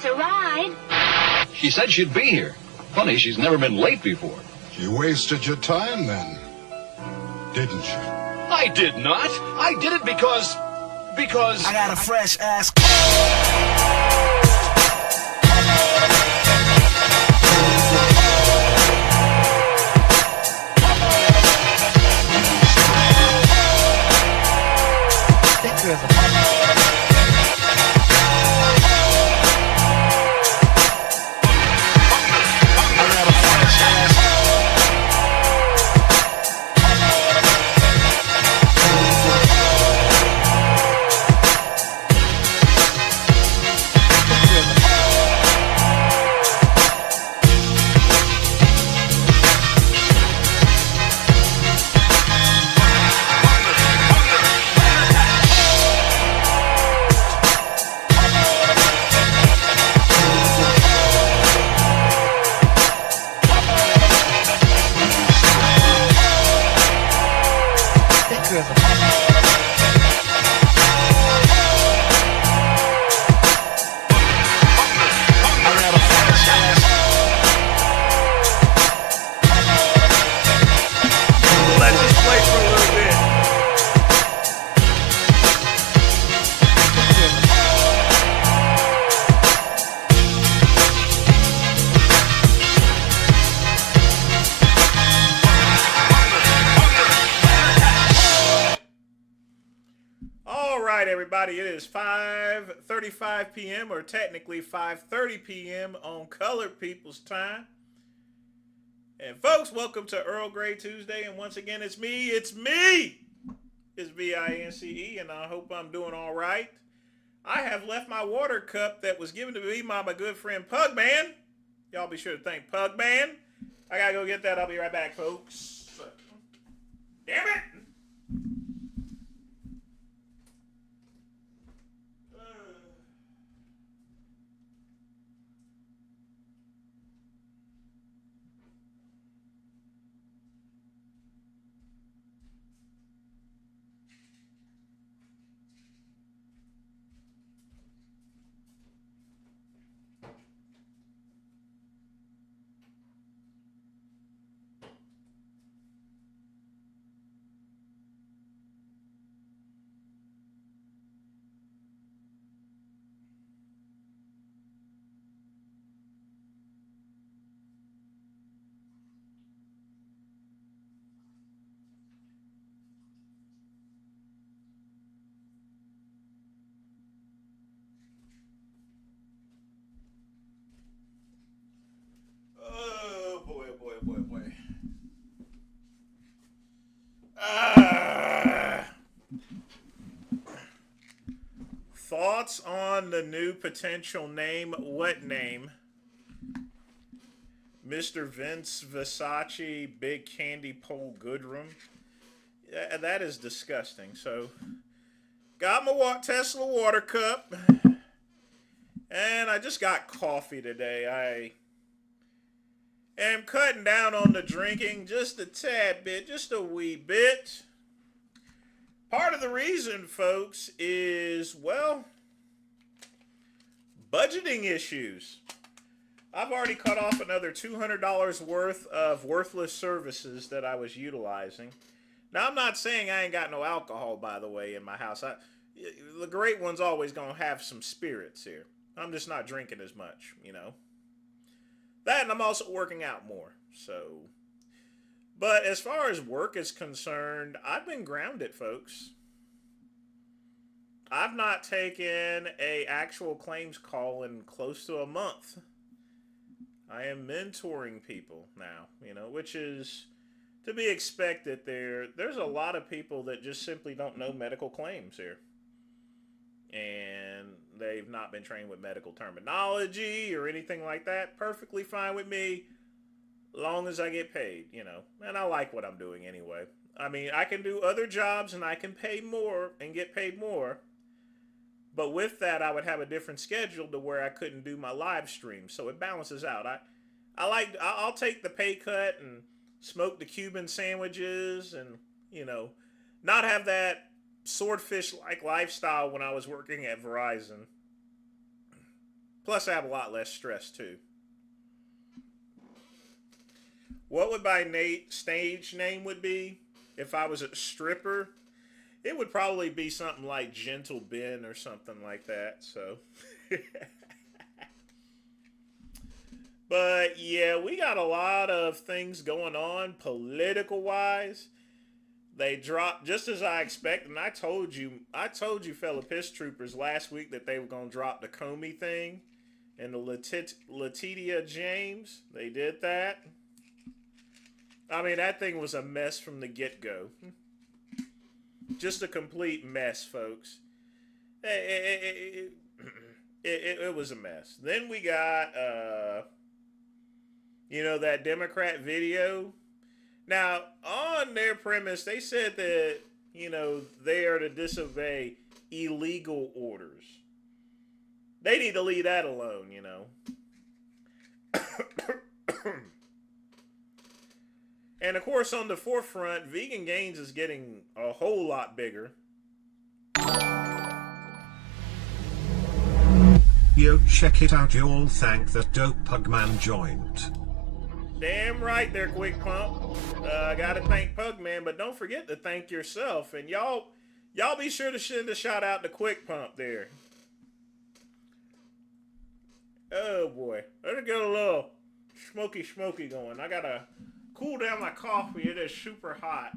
What's a ride? She said she'd be here. Funny, she's never been late before. You wasted your time then, didn't you? I did not. I did it because... I got a fresh ass... Everybody, it is 5:35 p.m. or technically 5:30 p.m. on colored people's time. And folks, welcome to Earl Grey Tuesday. And once again, it's me. It's VINCE, and I hope I'm doing all right. I have left my water cup that was given to me by my good friend Pugman. Y'all be sure to thank Pugman. I gotta go get that. I'll be right back, folks. Damn it! Thoughts on the new potential name? What name? Mr. Vince Versace Big Candy Pole Goodrum. Yeah, that is disgusting. So, got my Tesla water cup. And I just got coffee today. I am cutting down on the drinking just a tad bit, just a wee bit. Part of the reason, folks, is, well, budgeting issues. I've already cut off another $200 worth of worthless services that I was utilizing. Now, I'm not saying I ain't got no alcohol, by the way, in my house. The great one's always going to have some spirits here. I'm just not drinking as much, you know. That, and I'm also working out more, so... But as far as work is concerned, I've been grounded, folks. I've not taken an actual claims call in close to a month. I am mentoring people now, you know, which is to be expected. There's a lot of people that just simply don't know medical claims here. And they've not been trained with medical terminology or anything like that. Perfectly fine with me. Long as I get paid, you know, and I like what I'm doing anyway. I mean, I can do other jobs and I can pay more and get paid more. But with that, I would have a different schedule to where I couldn't do my live stream. So it balances out. I'll take the pay cut and smoke the Cuban sandwiches and, you know, not have that swordfish-like lifestyle when I was working at Verizon. Plus, I have a lot less stress, too. What would my stage name would be if I was a stripper? It would probably be something like Gentle Ben or something like that, so. But, yeah, we got a lot of things going on political-wise. They dropped, just as I expected, and I told you, fellow piss troopers, last week that they were going to drop the Comey thing and the Letitia James. They did that. I mean, that thing was a mess from the get-go. Just a complete mess, folks. It was a mess. Then we got, that Democrat video. Now, on their premise, they said that, they are to disobey illegal orders. They need to leave that alone, And, of course, on the forefront, Vegan Gains is getting a whole lot bigger. Yo, check it out, y'all. Thank that dope Pugman joined. Damn right there, Quick Pump. Gotta thank Pugman, but don't forget to thank yourself. And y'all be sure to send a shout out to Quick Pump there. Oh boy, let's get a little smoky going. I gotta cool down my coffee. It is super hot.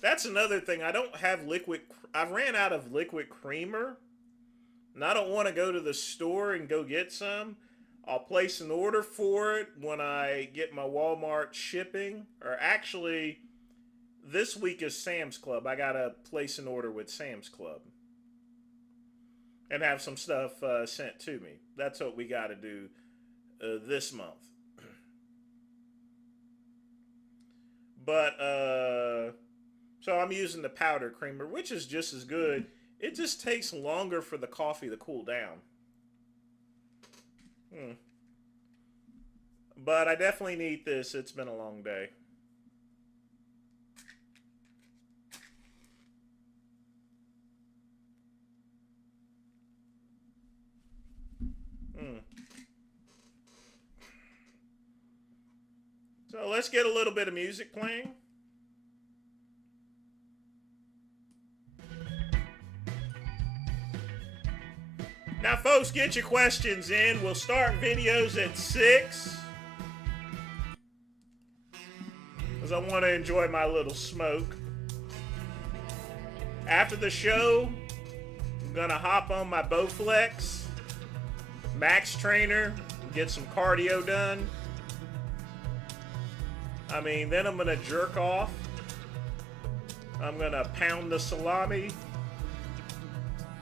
That's another thing. I don't have liquid. I ran out of liquid creamer, and I don't want to go to the store and go get some. I'll place an order for it when I get my Walmart shipping. Or actually, this week is Sam's Club. I gotta place an order with Sam's Club and have some stuff sent to me. That's what we gotta do this month. But, so I'm using the powder creamer, which is just as good. It just takes longer for the coffee to cool down. But I definitely need this. It's been a long day. So let's get a little bit of music playing. Now, folks, get your questions in. We'll start videos at 6. Because I want to enjoy my little smoke. After the show, I'm going to hop on my Bowflex Max Trainer and get some cardio done. Then I'm going to jerk off. I'm going to pound the salami.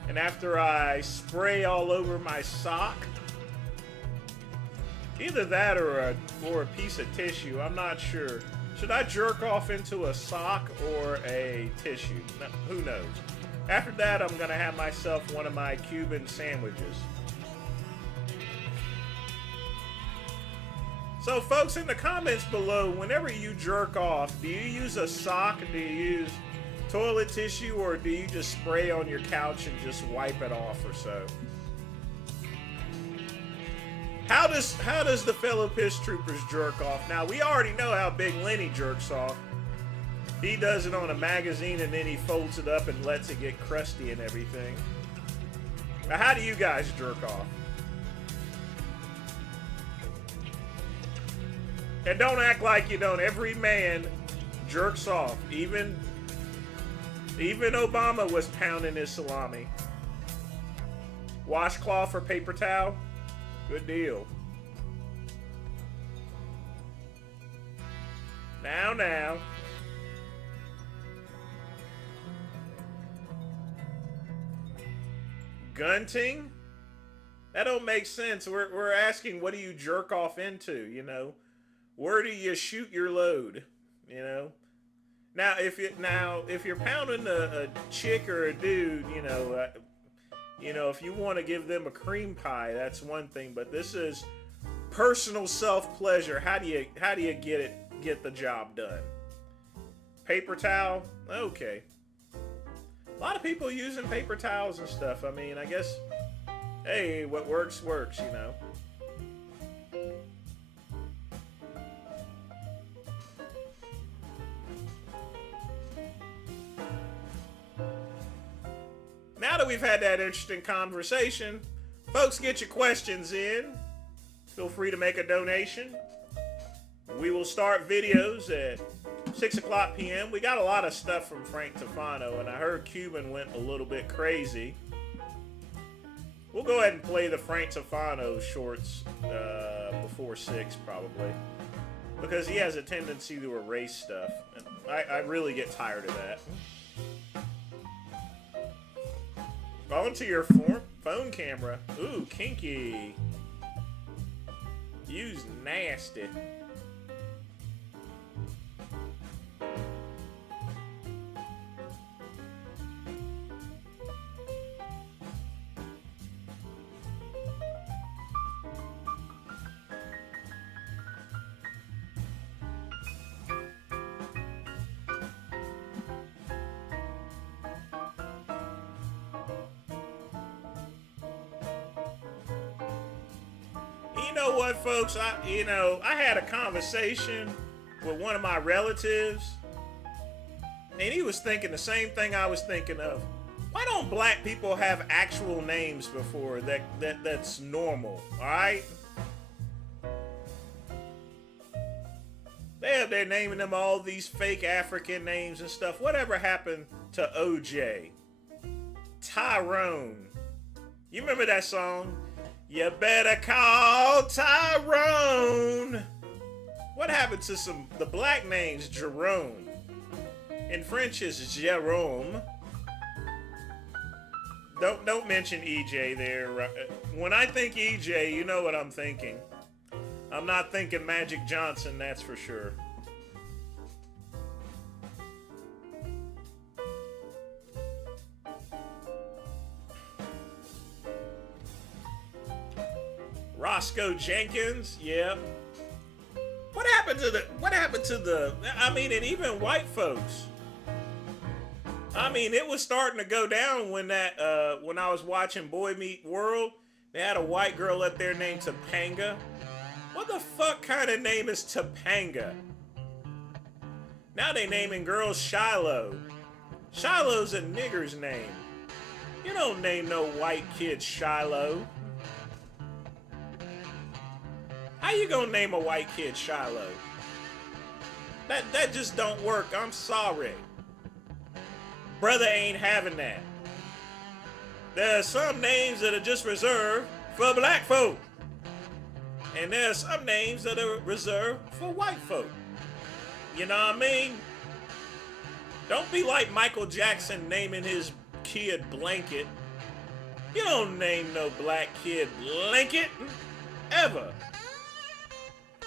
And after I spray all over my sock, either that or a piece of tissue, I'm not sure. Should I jerk off into a sock or a tissue? No, who knows? After that, I'm going to have myself one of my Cuban sandwiches. So, folks, in the comments below, whenever you jerk off, do you use a sock? Do you use toilet tissue, or do you just spray on your couch and just wipe it off or so? How does the fellow piss troopers jerk off? Now, we already know how Big Lenny jerks off. He does it on a magazine and then he folds it up and lets it get crusty and everything. Now, how do you guys jerk off? And don't act like you don't. Every man jerks off. Even Obama was pounding his salami. Washcloth or paper towel? Good deal. Now. Gunting? That don't make sense. We're asking, what do you jerk off into, Where do you shoot your load, Now, if you're pounding a chick or a dude, if you want to give them a cream pie, that's one thing. But this is personal self-pleasure. How do you get the job done? Paper towel? Okay. A lot of people using paper towels and stuff. I guess Hey, what works, works, you know. Now that we've had that interesting conversation, folks, get your questions in. Feel free to make a donation. We will start videos at 6 o'clock p.m. We got a lot of stuff from Frank Tufano, and I heard Cuban went a little bit crazy. We'll go ahead and play the Frank Tufano shorts before 6, probably. Because he has a tendency to erase stuff. And I really get tired of that. Onto your phone camera. Ooh, kinky. Use nasty. You know what, folks? I had a conversation with one of my relatives, and he was thinking the same thing I was thinking of. Why don't black people have actual names before that's normal? All right. They're naming them all these fake African names and stuff. Whatever happened to OJ? Tyrone. You remember that song? You better call Tyrone. What happened to the black names? Jerome. In French is Jerome. Don't mention EJ there. When I think EJ, you know what I'm thinking. I'm not thinking Magic Johnson, that's for sure. Roscoe Jenkins, yeah. What happened to the I mean, and even white folks. I mean, it was starting to go down when when I was watching Boy Meet World. They had a white girl up there named Topanga. What the fuck kind of name is Topanga? Now they naming girls Shiloh. Shiloh's a nigger's name. You don't name no white kid Shiloh. How you gonna name a white kid Shiloh? That just don't work. I'm sorry. Brother ain't having that. There are some names that are just reserved for black folk. And there are some names that are reserved for white folk. You know what I mean? Don't be like Michael Jackson naming his kid Blanket. You don't name no black kid Blanket. Ever.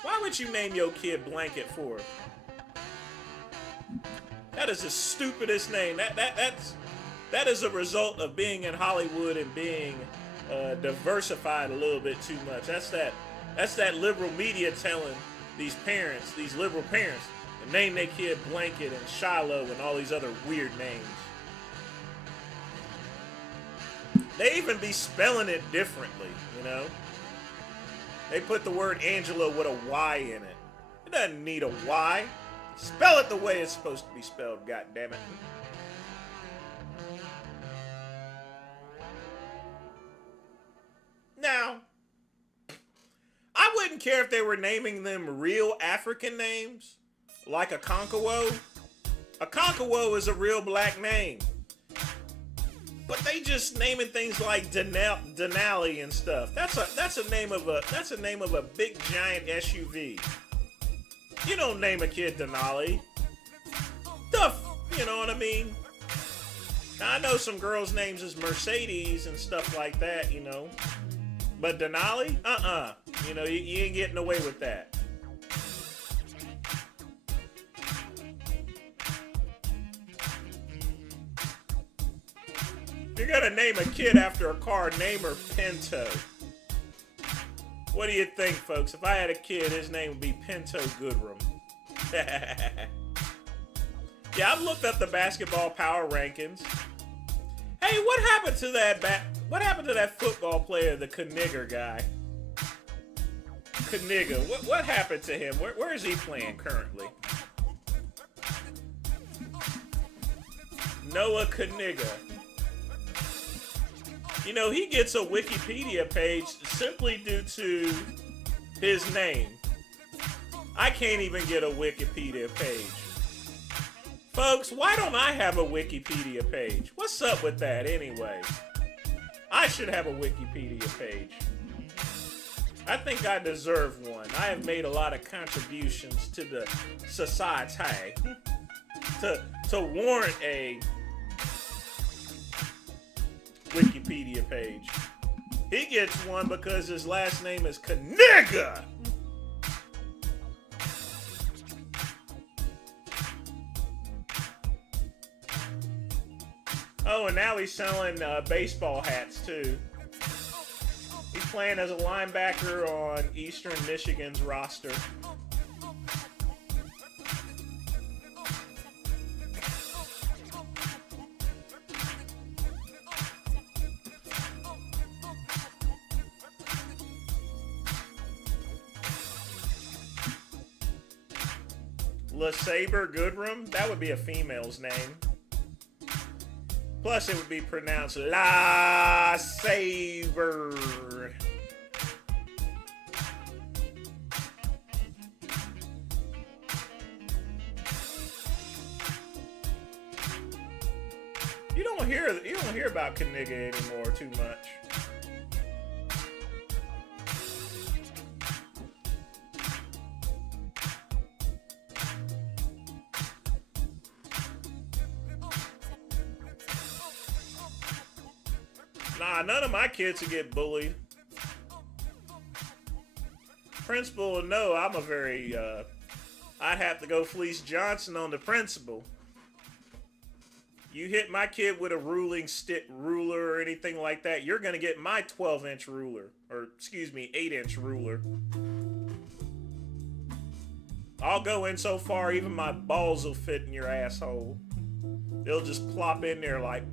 Why would you name your kid Blanket for? That is the stupidest name. That is a result of being in Hollywood and being diversified a little bit too much. That's that liberal media telling these parents, these liberal parents, to name their kid Blanket and Shiloh and all these other weird names. They even be spelling it differently, you know? They put the word Angela with a Y in it. It doesn't need a Y. Spell it the way it's supposed to be spelled, goddammit. Now, I wouldn't care if they were naming them real African names, like a Conqueror. A Conqueror is a real black name. But they just naming things like Denali and stuff. That's a name of a big giant SUV. You don't name a kid Denali. You know what I mean? Now, I know some girls' names is Mercedes and stuff like that, you know. But Denali? You know, you ain't getting away with that. You're gonna name a kid after a car, name her Pinto. What do you think, folks? If I had a kid, his name would be Pinto Goodrum. Yeah, I've looked up the basketball power rankings. Hey, what happened to that What happened to that football player, the Knigger guy? Knigger. What happened to him? Where is he playing currently? Noah Knigger. You know, he gets a Wikipedia page simply due to his name. I can't even get a Wikipedia page. Folks, why don't I have a Wikipedia page? What's up with that anyway? I should have a Wikipedia page. I think I deserve one. I have made a lot of contributions to the society to warrant a Wikipedia page. He gets one because his last name is Knigger. Oh, and now he's selling baseball hats too. He's playing as a linebacker on Eastern Michigan's roster. LeSabre Goodrum? That would be a female's name. Plus, it would be pronounced La Saber. You don't hear about Knigger anymore too much. Nah, none of my kids would get bullied. Principal would know I'm a very, I'd have to go fleece Johnson on the principal. You hit my kid with a ruler or anything like that, you're going to get my 12-inch ruler. Or, excuse me, 8-inch ruler. I'll go in so far, even my balls will fit in your asshole. They'll just plop in there like,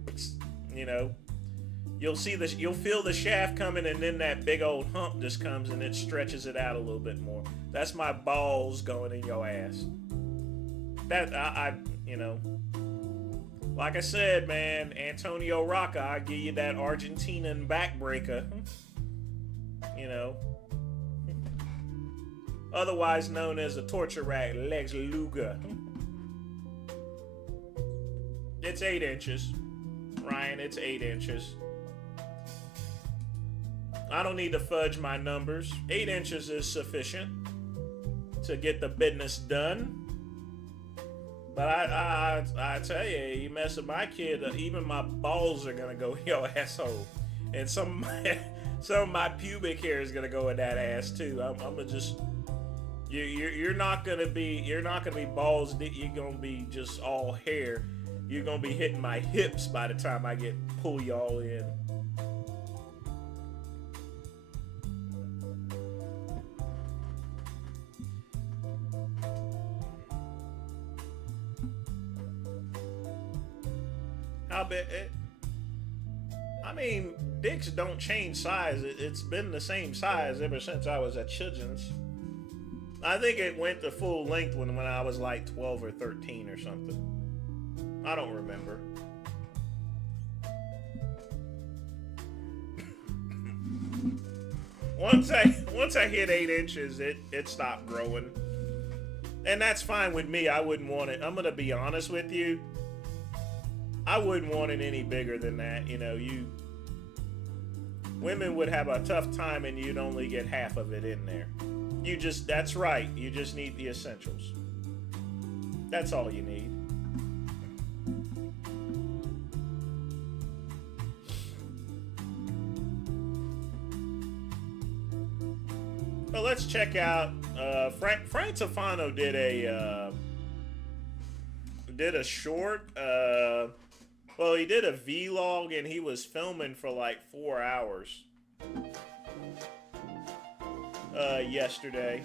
you know. You'll feel the shaft coming, and then that big old hump just comes and it stretches it out a little bit more. That's my balls going in your ass. That you know, like I said, man, Antonio Rocca, I give you that Argentinian backbreaker. You know, otherwise known as a torture rack, Lex Luger. It's 8 inches, Ryan. It's 8 inches. I don't need to fudge my numbers. 8 inches is sufficient to get the business done. But I tell you, you mess with my kid, even my balls are gonna go in your asshole, and some of my pubic hair is gonna go in that ass too. I'm gonna just you're not gonna be balls. You're gonna be just all hair. You're gonna be hitting my hips by the time I pull y'all in. I mean, dicks don't change size. It's been the same size ever since I was at Children's. I think it went to full length when I was like 12 or 13 or something. I don't remember. Once I hit 8 inches, it stopped growing. And that's fine with me. I wouldn't want it. I'm gonna be honest with you. I wouldn't want it any bigger than that. You know, women would have a tough time and you'd only get half of it in there. That's right. You just need the essentials. That's all you need. Well, let's check out, Frank Tofano did a short, well, he did a vlog and he was filming for like 4 hours yesterday.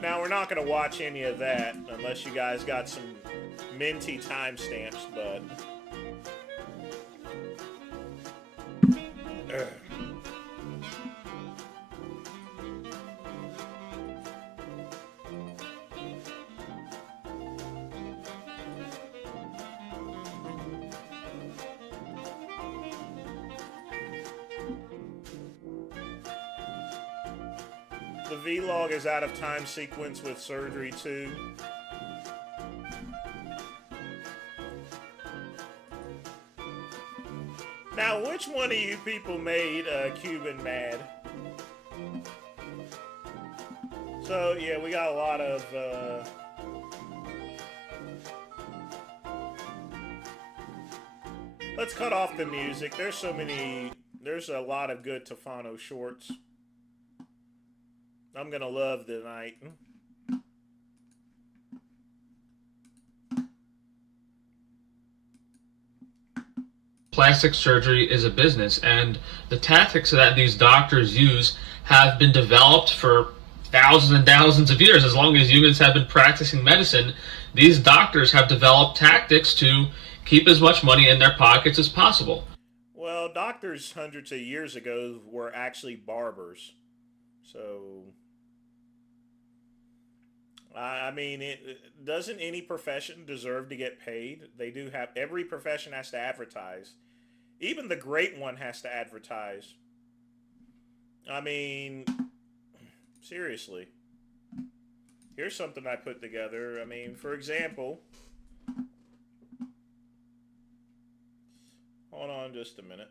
Now, we're not going to watch any of that unless you guys got some minty timestamps, but The vlog is out of time sequence with surgery too. Now, which one of you people made Cuban mad? So, yeah, we got a lot of... Let's cut off the music. There's a lot of good Tofano shorts. I'm gonna love the night. Plastic surgery is a business, and the tactics that these doctors use have been developed for thousands and thousands of years. As long as humans have been practicing medicine, these doctors have developed tactics to keep as much money in their pockets as possible. Well, doctors hundreds of years ago were actually barbers. So, I mean, doesn't any profession deserve to get paid? They do have, every profession has to advertise. Even the great one has to advertise. I mean, seriously. Here's something I put together. I mean, for example, hold on just a minute.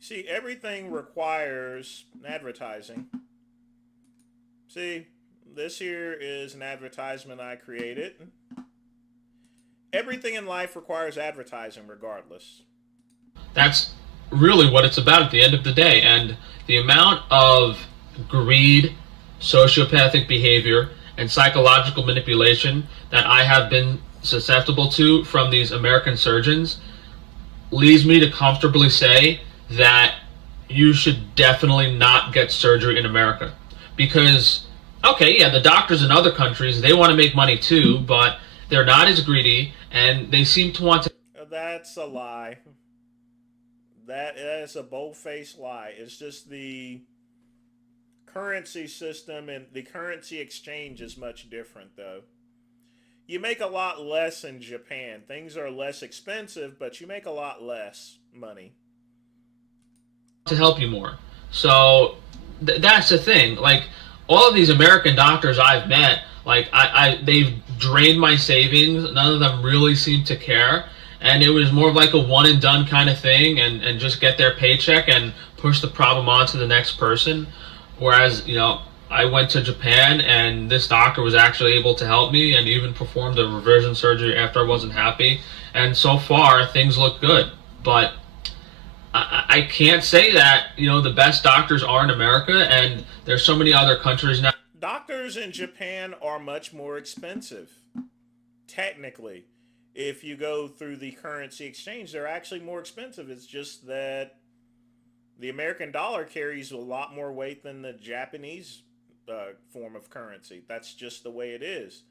See, everything requires advertising. See, this here is an advertisement I created. Everything in life requires advertising regardless. That's really what it's about at the end of the day. And the amount of greed, sociopathic behavior, and psychological manipulation that I have been susceptible to from these American surgeons leads me to comfortably say that you should definitely not get surgery in America. Because, okay, yeah, the doctors in other countries, they want to make money too, but they're not as greedy, and they seem to want to... That's a lie. That is a bold-faced lie. It's just the currency system, and the currency exchange is much different, though. You make a lot less in Japan. Things are less expensive, but you make a lot less money. To help you more. So that's the thing. Like, all of these American doctors I've met, like, they've drained my savings. None of them really seem to care. And it was more of like a one and done kind of thing, and just get their paycheck and push the problem on to the next person. Whereas, you know, I went to Japan and this doctor was actually able to help me and even performed a reversion surgery after I wasn't happy. And so far, things look good. But I can't say that, you know, the best doctors are in America, and there's so many other countries now. Doctors in Japan are much more expensive. Technically, if you go through the currency exchange, they're actually more expensive. It's just that the American dollar carries a lot more weight than the Japanese form of currency. That's just the way it is.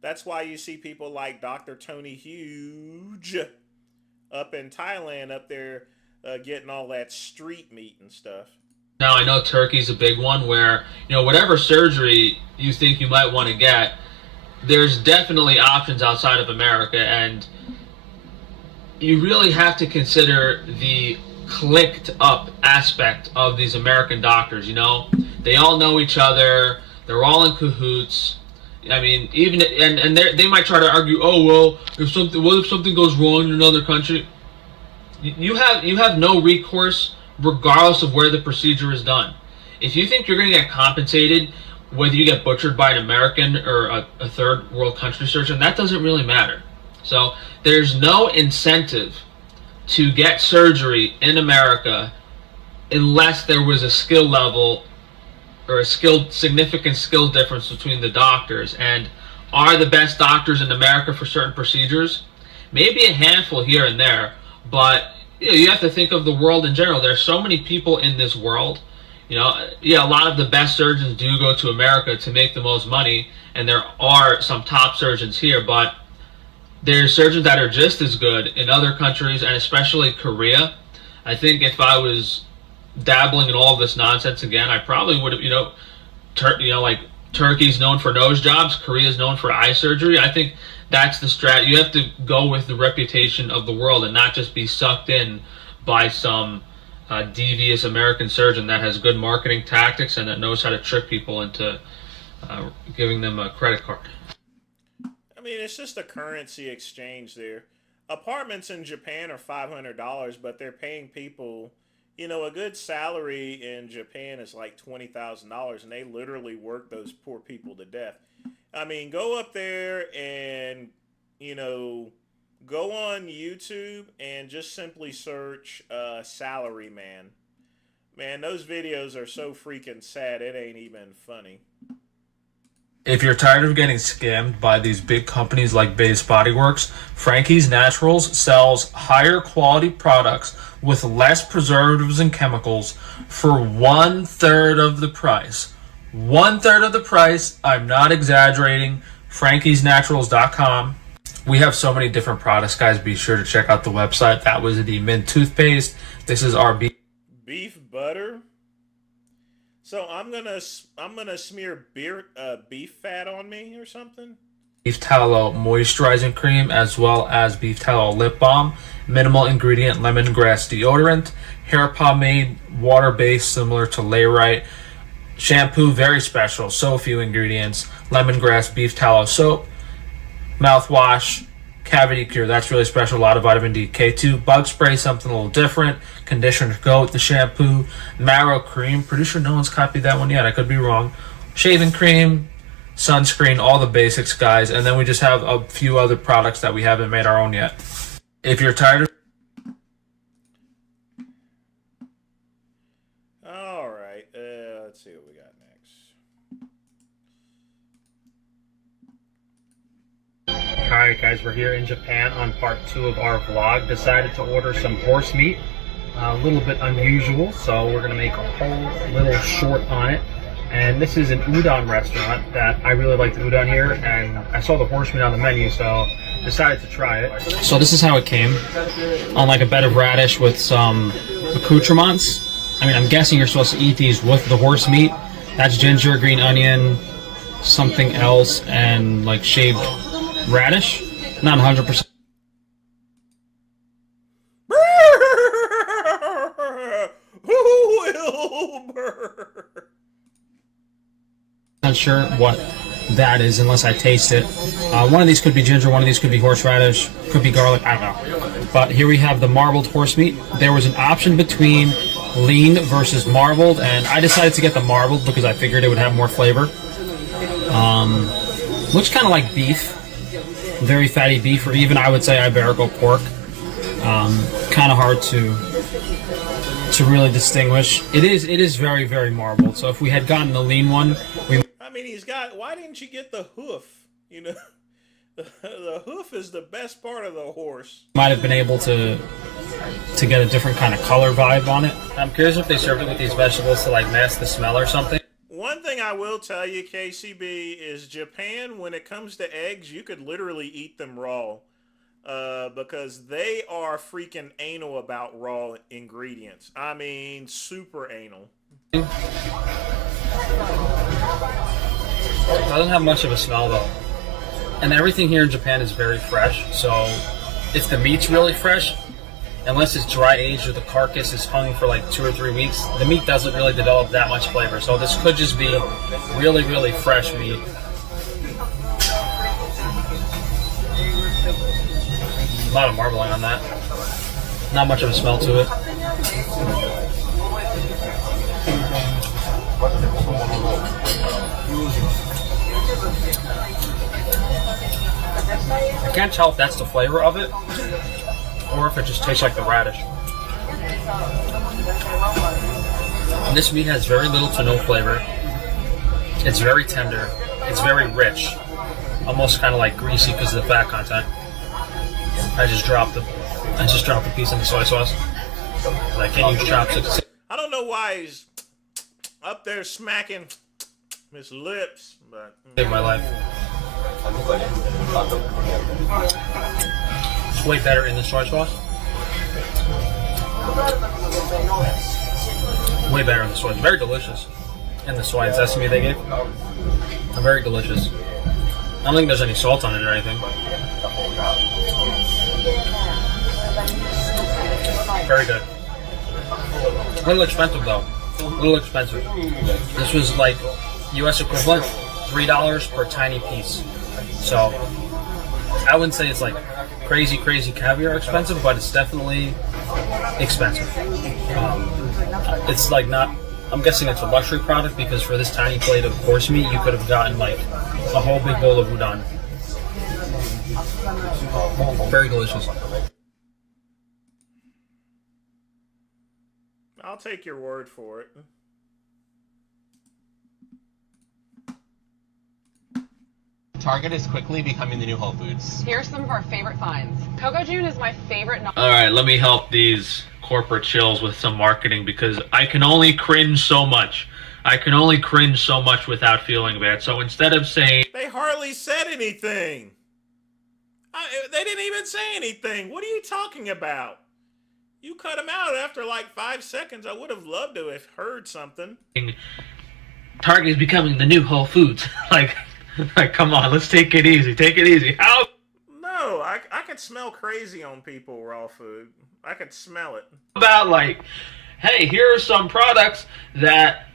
That's why you see people like Dr. Tony Huge up in Thailand up there getting all that street meat and stuff. Now, I know Turkey's a big one where, you know, whatever surgery you think you might want to get, there's definitely options outside of America, and you really have to consider the clicked up aspect of these American doctors, you know? They all know each other, they're all in cahoots. I mean, even, and they might try to argue, oh, well, what if something goes wrong in another country? You have no recourse regardless of where the procedure is done. If you think you're going to get compensated, whether you get butchered by an American or a third world country surgeon, that doesn't really matter. So there's no incentive to get surgery in America unless there was a skill level or a significant skill difference between the doctors. And are the best doctors in America for certain procedures? Maybe a handful here and there. But you have to think of the world in general. There's so many people in this world. You know, yeah, a lot of the best surgeons do go to America to make the most money, and there are some top surgeons here, but there's surgeons that are just as good in other countries, and especially Korea. I think if I was dabbling in all of this nonsense again, I probably would have, you know, like Turkey's known for nose jobs, Korea's known for eye surgery. I think that's the strat. You have to go with the reputation of the world and not just be sucked in by some devious American surgeon that has good marketing tactics and that knows how to trick people into giving them a credit card. I mean, it's just a currency exchange there. Apartments in Japan are $500, but they're paying people, you know, a good salary in Japan is like $20,000, and they literally work those poor people to death. I mean, go up there and, you know, go on YouTube and just simply search salary man. Man, those videos are so freaking sad, it ain't even funny. If you're tired of getting scammed by these big companies like Bay's Body Works, Frankie's Naturals sells higher quality products with less preservatives and chemicals for 1/3 of the price. 1/3 of the price. I'm not exaggerating. FrankiesNaturals.com. We have so many different products, guys. Be sure to check out the website. That was the mint toothpaste. This is our beef butter. So I'm gonna smear beef fat on me or something. Beef tallow moisturizing cream, as well as beef tallow lip balm, minimal ingredient lemongrass deodorant, hair pomade, water based similar to Layrite, shampoo very special, so few ingredients, lemongrass beef tallow soap, mouthwash, cavity cure, that's really special, a lot of vitamin D, K2, bug spray, something a little different, conditioner to go with the shampoo, marrow cream, pretty sure no one's copied that one yet, I could be wrong, shaving cream, sunscreen, all the basics, guys, and then we just have a few other products that we haven't made our own yet. If you're tired of Alright, let's see what we got next. Alright guys, we're here in Japan on part 2 of our vlog. Decided to order some horse meat. A little bit unusual, so we're going to make a whole little short on it. And this is an udon restaurant that I really like the udon here, and I saw the horse meat on the menu, so decided to try it. So this is how it came, on like a bed of radish with some accoutrements. I mean, I'm guessing you're supposed to eat these with the horse meat. That's ginger, green onion, something else, and like shaved radish. Not 100%. Not sure what that is unless I taste it. One of these could be ginger, one of these could be horseradish, could be garlic, I don't know. But here we have the marbled horse meat. There was an option between lean versus marbled, and I decided to get the marbled because I figured it would have more flavor. Looks kind of like beef, very fatty beef, or even I would say Iberico pork. Kind of hard to really distinguish. It is very, very marbled. So if we had gotten the lean one, I mean, why didn't you get the hoof? You know, the hoof is the best part of the horse. Might have been able to get a different kind of color vibe on it. I'm curious if they served it with these vegetables to like mask the smell or something. One thing I will tell you, KCB, is Japan, when it comes to eggs, you could literally eat them raw. Because they are freaking anal about raw ingredients. I mean, super anal. It doesn't have much of a smell though. And everything here in Japan is very fresh, so if the meat's really fresh, unless it's dry aged or the carcass is hung for like 2 or 3 weeks, the meat doesn't really develop that much flavor. So this could just be really, really fresh meat. A lot of marbling on that. Not much of a smell to it. I can't tell if that's the flavor of it or if it just tastes like the radish. And this meat has very little to no flavor. It's very tender. It's very rich. Almost kind of like greasy because of the fat content. I just dropped the piece in the soy sauce. But I can't use chopsticks. I don't know why he's up there smacking his lips, but Saved my life. It's way better in the soy sauce. Way better in the soy. It's very delicious. In the soy and sesame they gave. Very delicious. I don't think there's any salt on it or anything. Very good. little expensive though. A little expensive. This was like U.S. equivalent, $3 per tiny piece. So I wouldn't say it's like crazy caviar expensive, but it's definitely expensive. It's like not. I'm guessing it's a luxury product because for this tiny plate of horse meat, you could have gotten like a whole big bowl of udon. Very delicious. I'll take your word for it. Target is quickly becoming the new Whole Foods. Here's some of our favorite finds. Coco June is my favorite. All right, let me help these corporate chills with some marketing because I can only cringe so much. I can only cringe so much without feeling bad. So instead of saying... They hardly said anything. They didn't even say anything. What are you talking about? You cut them out after like 5 seconds. I would have loved to have heard something. Target is becoming the new Whole Foods. like, come on, let's take it easy. Take it easy. How? No, I could smell crazy on people raw food. I could smell it. About like, hey, here are some products that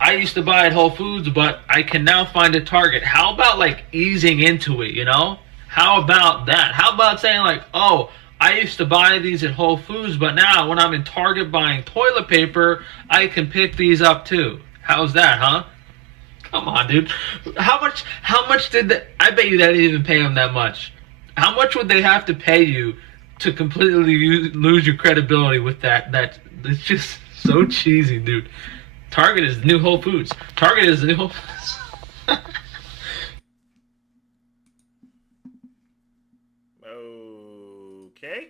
I used to buy at Whole Foods, but I can now find at Target. How about like easing into it, you know? How about that? How about saying like, oh, I used to buy these at Whole Foods, but now when I'm in Target buying toilet paper, I can pick these up too. How's that, huh? Come on, dude. How much did they, I bet you they didn't even pay them that much. How much would they have to pay you to completely lose your credibility with that? It's just so cheesy, dude. Target is the new Whole Foods. Target is the new Whole Foods. Okay.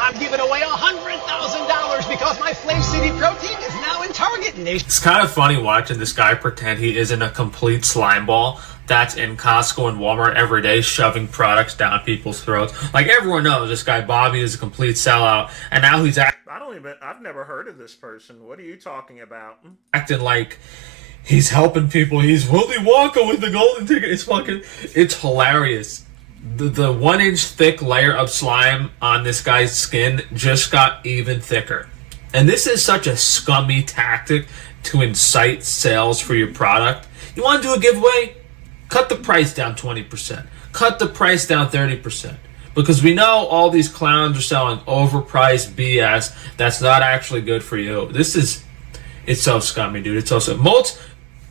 I'm giving away $100,000 because my Flame City protein is now in Target. It's kind of funny watching this guy pretend he isn't a complete slime ball that's in Costco and Walmart every day shoving products down people's throats. Like, everyone knows this guy Bobby is a complete sellout, and now he's I've never heard of this person. What are you talking about? acting like he's helping people. He's Willy Wonka with the golden ticket. It's hilarious. The 1 inch thick layer of slime on this guy's skin just got even thicker. And this is such a scummy tactic to incite sales for your product. You want to do a giveaway? Cut the price down 20%. Cut the price down 30%. Because we know all these clowns are selling overpriced BS that's not actually good for you. It's so scummy, dude. It's so scummy.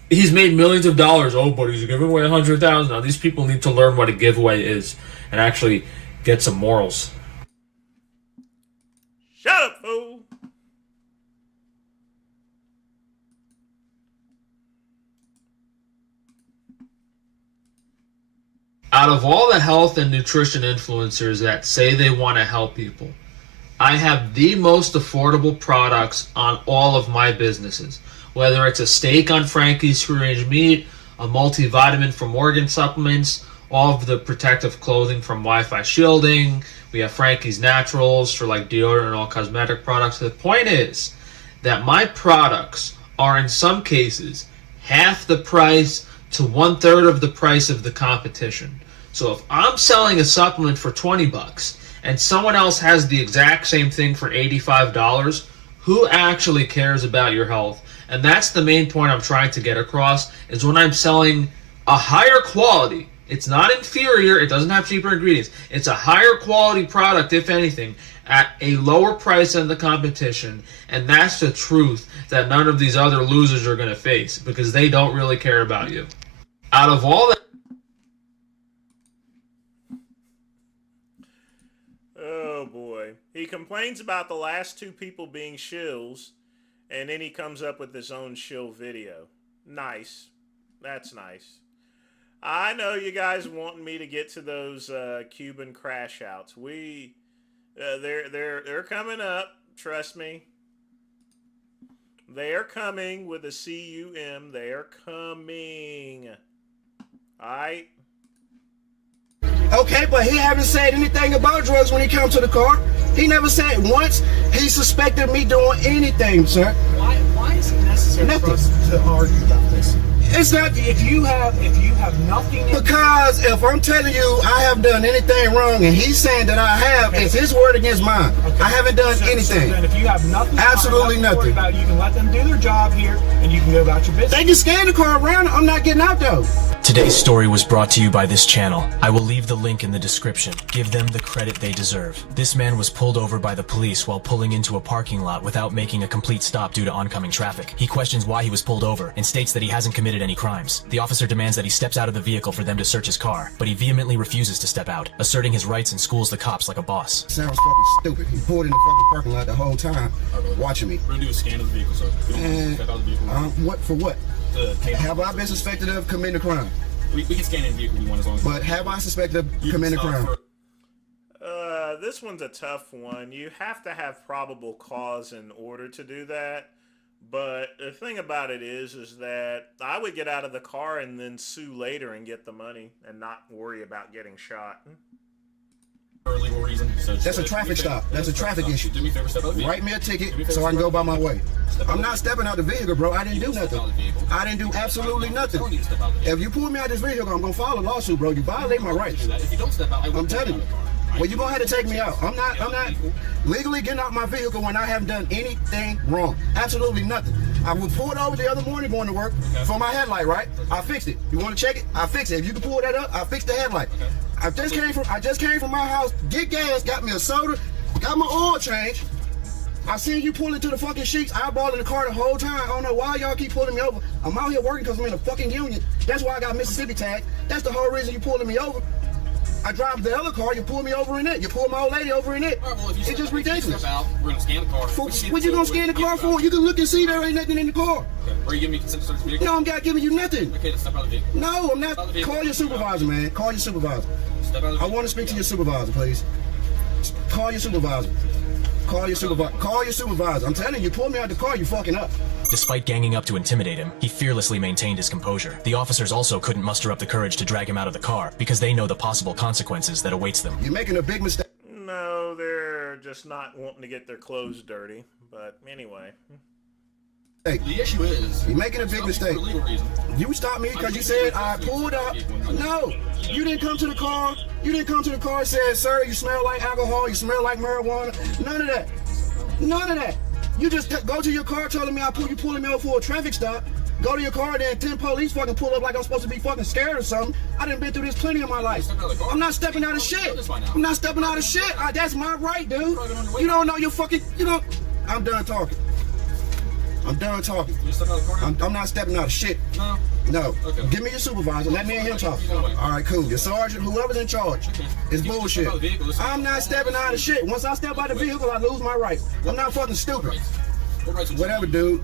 He's made millions of dollars. Oh, but he's giving away $100,000. Now, these people need to learn what a giveaway is and actually get some morals. Shut up, fool. Out of all the health and nutrition influencers that say they want to help people, I have the most affordable products on all of my businesses. Whether it's a steak on Frankie's free-range meat, a multivitamin from Organ Supplements, all of the protective clothing from Wi-Fi Shielding. We have Frankie's Naturals for like deodorant and all cosmetic products. The point is that my products are in some cases half the price to 1/3 of the price of the competition. So if I'm selling a supplement for $20 and someone else has the exact same thing for $85, who actually cares about your health? And that's the main point I'm trying to get across, is when I'm selling a higher quality, it's not inferior, it doesn't have cheaper ingredients, it's a higher quality product, if anything, at a lower price than the competition, and that's the truth that none of these other losers are going to face, because they don't really care about you. Out of all that... Oh boy. He complains about the last two people being shills, and then he comes up with his own shill video. Nice. That's nice. I know you guys wanting me to get to those Cuban crash outs. They're coming up. Trust me. They're coming with a CUM. They're coming. Alright? Okay, but he haven't said anything about drugs when he came to the car. He never said once he suspected me doing anything, sir. Why is it necessary for us to argue about this? It's not If you have nothing. because if I'm telling you I haven't done anything wrong and he's saying that I have, it's his word against mine. Okay. I haven't done anything. So then if you have nothing, Absolutely to worry nothing. about, you can let them do their job here, and you can go about your business. They can scan the car around. I'm not getting out though. Today's story was brought to you by this channel. I will leave the link in the description. Give them the credit they deserve. This man was pulled over by the police while pulling into a parking lot without making a complete stop due to oncoming traffic. He questions why he was pulled over and states that he hasn't committed any crimes. The officer demands that he steps out of the vehicle for them to search his car, but he vehemently refuses to step out, asserting his rights and schools the cops like a boss. Sounds fucking stupid. He pulled in the fucking parking lot the whole time, watching me. We're gonna do a scan of the vehicle, sir. Step out of the vehicle. What for what? Have I been suspected of committing a crime? We can scan any vehicle we want as long as. But have I suspected of committing a crime? This one's a tough one. You have to have probable cause in order to do that. But the thing about it is that I would get out of the car and then sue later and get the money and not worry about getting shot. For a legal reason. So That's a traffic stop. That's a traffic issue. Do me a favor, step out of the vehicle. Write me a ticket so I can go by my way. I'm not stepping out the vehicle, bro. I didn't do nothing. I didn't do absolutely nothing. If you pull me out this vehicle, I'm gonna file a lawsuit, bro. You violate my rights. If you don't step out, I'm telling you. Well, you're gonna have to take me out. I'm not legally getting out my vehicle when I haven't done anything wrong. Absolutely nothing. I was pulled over the other morning going to work for my headlight, right? I fixed it. You want to check it? I fixed it. If you can pull that up, I fixed the headlight. I just came from my house, get gas, got me a soda, got my oil change. I seen you pull into the fucking sheets, eyeballing the car the whole time. I don't know why y'all keep pulling me over. I'm out here working because I'm in a fucking union. That's why I got Mississippi tag. That's the whole reason you pulling me over. I drive the other car, you pull me over in it. You pull my old lady over in it. All right, well, It's just ridiculous. Out, we're gonna scan the car. What you gonna scan the car for? You can look and see there ain't nothing in the car. Okay. Are you giving me consent to search the vehicle? No, I'm not giving you nothing. Okay, then step out of the vehicle. No, I'm not. Call your supervisor, man. Call your supervisor. Step out of the I vehicle. want to speak to your supervisor, please. Call your supervisor. Call your supervisor. Call your supervisor. I'm telling you, pull me out the car, you fucking up. Despite ganging up to intimidate him, he fearlessly maintained his composure. The officers also couldn't muster up the courage to drag him out of the car because they know the possible consequences that awaits them. You're making a big mistake. No, they're just not wanting to get their clothes dirty. But anyway. The issue is you're making a big mistake. For legal reason. You stopped me because you said I pulled up. No, you didn't come to the car. You didn't come to the car and said, sir, you smell like alcohol, you smell like marijuana. None of that. None of that. You just go to your car telling me you pulling me over for a traffic stop. Go to your car and then 10 police fucking pull up like I'm supposed to be fucking scared or something. I done been through this plenty of my life. I'm not stepping out of shit. I'm not stepping out of shit. That's my right, dude. You don't know your fucking, I'm done talking. I'm done talking. I'm not stepping out of shit. No. Okay. Give me your supervisor. Let me and him talk. All right, cool. Your sergeant, whoever's in charge. It's bullshit. I'm not stepping out of shit. Once I step out of the vehicle, I lose my rights. I'm not fucking stupid. Whatever, dude.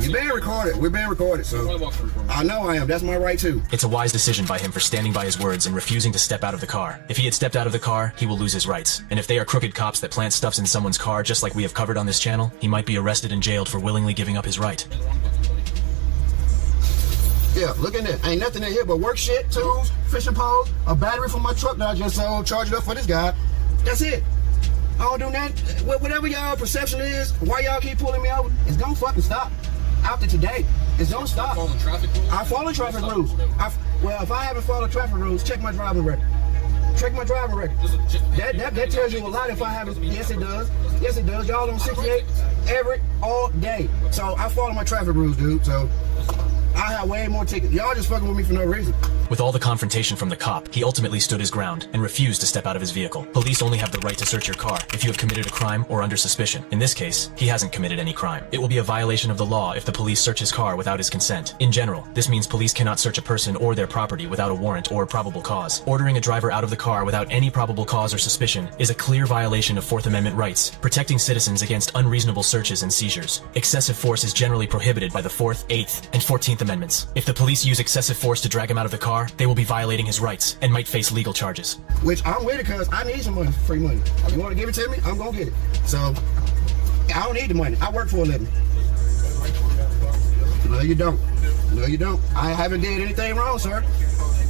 You're being recorded. We're being recorded, so I know I am. That's my right too. It's a wise decision by him for standing by his words and refusing to step out of the car. If he had stepped out of the car, he will lose his rights. And if they are crooked cops that plant stuffs in someone's car, just like we have covered on this channel, he might be arrested and jailed for willingly giving up his right. Yeah, look in there. Ain't nothing in here but work shit, tools, fishing poles, a battery for my truck that I just charge it up for this guy. That's it. I don't do that. Whatever y'all perception is, why y'all keep pulling me over, it's gonna fucking stop. After today, it's gonna stop. I follow traffic rules. Well, if I haven't followed traffic rules, check my driving record. Check my driving record. That tells you a lot if I haven't. Yes, it does. Yes, it does. Y'all on 68 all day. So I follow my traffic rules, dude. So I have way more tickets. Y'all just fucking with me for no reason. With all the confrontation from the cop, he ultimately stood his ground and refused to step out of his vehicle. Police only have the right to search your car if you have committed a crime or under suspicion. In this case, he hasn't committed any crime. It will be a violation of the law if the police search his car without his consent. In general, this means police cannot search a person or their property without a warrant or probable cause. Ordering a driver out of the car without any probable cause or suspicion is a clear violation of Fourth Amendment rights, protecting citizens against unreasonable searches and seizures. Excessive force is generally prohibited by the 4th, 8th, and 14th Amendments. If the police use excessive force to drag him out of the car, they will be violating his rights and might face legal charges. Which I'm with it because I need some money, free money. You want to give it to me? I'm going to get it. So, I don't need the money. I work for a living. No, you don't. No, you don't. I haven't did anything wrong, sir.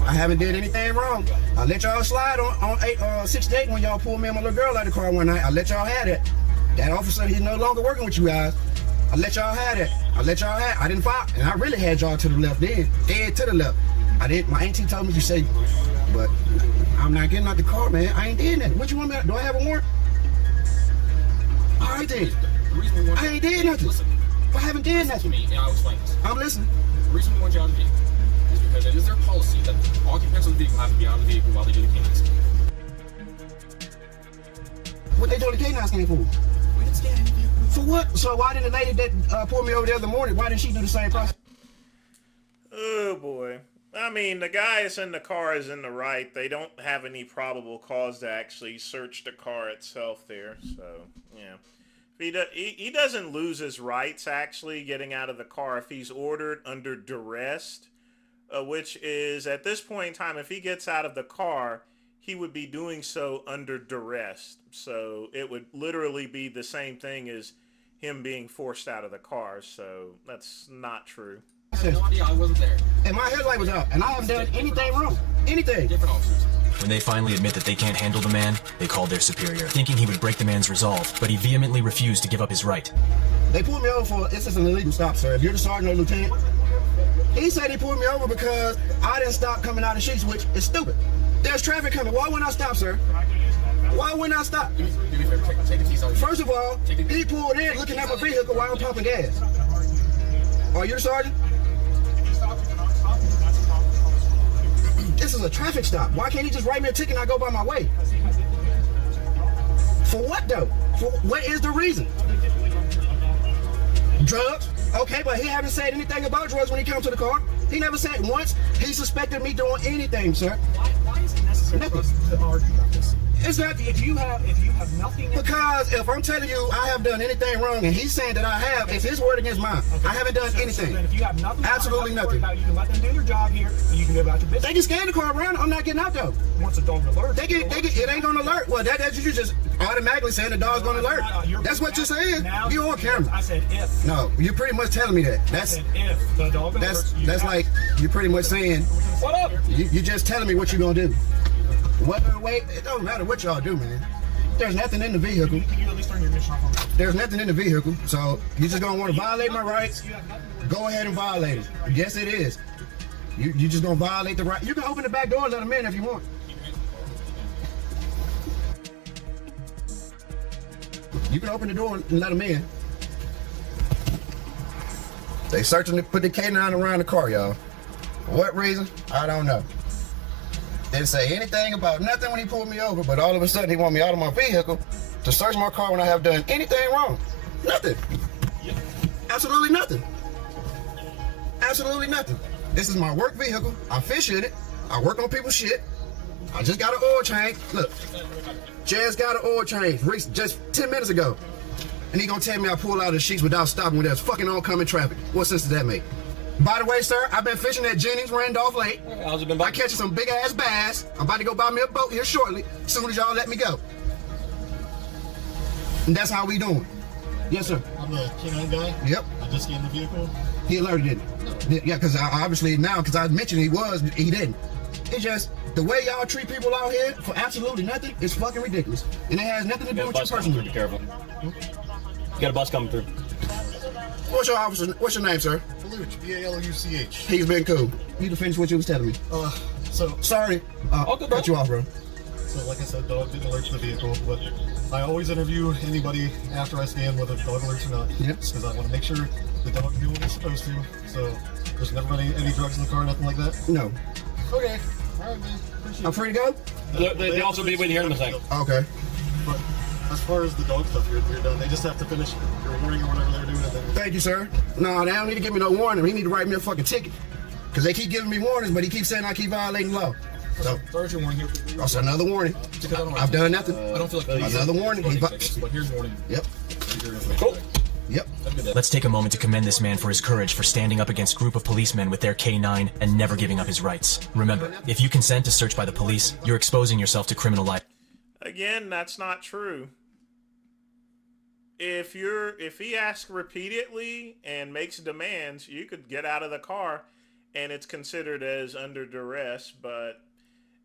I haven't did anything wrong. I let y'all slide on 68 when y'all pulled me and my little girl out of the car one night. I let y'all have it. That officer, he's no longer working with you guys. I let y'all have it. I let y'all have. I didn't fire, and I really had y'all to the left then, dead to the left. I did. My auntie told me to say, but I'm not getting out the car, man. I ain't did that. What you want me to do? I have a warrant? All right then. I ain't did nothing. Listen, I haven't did nothing. me, and I'll explain this. I'm listening. The reason we want you out of the vehicle is because it is their policy that occupants of the vehicle have to be out of the vehicle while they do the canine scan. What they doing the canine scan for? We didn't scan any vehicle. For what? So why didn't the lady that pulled me over the other morning, why didn't she do the same process? Oh boy. I mean, the guy that's in the car is in the right. They don't have any probable cause to actually search the car itself there. So, yeah. He doesn't lose his rights actually getting out of the car if he's ordered under duress, which is at this point in time, if he gets out of the car, he would be doing so under duress. So it would literally be the same thing as him being forced out of the car. So that's not true. I had no idea. I wasn't there. And my headlight was out, and I haven't done anything wrong. Anything. Different officers. When they finally admit that they can't handle the man, they called their superior, thinking he would break the man's resolve, but he vehemently refused to give up his right. They pulled me over for, this is an illegal stop, sir. If you're the sergeant or lieutenant, he said he pulled me over because I didn't stop coming out of sheets, which is stupid. There's traffic coming. Why wouldn't I stop, sir? Why wouldn't I stop? Do me a favor, take the keys out. First of all, he pulled in looking at my vehicle while I'm pumping gas. Are you the sergeant? This is a traffic stop. Why can't he just write me a ticket and I go by my way? For what though? For what is the reason? Drugs? Okay, but he haven't said anything about drugs when he came to the car. He never said once he suspected me doing anything, sir. Why is it necessary for us to argue about this? It's not If you have nothing. because if I'm telling you I have done anything wrong and he's saying that I have, it's his word against mine. Okay. I haven't done So anything. then if you have nothing, Absolutely nothing. about, you can let them do their job here, and you can go about your business. They can scan the car around. I'm not getting out though. Once a dog alert, It ain't gonna alert. Well, that's you just automatically saying the dog's gonna alert. That's what you're saying. You're on camera. I said if. No, you're pretty much telling me that. I That's said if the dog alerts, you that's have- like you're pretty much saying What up? you're just telling me what you're gonna do. What? Wait, it don't matter what y'all do, man. There's nothing in the vehicle. Can you at least turn your mission off on that? There's nothing in the vehicle, so you just gonna want to violate my rights. Go ahead and violate it. Yes, it is. You just gonna violate the right. You can open the back door and let them in if you want. You can open the door and let them in. They searching to put the canine around the car, y'all. For what reason? I don't know. Didn't say anything about nothing when he pulled me over, but all of a sudden he want me out of my vehicle to search my car when I have done anything wrong. Nothing. Absolutely nothing. Absolutely nothing. This is my work vehicle. I fish in it. I work on people's shit. I just got an oil change. Look, just got an oil change just 10 minutes ago. And he gonna tell me I pull out of the sheets without stopping when there's fucking oncoming traffic. What sense does that make? By the way, sir, I've been fishing at Jennings Randolph Lake. How's it been? I catching some big ass bass. I'm about to go buy me a boat here shortly, as soon as y'all let me go. And that's how we doing. Yes, sir. I'm the K9 guy. Yep. I just scanned the vehicle. He alerted didn't. Yeah, because obviously now, because I mentioned he didn't. It's just the way y'all treat people out here for absolutely nothing is fucking ridiculous, and it has nothing to do with you personally. Be careful. You got a bus coming through. What's your name, sir? Baluch, B-A-L-U-C-H. He's been cool. You can finish what you was telling me. So Sorry, cut you off, bro. So like I said, dog didn't alert to the vehicle, but I always interview anybody after I scan whether the dog alerts or not. Yep. Because I want to make sure the dog can do what it's supposed to. So there's never been any drugs in the car, nothing like that. No. Okay. All right, man. Appreciate I'm free to go? They also be waiting here in a second. Okay. But as far as the dog stuff, you're done. They just have to finish your warning or whatever they're doing. And then Thank you, sir. No, they don't need to give me no warning. He need to write me a fucking ticket. Because they keep giving me warnings, but he keeps saying I keep violating law. So, there's your warning here. that's another warning. I've done nothing. I don't feel like Another warning. but here's warning. Yep. Cool. Yep. Let's take a moment to commend this man for his courage for standing up against a group of policemen with their K9 and never giving up his rights. Remember, if you consent to search by the police, you're exposing yourself to criminal life. Again, that's not true. If he asks repeatedly and makes demands, you could get out of the car and it's considered as under duress. But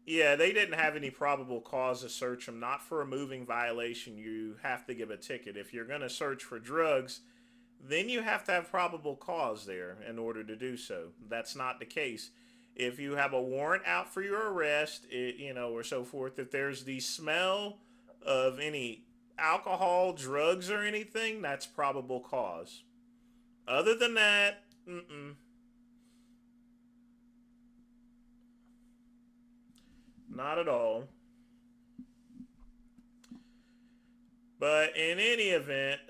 yeah, they didn't have any probable cause to search him. Not for a moving violation, you have to give a ticket. If you're going to search for drugs, then you have to have probable cause there in order to do so. That's not the case. If you have a warrant out for your arrest, or so forth, if there's the smell of any alcohol, drugs, or anything, that's probable cause. Other than that, not at all. But in any event,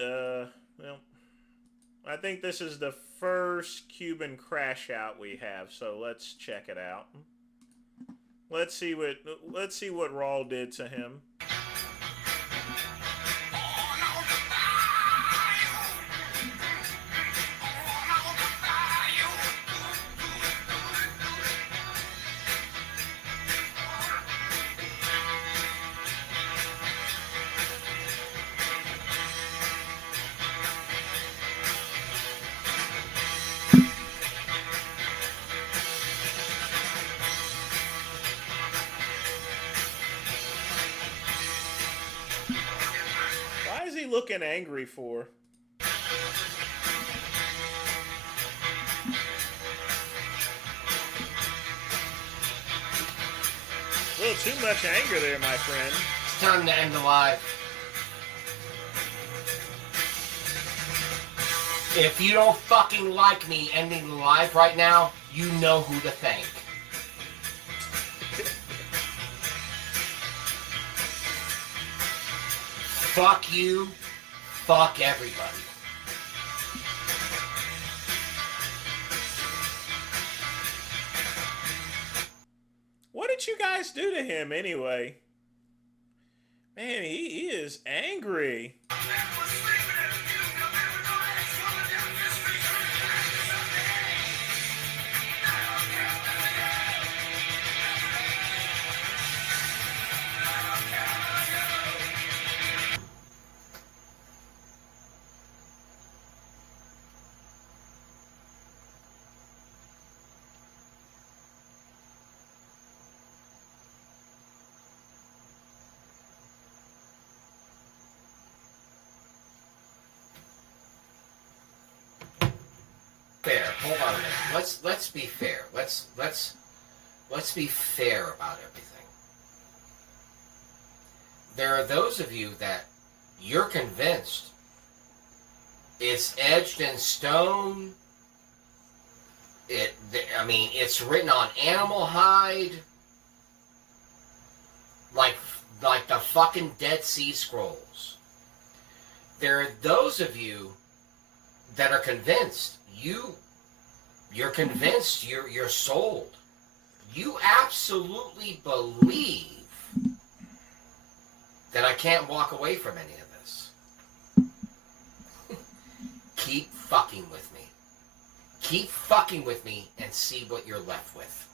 I think this is the first Cuban crash out we have, so let's check it out. Let's see what Raul did to him. Looking angry for? A little too much anger there, my friend. It's time to end the live. If you don't fucking like me ending the live right now, you know who to thank. Fuck you. Fuck everybody. What did you guys do to him anyway? Man, he is angry. Fair. Hold on a minute. Let's be fair. Let's be fair about everything. There are those of you that you're convinced it's edged in stone. It's written on animal hide, like the fucking Dead Sea Scrolls. There are those of you that are convinced. You're convinced, you're sold. You absolutely believe that I can't walk away from any of this. Keep fucking with me. Keep fucking with me and see what you're left with.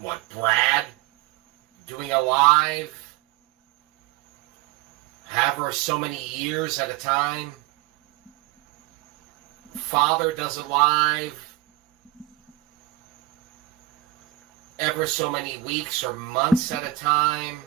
What, Brad? Doing a live? Have her so many years at a time. Father does it live. Ever so many weeks or months at a time.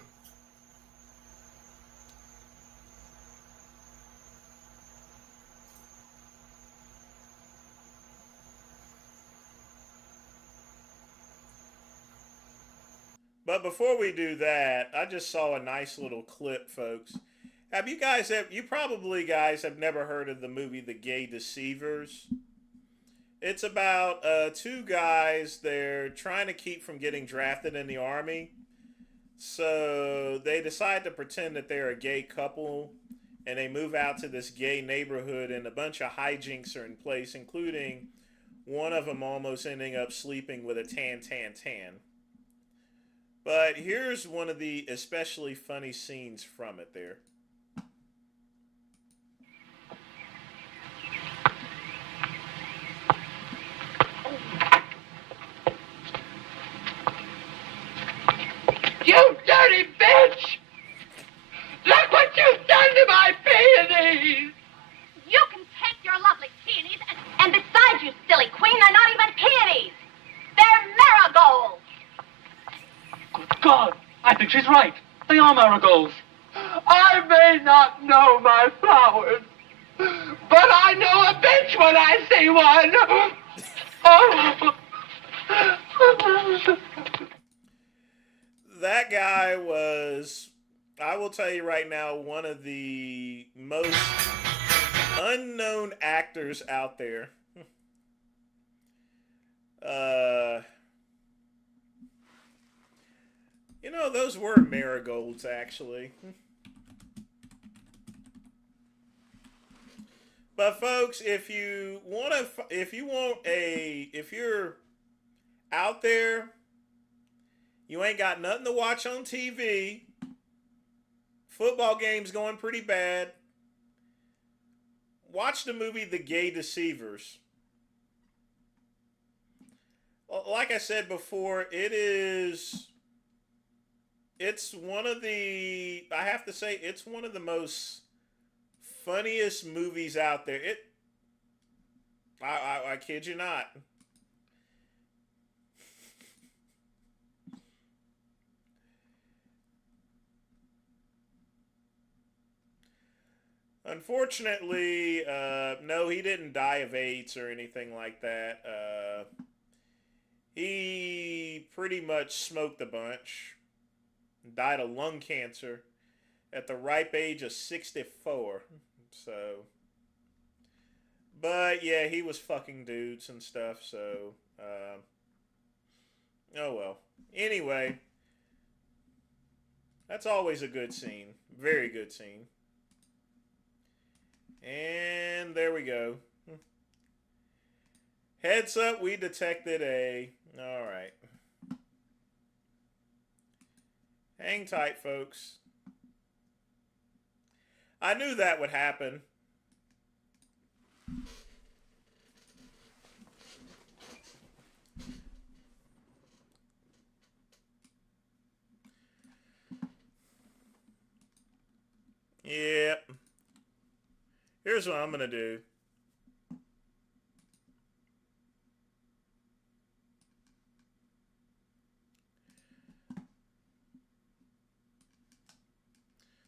But before we do that, I just saw a nice little clip, folks. You probably guys have never heard of the movie The Gay Deceivers. It's about two guys. They're trying to keep from getting drafted in the army. So they decide to pretend that they're a gay couple. And they move out to this gay neighborhood. And a bunch of hijinks are in place. Including one of them almost ending up sleeping with a tan. But here's one of the especially funny scenes from it there. You dirty bitch! Look what you've done to my peonies! You can take your lovely peonies and besides, you silly queen, they're not even peonies! They're marigolds! Good God! I think she's right. They are marigolds. I may not know my flowers, but I know a bitch when I see one. Oh. That guy was, I will tell you right now, one of the most unknown actors out there. You know, those were marigolds, actually. But folks, if you're out there, you ain't got nothing to watch on TV, football game's going pretty bad, watch the movie The Gay Deceivers. Like I said before, it's one of the, I have to say, it's one of the most funniest movies out there. I kid you not. Unfortunately, no, he didn't die of AIDS or anything like that. He pretty much smoked a bunch. Died of lung cancer at the ripe age of 64. So, but yeah, he was fucking dudes and stuff. So, oh well. Anyway, that's always a good scene. Very good scene. And there we go. Heads up, we detected a... Alright. Hang tight, folks. I knew that would happen. Yep. Here's what I'm going to do.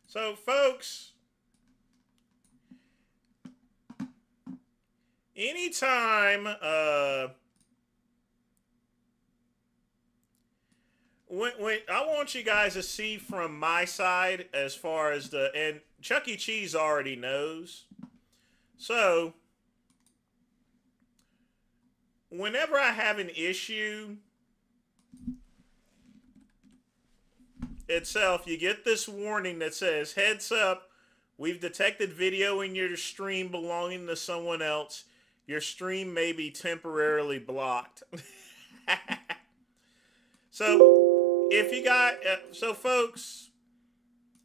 So, folks, anytime, when I want you guys to see from my side as far as and Chuck E. Cheese already knows. So, whenever I have an issue itself, you get this warning that says, heads up, we've detected video in your stream belonging to someone else. Your stream may be temporarily blocked. So, if you got, so folks,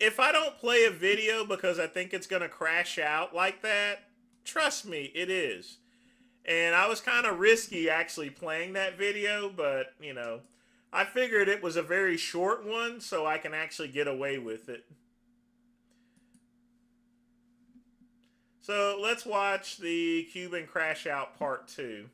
if I don't play a video because I think it's going to crash out like that, trust me, it is. And I was kind of risky actually playing that video, but, you know, I figured it was a very short one, so I can actually get away with it. So let's watch the Cuban Crash Out Part 2.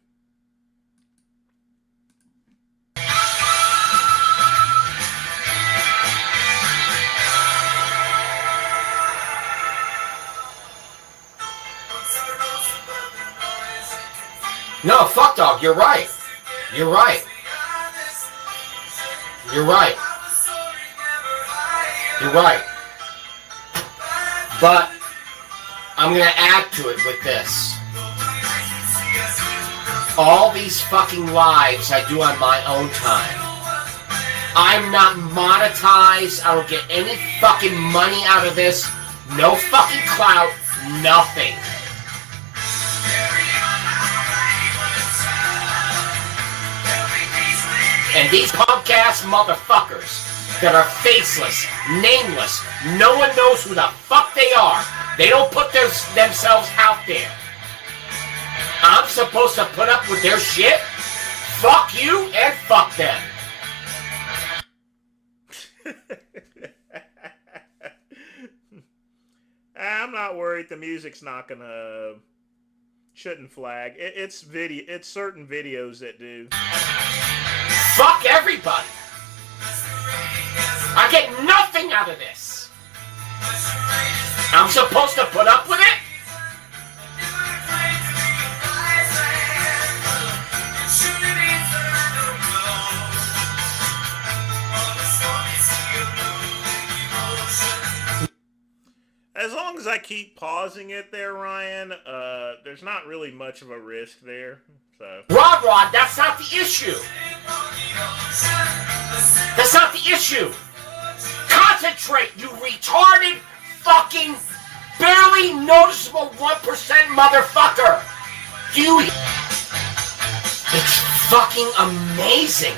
No, fuck dog, you're right. You're right. You're right. You're right. But I'm going to add to it with this. All these fucking lives I do on my own time. I'm not monetized. I don't get any fucking money out of this. No fucking clout. Nothing. And these punk-ass motherfuckers that are faceless, nameless, no one knows who the fuck they are. They don't put themselves out there. I'm supposed to put up with their shit? Fuck you and fuck them. I'm not worried. The music's not gonna... shouldn't flag. It's certain videos that do. Fuck everybody. I get nothing out of this. I'm supposed to put up with it? As long as I keep pausing it there, Ryan, there's not really much of a risk there. So. Rod, that's not the issue. That's not the issue. Concentrate, you retarded, fucking, barely noticeable 1% motherfucker. It's fucking amazing.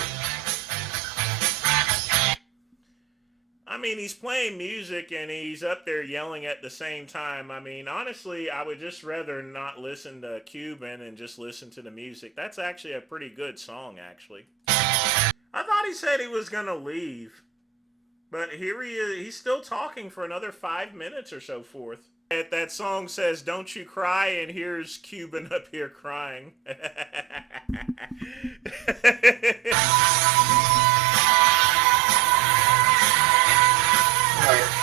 I mean, he's playing music and he's up there yelling at the same time. I mean, honestly, I would just rather not listen to Cuban and just listen to the music. That's actually a pretty good song, actually. I thought he said he was going to leave. But here he is. He's still talking for another 5 minutes or so forth. That song says, "Don't you cry," and here's Cuban up here crying. Right.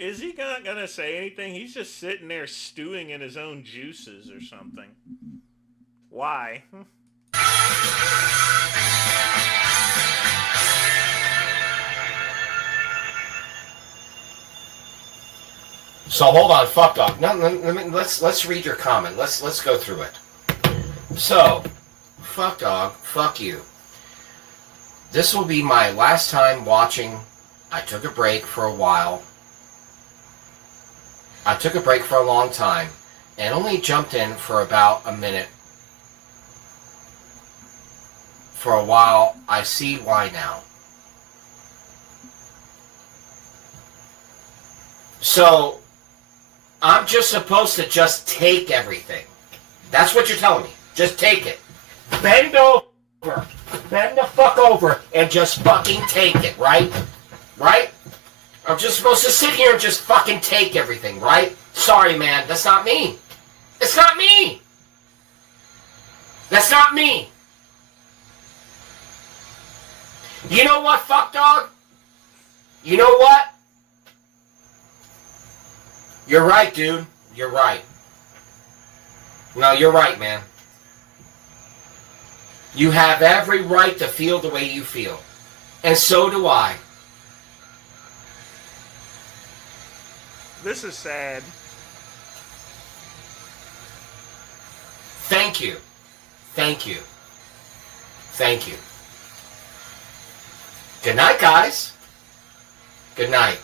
Is he not gonna say anything? He's just sitting there stewing in his own juices or something. Why? So hold on, fuck dog. No, let's read your comment. Let's go through it. So, fuck dog, fuck you. This will be my last time watching. I took a break for a while. I took a break for a long time and only jumped in for about a minute. For a while, I see why now. So, I'm just supposed to just take everything. That's what you're telling me. Just take it. Bend over. Bend the fuck over and just fucking take it, right? Right? I'm just supposed to sit here and just fucking take everything, right? Sorry, man. That's not me. It's not me. That's not me. You know what, fuck dog? You know what? You're right, dude. You're right. No, you're right, man. You have every right to feel the way you feel. And so do I. This is sad. Thank you. Thank you. Thank you. Good night, guys. Good night.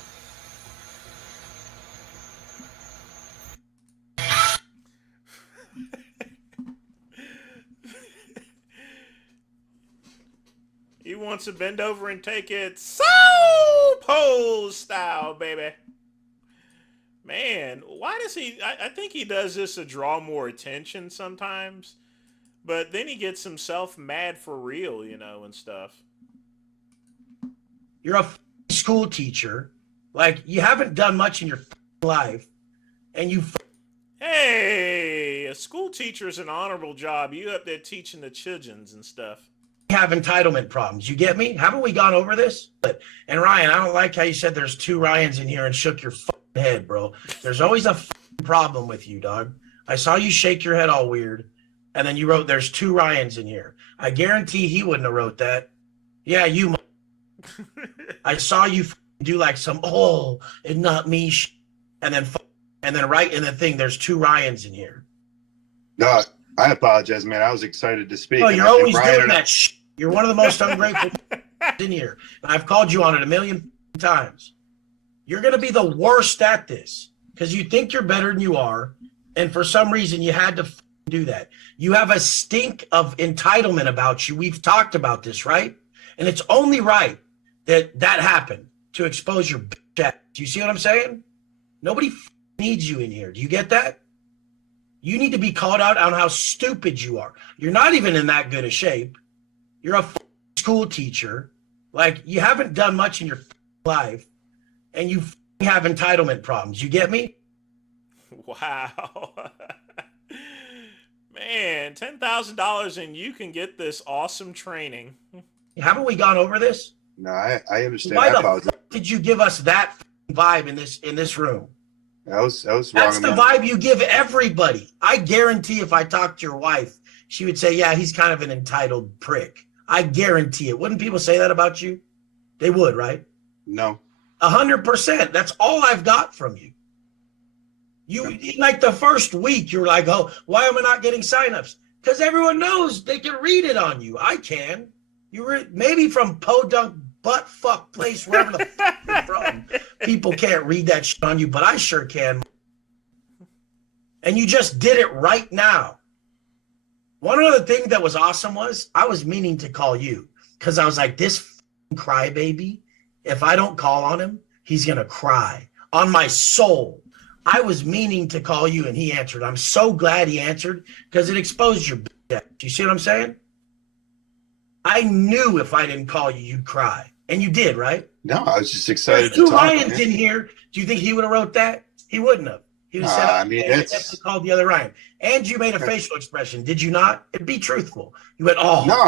He wants to bend over and take it soul pose style, baby. Man, why does he... I think he does this to draw more attention sometimes. But then he gets himself mad for real, you know, and stuff. You're a school teacher. Like, you haven't done much in your life. And you... Hey, a school teacher is an honorable job. You up there teaching the childrens and stuff. Have entitlement problems. You get me? Haven't we gone over this? And Ryan, I don't like how you said there's two Ryans in here and shook your head, bro. There's always a problem with you, dog. I saw you shake your head all weird, and then you wrote there's two Ryans in here. I guarantee he wouldn't have wrote that. Yeah, you. I saw you do like some and not me, and then right in the thing there's two Ryans in here. No, I apologize, man. I was excited to speak. Oh, you're always doing that. You're one of the most ungrateful. in here, and I've called you on it a million times. You're going to be the worst at this because you think you're better than you are, and for some reason you had to do that. You have a stink of entitlement about you. We've talked about this, right? And it's only right that that happened to expose your bitch ass. Do you see what I'm saying? Nobody needs you in here. Do you get that? You need to be called out on how stupid you are. You're not even in that good a shape. You're a school teacher. Like, you haven't done much in your life, and you have entitlement problems. You get me? Wow. Man, $10,000 and you can get this awesome training. Haven't we gone over this? No, I understand. Why I the apologize. fuck did you give us that vibe in this room? That was wrong. That's the vibe you give everybody. I guarantee if I talked to your wife, she would say, yeah, he's kind of an entitled prick. I guarantee it. Wouldn't people say that about you? They would, right? No. 100%. That's all I've got from you. You, like the first week, you were like, oh, why am I not getting signups? Because everyone knows they can read it on you. I can. You were maybe from Podunk butt fuck place, wherever the fuck you're from. People can't read that shit on you, but I sure can. And you just did it right now. One other thing that was awesome was I was meaning to call you because I was like, this crybaby, if I don't call on him, he's going to cry on my soul. I was meaning to call you and he answered. I'm so glad he answered because it exposed your bitch. Do you see what I'm saying? I knew if I didn't call you, you'd cry. And you did, right? No, I was just excited There's two to talk. Ryans in here. Do you think he would have wrote that? He wouldn't have. He would have said, I mean, it's called the other Ryan. And you made a facial expression, did you not? Be truthful. You went, oh. No,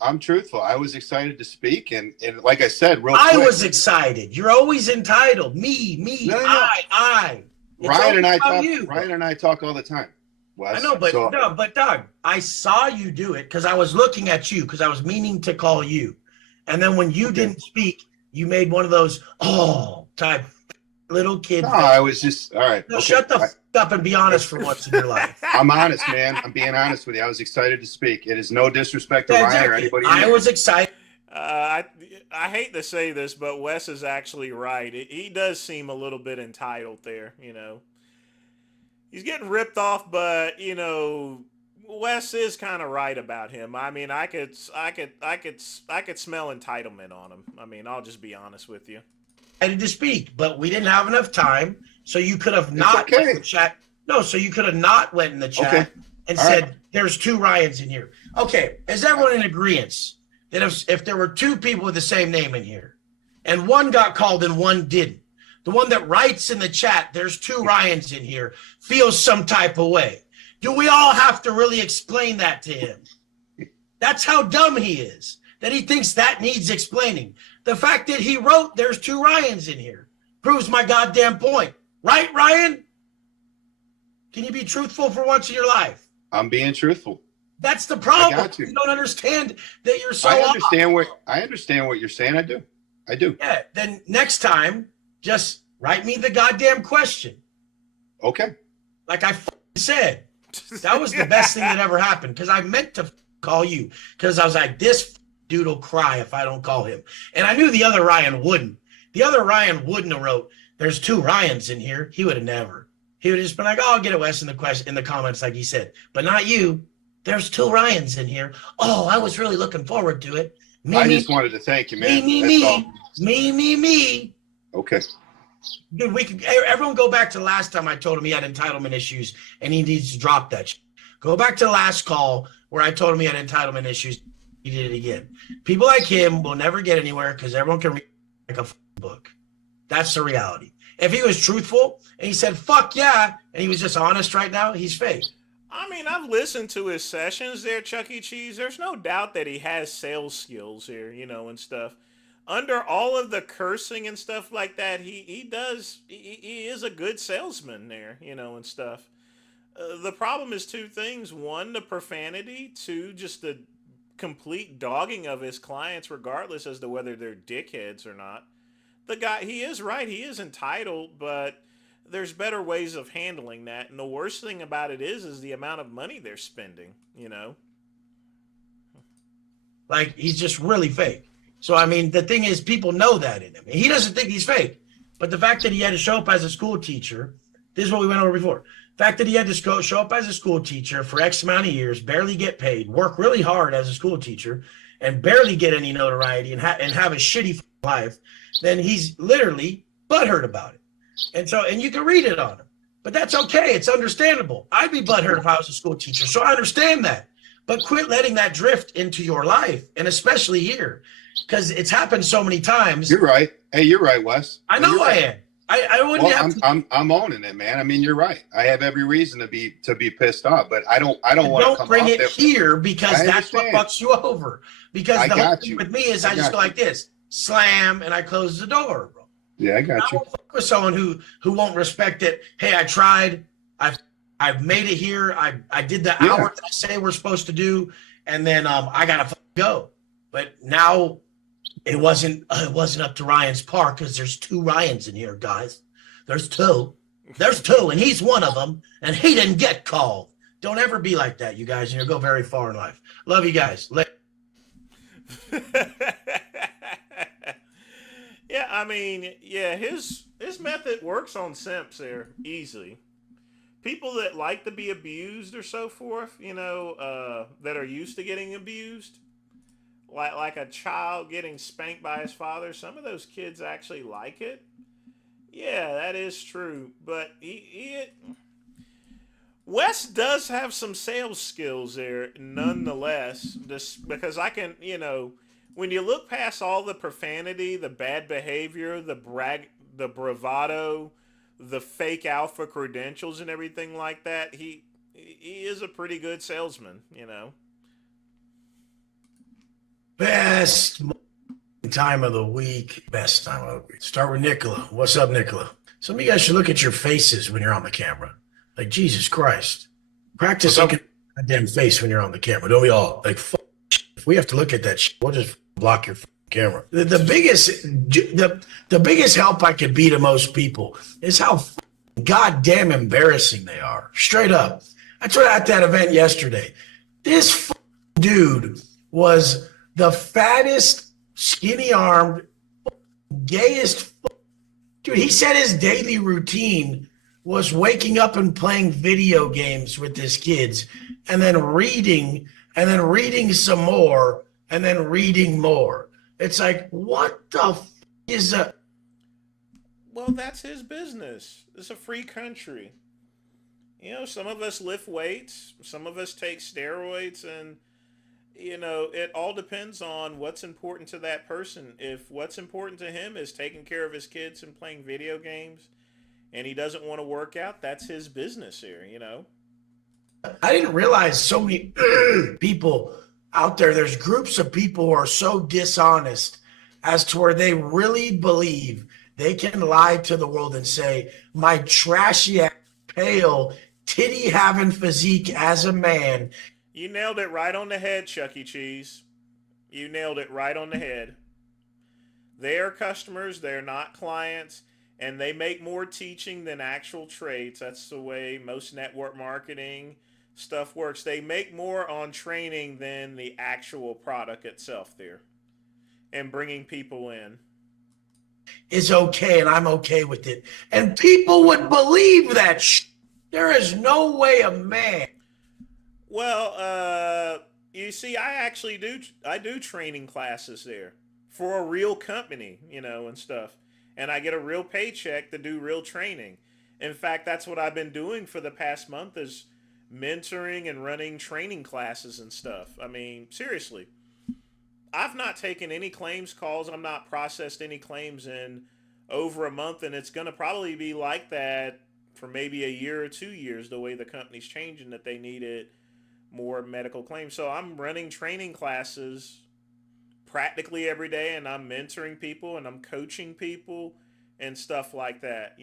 I'm truthful. I was excited to speak, and like I said, real quick. I was excited. You're always entitled. Me, No. I. It's Ryan and I about talk. you. Ryan and I talk all the time. Wes. I know, but So- no, but Doug, I saw you do it because I was looking at you because I was meaning to call you, and then when you didn't speak, you made one of those type little kid. No, I was just all right. No, okay. shut the f up and be honest for once in your life. I'm honest, man. I'm being honest with you. I was excited to speak. It is no disrespect to Yeah, Ryan or exactly. anybody. I was excited. I hate to say this, but Wes is actually right. He does seem a little bit entitled there, you know. He's getting ripped off, but you know, Wes is kind of right about him. I mean, I could smell entitlement on him. I mean, I'll just be honest with you. I had to speak, but we didn't have enough time, so you could have not went in the chat. No, so you could have not went in the chat and said, "There's two Ryans in here." Okay, is everyone in agreement that if there were two people with the same name in here, and one got called and one didn't, the one that writes in the chat, "There's two Ryans in here," feels some type of way? Do we all have to really explain that to him? That's how dumb he is, that he thinks that needs explaining. The fact that he wrote, "There's two Ryans in here," proves my goddamn point. Right, Ryan? Can you be truthful for once in your life? I'm being truthful. That's the problem. I got you. You don't understand that you're so I off. understand what you're saying. I do. Yeah, then next time, just write me the goddamn question. Okay. Like I said. That was the best thing that ever happened because I meant to call you because I was like, this dude will cry if I don't call him. And I knew the other Ryan wouldn't. The other Ryan wouldn't have wrote, "There's two Ryans in here." He would have never. He would have just been like, "Oh, I'll get it, Wes," in the comments, like he said. But not you. "There's two Ryans in here. Oh, I was really looking forward to it." I just wanted to thank you, man. Me. Okay. Dude, everyone go back to the last time I told him he had entitlement issues and he needs to drop that shit. Go back to the last call where I told him he had entitlement issues. He did it again. People like him will never get anywhere because everyone can read like a book. That's the reality. If he was truthful and he said, "Fuck yeah," and he was just honest right now, he's fake. I mean, I've listened to his sessions there, Chuck E. Cheese. There's no doubt that he has sales skills here, you know, and stuff. Under all of the cursing and stuff like that, he is a good salesman there, you know, and stuff. The problem is two things. One, the profanity. Two, just the complete dogging of his clients, regardless as to whether they're dickheads or not. The guy, he is right. He is entitled, but there's better ways of handling that. And the worst thing about it is the amount of money they're spending, you know. Like, he's just really fake. So, I mean, the thing is, people know that in him. He doesn't think he's fake. But the fact that he had to show up as a school teacher, this is what we went over before. The fact that he had to show up as a school teacher for X amount of years, barely get paid, work really hard as a school teacher, and barely get any notoriety and have a shitty life, then he's literally butthurt about it. And you can read it on him. But that's okay. It's understandable. I'd be butthurt if I was a school teacher. So I understand that. But quit letting that drift into your life, and especially here, because it's happened so many times. You're right. Hey, you're right, Wes. I know I am. I wouldn't well, have to. I'm owning it, man. I mean, you're right. I have every reason to be pissed off, but I don't want to come bring off it that here because that's what fucks you over. Because the whole got thing you. with me is I I just got go like this, slam, and I close the door, bro. Yeah, I got you. I won't fuck with someone who won't respect it. Hey, I tried. I've made it here. I did the hour that I say we're supposed to do, and then I gotta go. But now it wasn't up to Ryan's part because there's 2 Ryans in here, guys. There's 2. There's 2, and he's one of them, and he didn't get called. Don't ever be like that, you guys, and you'll go very far in life. Love you guys. Yeah, I mean, yeah, his method works on simps there easily. People that like to be abused or so forth, that are used to getting abused, like a child getting spanked by his father. Some of those kids actually like it. Yeah, that is true. But Wes does have some sales skills there, nonetheless. Just because I can, when you look past all the profanity, the bad behavior, the bravado, the fake alpha credentials and everything like that, he is a pretty good salesman, Best time of the week. Best time of the week. Start with Nicola. What's up, Nicola? Some of you guys should look at your faces when you're on the camera. Like, Jesus Christ. Practice looking at your goddamn face when you're on the camera. Don't we all? Like, if we have to look at that shit, we'll just block your camera. The biggest help I could be to most people is how goddamn embarrassing they are. Straight up. I tried at that event yesterday. This dude was the fattest, skinny-armed, gayest. Dude, he said his daily routine was waking up and playing video games with his kids and then reading some more and then reading more. It's like, what the is that? Well, that's his business. It's a free country. Some of us lift weights, some of us take steroids, and it all depends on what's important to that person. If what's important to him is taking care of his kids and playing video games, and he doesn't want to work out, that's his business here, I didn't realize so many people out there, there's groups of people who are so dishonest as to where they really believe they can lie to the world and say, my trashy, pale, titty-having physique as a man. You nailed it right on the head, Chuck E. Cheese. You nailed it right on the head. They are customers, they're not clients, and they make more teaching than actual trades. That's the way most network marketing stuff works. They make more on training than the actual product itself there and bringing people in. Is okay, and I'm okay with it. And people would believe that there is no way a man. Well, you see, I do training classes there for a real company, and stuff. And I get a real paycheck to do real training. In fact, that's what I've been doing for the past month is mentoring and running training classes and stuff. I mean, seriously. I've not taken any claims calls. I'm not processed any claims in over a month, and it's going to probably be like that for maybe a year or 2 years, the way the company's changing, that they needed more medical claims. So I'm running training classes practically every day, and I'm mentoring people and I'm coaching people and stuff like that,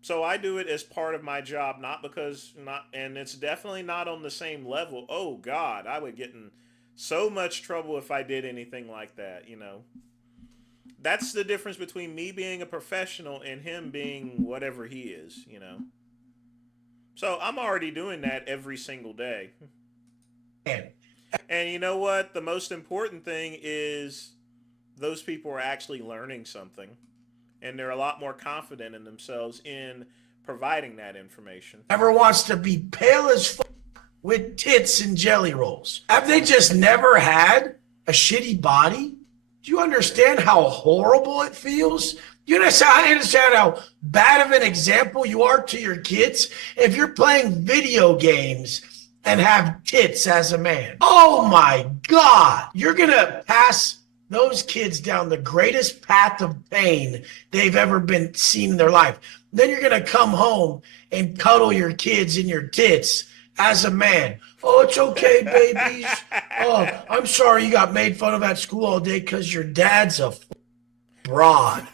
So I do it as part of my job, and it's definitely not on the same level. Oh God, I would get in so much trouble if I did anything like that, That's the difference between me being a professional and him being whatever he is, So I'm already doing that every single day. And you know what? The most important thing is those people are actually learning something, and they're a lot more confident in themselves in providing that information. Ever wants to be pale as fuck with tits and jelly rolls? Have they just never had a shitty body? Do you understand how horrible it feels? You understand how bad of an example you are to your kids if you're playing video games and have tits as a man? Oh my God. You're going to pass those kids down the greatest path of pain they've ever been seen in their life. Then you're going to come home and cuddle your kids in your tits as a man. Oh, it's okay, babies. Oh, I'm sorry you got made fun of at school all day because your dad's a broad.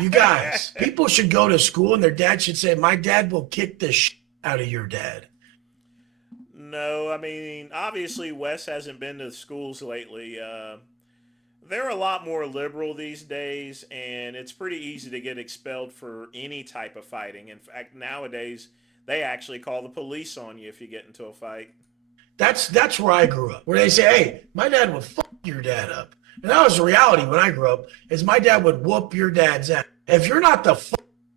You guys, people should go to school and their dad should say, my dad will kick the shit out of your dad. No, I mean, obviously Wes hasn't been to schools lately. They're a lot more liberal these days, and it's pretty easy to get expelled for any type of fighting. In fact, nowadays, they actually call the police on you if you get into a fight. That's where I grew up, where they say, hey, my dad would fuck your dad up. And that was the reality when I grew up, is my dad would whoop your dad's ass. If you're not the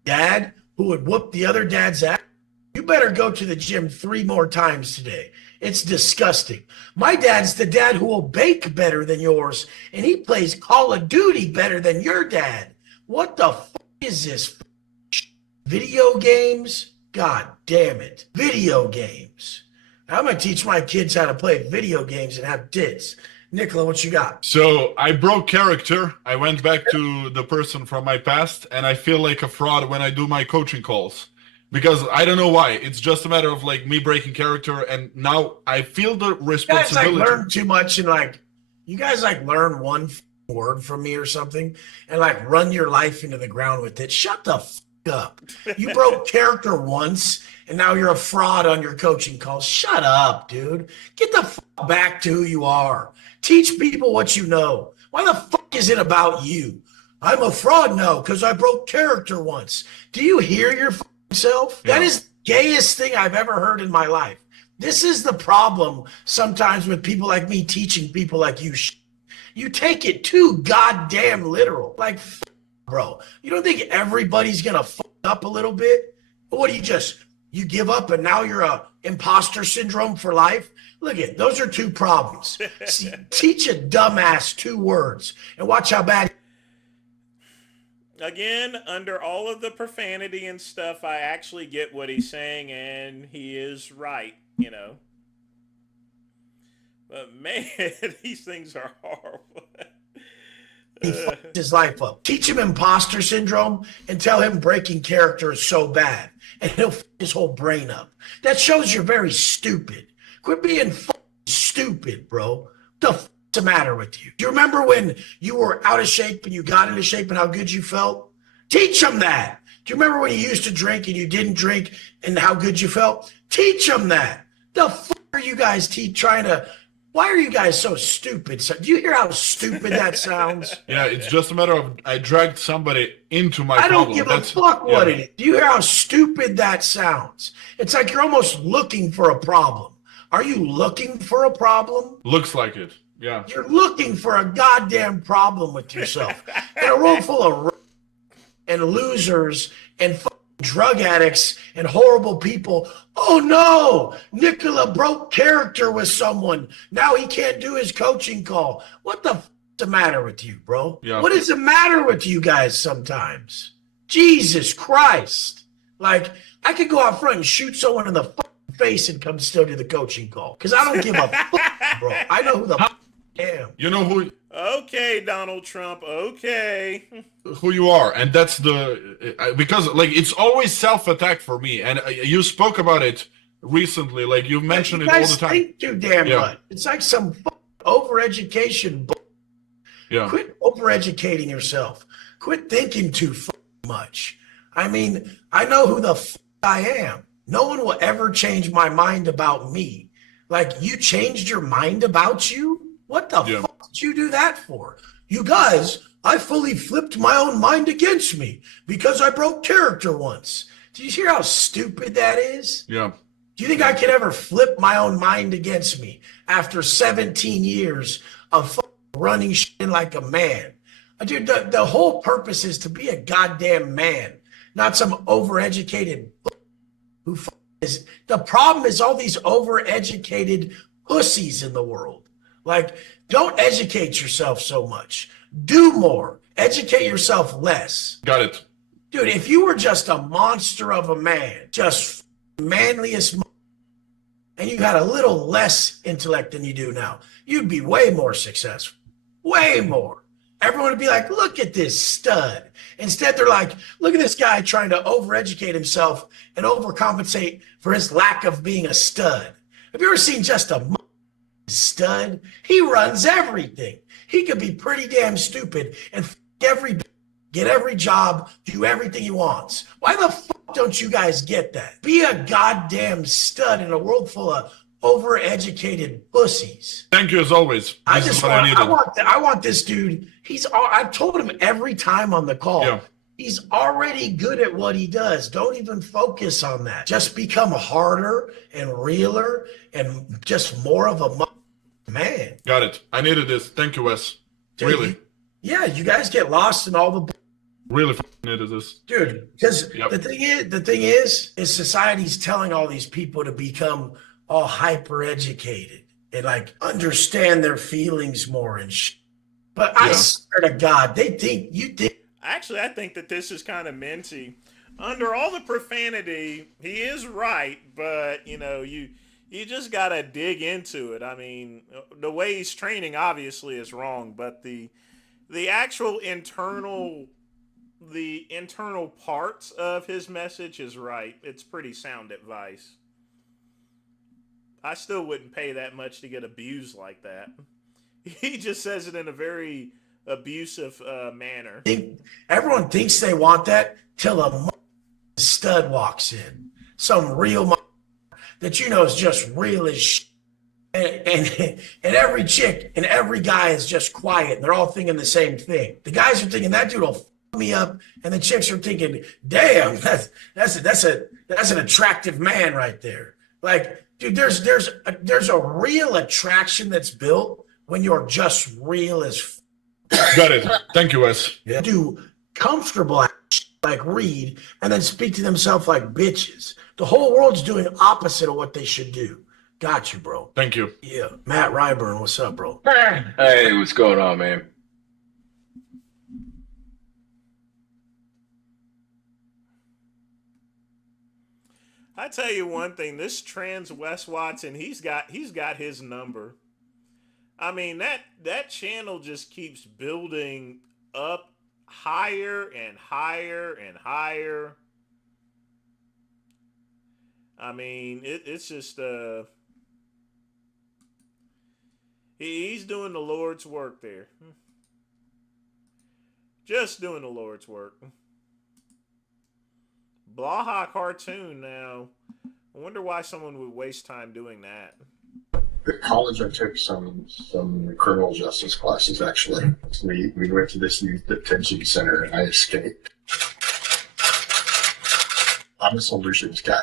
dad who would whoop the other dad's ass, you better go to the gym 3 more times today. It's disgusting. My dad's the dad who will bake better than yours, and he plays Call of Duty better than your dad. What the is this? Video games? God damn it. Video games. I'm going to teach my kids how to play video games and have tits. Nicola, what you got? So I broke character. I went back to the person from my past, and I feel like a fraud when I do my coaching calls. Because I don't know why. It's just a matter of like me breaking character, and now I feel the responsibility. You guys like learn too much, and like you guys like learn one word from me or something, and like run your life into the ground with it. Shut the up. You broke character once, and now you're a fraud on your coaching calls. Shut up, dude. Get the back to who you are. Teach people what you know. Why the fuck is it about you? I'm a fraud? No, because I broke character once. Do you hear your self? Yeah. That is the gayest thing I've ever heard in my life. This is the problem sometimes with people like me teaching people like you. You take it too goddamn literal. Like, bro, you don't think everybody's going to fuck up a little bit? What do you give up and now you're a imposter syndrome for life? Look at those are 2 problems. See, teach a dumbass 2 words and watch how bad. Again, under all of the profanity and stuff, I actually get what he's saying, and he is right, you know. But man, these things are horrible. He fucked his life up. Teach him imposter syndrome and tell him breaking character is so bad, and he'll fuck his whole brain up. That shows you're very stupid. Quit being stupid, bro. What's the matter with you? Do you remember when you were out of shape and you got into shape and how good you felt? Teach them that. Do you remember when you used to drink and you didn't drink and how good you felt? Teach them that. The fuck are you guys trying to... Why are you guys so stupid? So, do you hear how stupid that sounds? Yeah, it's just a matter of I dragged somebody into my problem. I don't give a fuck what it is. Do you hear how stupid that sounds? It's like you're almost looking for a problem. Are you looking for a problem? Looks like it. Yeah. You're looking for a goddamn problem with yourself. In a room full of and losers and drug addicts and horrible people. Oh no, Nicola broke character with someone. Now he can't do his coaching call. What the the matter with you, bro? Yeah. What is the matter with you guys sometimes? Jesus Christ. Like, I could go out front and shoot someone in the face and come still to the coaching call. Because I don't give a fuck, bro. I know who the I am. You know who... Okay, Donald Trump, okay. Who you are, and that's the... Because, like, it's always self-attack for me, and you spoke about it recently, like, you mentioned it all the time. You guys think too damn much. It's like some overeducation. Yeah. Quit overeducating yourself. Quit thinking too much. I mean, I know who the I am. No one will ever change my mind about me. Like, you changed your mind about you? What the fuck did you do that for? You guys, I fully flipped my own mind against me because I broke character once. Do you hear how stupid that is? Yeah. Do you think I could ever flip my own mind against me after 17 years of running shit like a man? Dude, the whole purpose is to be a goddamn man, not some overeducated who is. The problem is all these overeducated pussies in the world. Like, don't educate yourself so much. Do more. Educate yourself less. Got it. Dude, if you were just a monster of a man, just manliest, and you had a little less intellect than you do now, you'd be way more successful. Way more. Everyone would be like, look at this stud. Instead, they're like, look at this guy trying to overeducate himself and overcompensate for his lack of being a stud. Have you ever seen just a stud? He runs everything. He could be pretty damn stupid and get every job, do everything he wants. Why the fuck don't you guys get that? Be a goddamn stud in a world full of overeducated pussies. Thank you as always. I want this dude. I've told him every time on the call. Yeah. He's already good at what he does. Don't even focus on that. Just become harder and realer and just more of a man. Got it. I needed this. Thank you, Wes. Dude, really. Yeah, you guys get lost in all the really needed this. Dude, because the thing is society's telling all these people to become all hyper educated and like understand their feelings more and shit. But I swear to God, they think you think. Actually, I think that this is kind of minty. Under all the profanity, he is right, but you just gotta dig into it. I mean, the way he's training obviously is wrong, but the actual internal parts of his message is right. It's pretty sound advice. I still wouldn't pay that much to get abused like that. He just says it in a very abusive manner. Everyone thinks they want that till a stud walks in. Some real that is just real as shit. And every chick and every guy is just quiet. And they're all thinking the same thing. The guys are thinking that dude will f me up, and the chicks are thinking, damn, that's an attractive man right there. Like, dude, there's a real attraction that's built when you're just real as Got it. Thank you, Wes. Yeah. Do comfortable like read and then speak to themselves like bitches. The whole world's doing opposite of what they should do. Got you, bro. Thank you. Yeah. Matt Ryburn, what's up, bro? Hey, what's going on, man? I tell you one thing, this trans Wes Watson, he's got his number. I mean, that channel just keeps building up higher and higher and higher. I mean, it's just he's doing the Lord's work there. Just doing the Lord's work. Blaha cartoon now. I wonder why someone would waste time doing that. At college, I took some criminal justice classes, actually. We went to this youth detention center, and I escaped. I'm a solutions guy.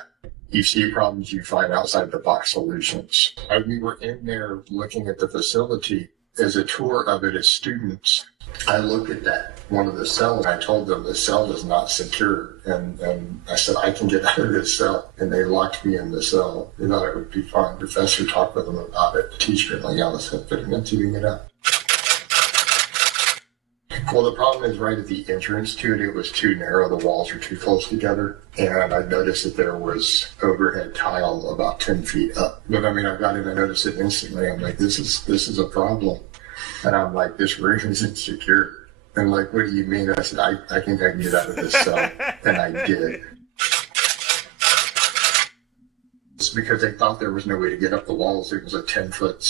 You see problems, you find outside-the-box solutions. We were in there looking at the facility. As a tour of it as students, I looked at one of the cells, and I told them the cell is not secure. And I said, I can get out of this cell. And they locked me in the cell. They thought it would be fun. The professor talked with them about it. The teacher, like, yeah, let's put it into you get out. Well, the problem is right at the entrance to it, it was too narrow. The walls were too close together. And I noticed that there was overhead tile about 10 feet up. But I mean, I got in, I noticed it instantly. I'm like, this is a problem. And I'm like, this room isn't secure. And like, what do you mean? I said, I think I can get out of this cell. And I did. It's because they thought there was no way to get up the walls. It was a 10-foot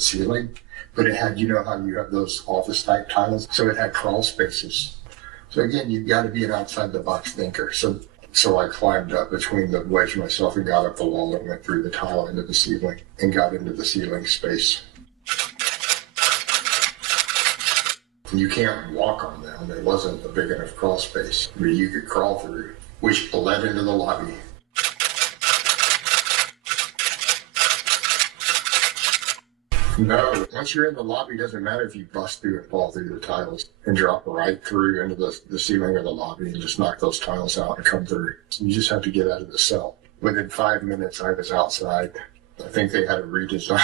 ceiling. But it had, you know how you have those office type tiles? So it had crawl spaces. So again, you've got to be an outside the box thinker. So I climbed up between the wedge myself and got up the wall and went through the tile into the ceiling and got into the ceiling space. You can't walk on them. There wasn't a big enough crawl space where you could crawl through, which led into the lobby. No, once you're in the lobby, it doesn't matter if you bust through and fall through the tiles and drop right through into the ceiling of the lobby and just knock those tiles out and come through. You just have to get out of the cell. Within 5 minutes, I was outside. I think they had a redesign.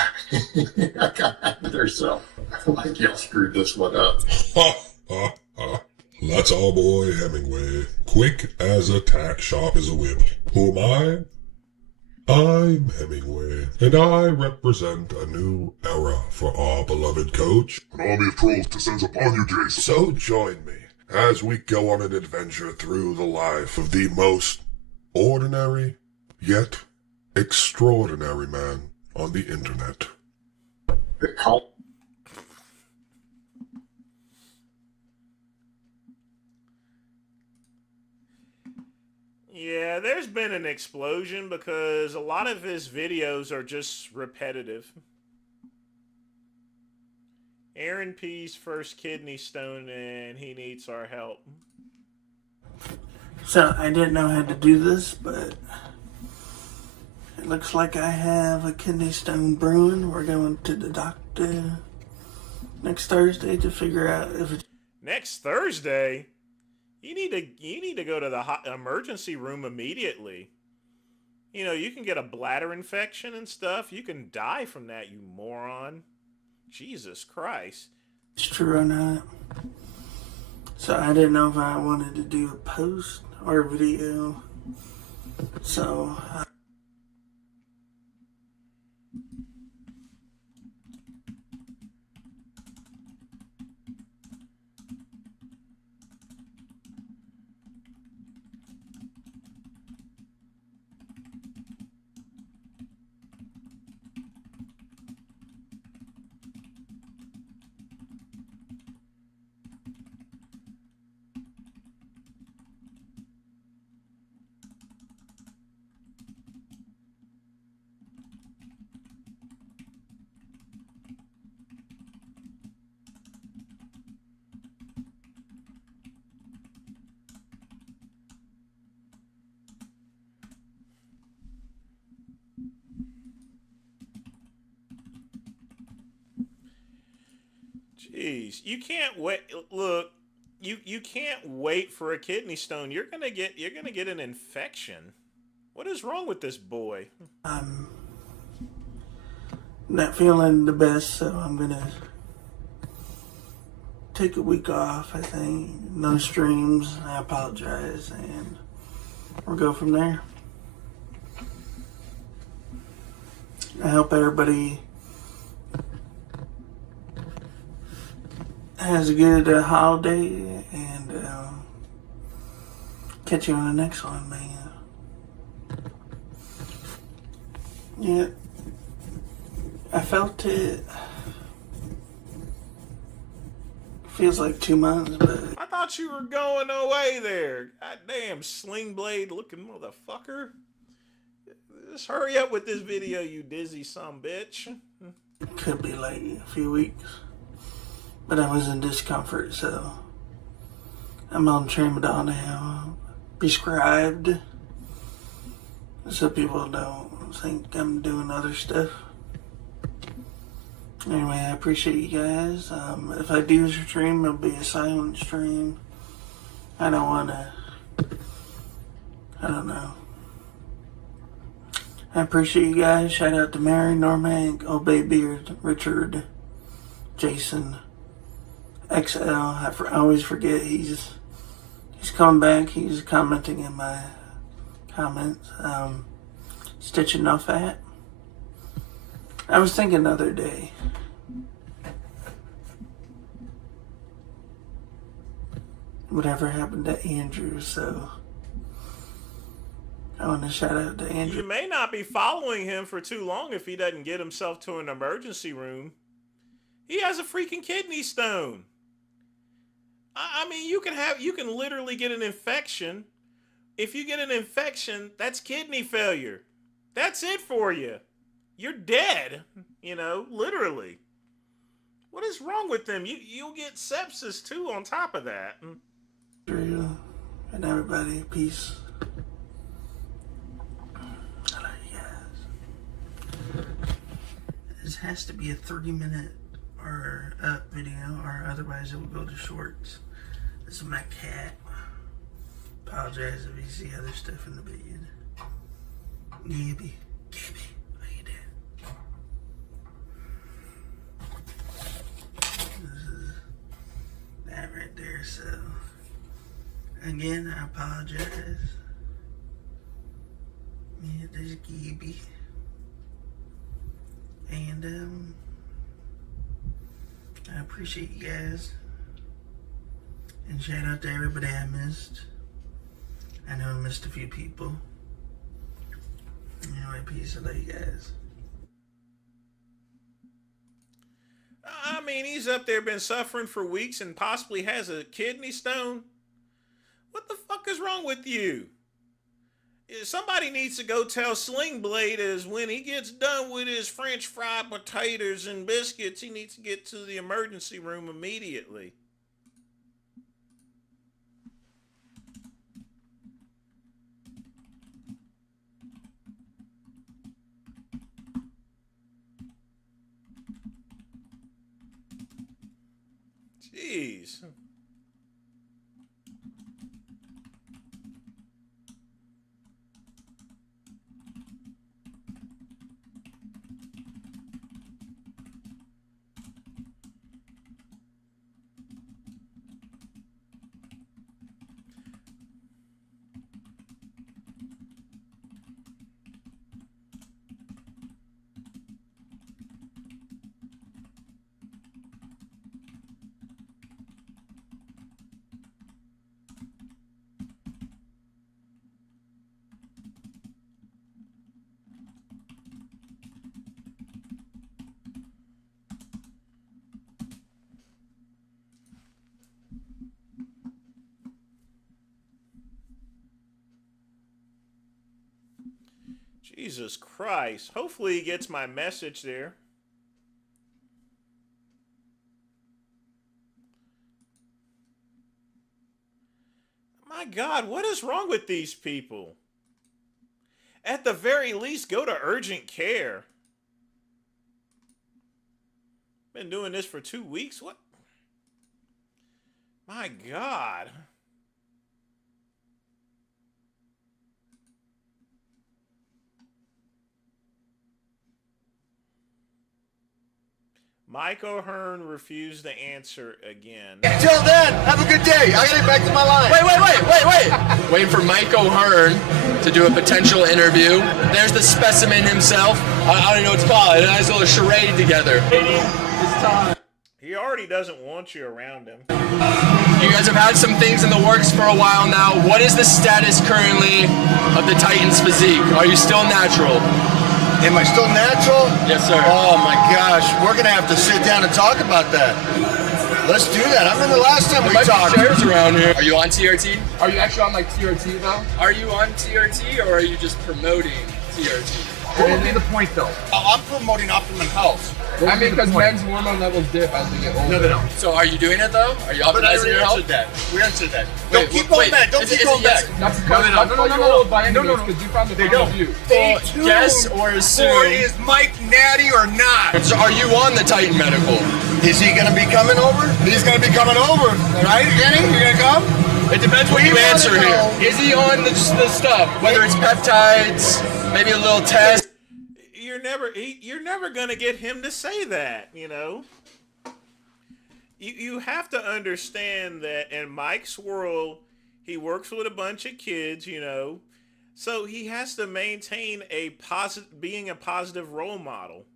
I got out of their cell. Like, y'all screwed this one up. Ha, ha, ha. That's our boy Hemingway. Quick as a tack, sharp as a whip. Who am I? I'm Hemingway, and I represent a new era for our beloved coach. An army of trolls descends upon you, Jason. So join me as we go on an adventure through the life of the most ordinary, yet extraordinary man on the internet. The cult. Yeah, there's been an explosion because a lot of his videos are just repetitive. Aaron P's first kidney stone and he needs our help. So I didn't know how to do this, but it looks like I have a kidney stone brewing. We're going to the doctor next Thursday to figure out if it's... Next Thursday? You need to go to the emergency room immediately. You know, you can get a bladder infection and stuff. You can die from that, you moron. Jesus Christ. It's true or not. So I didn't know if I wanted to do a post or a video. So... Jeez, you can't wait. Look, you can't wait for a kidney stone. You're gonna get an infection. What is wrong with this boy? I'm not feeling the best, so I'm gonna take a week off. I think no streams. I apologize, and we'll go from there. I hope everybody has a good holiday, and catch you on the next one, man. Yeah, I felt it. Feels like 2 months, but I thought you were going away there. Goddamn sling blade looking motherfucker. Just hurry up with this video, you dizzy bitch. it could be like a few weeks. But I was in discomfort, so I'm on tramadol now, prescribed, so people don't think I'm doing other stuff. Anyway, I appreciate you guys. If I do stream, it'll be a silent stream. I don't want to, I don't know. I appreciate you guys. Shout out to Mary, Norman, Obey Beard, Richard, Jason, XL. I always forget he's coming back. He's commenting in my comments. Stitching off that. I was thinking the other day, whatever happened to Andrew, so I want to shout out to Andrew. You may not be following him for too long if he doesn't get himself to an emergency room. He has a freaking kidney stone. I mean, you can literally get an infection. If you get an infection, that's kidney failure. That's it for you. You're dead, you know, literally. What is wrong with them? You'll get sepsis too on top of that. And everybody, peace. I love you guys. has to be a 30-minute or up video, or otherwise it will go to shorts. This is my cat. Apologize if you see other stuff in the bed. Gabby, how you doing? This is that right there. So again, I apologize. Yeah, there's Gabby. And I appreciate you guys. And shout out to everybody I missed. I know I missed a few people. Anyway, peace. I love you guys. I mean, he's up there been suffering for weeks and possibly has a kidney stone. What the fuck is wrong with you? Somebody needs to go tell Sling Blade is when he gets done with his French fried potatoes and biscuits, he needs to get to the emergency room immediately. Jeez. Jesus Christ. Hopefully he gets my message there. My God, what is wrong with these people? At the very least, go to urgent care. Been doing this for 2 weeks? What? My God. Mike O'Hearn refused to answer again. Until then, have a good day. I gotta get back to my line. Wait. Waiting for Mike O'Hearn to do a potential interview. There's the specimen himself. I don't even know what to call it. A nice little charade together. He already doesn't want you around him. You guys have had some things in the works for a while now. What is the status currently of the Titan's physique? Are you still natural? Am I still natural? Yes, sir. Oh my gosh, we're gonna have to sit down and talk about that. Let's do that. I remember last time we talked. Chairs around here. Are you on TRT? Are you actually on like TRT though? Are you on TRT or are you just promoting TRT? What would be the point though? I'm promoting optimum health. I mean, because men's hormone levels dip as they get older. No, they don't. So are you doing it though? Are you optimizing your health? We answered that. Don't keep going back. Don't keep going back. That's no. Because you found the point of view. Guess or assume. Or is Mike natty or not? So are you on the Titan Medical? Is he gonna be coming over? He's gonna be coming over, right, Kenny? You gonna come? It depends what you answer here. Is he on the stuff? Whether it's peptides, maybe a little test. You're never gonna get him to say that, you know. You have to understand that in Mike's world, he works with a bunch of kids, you know, so he has to maintain being a positive role model.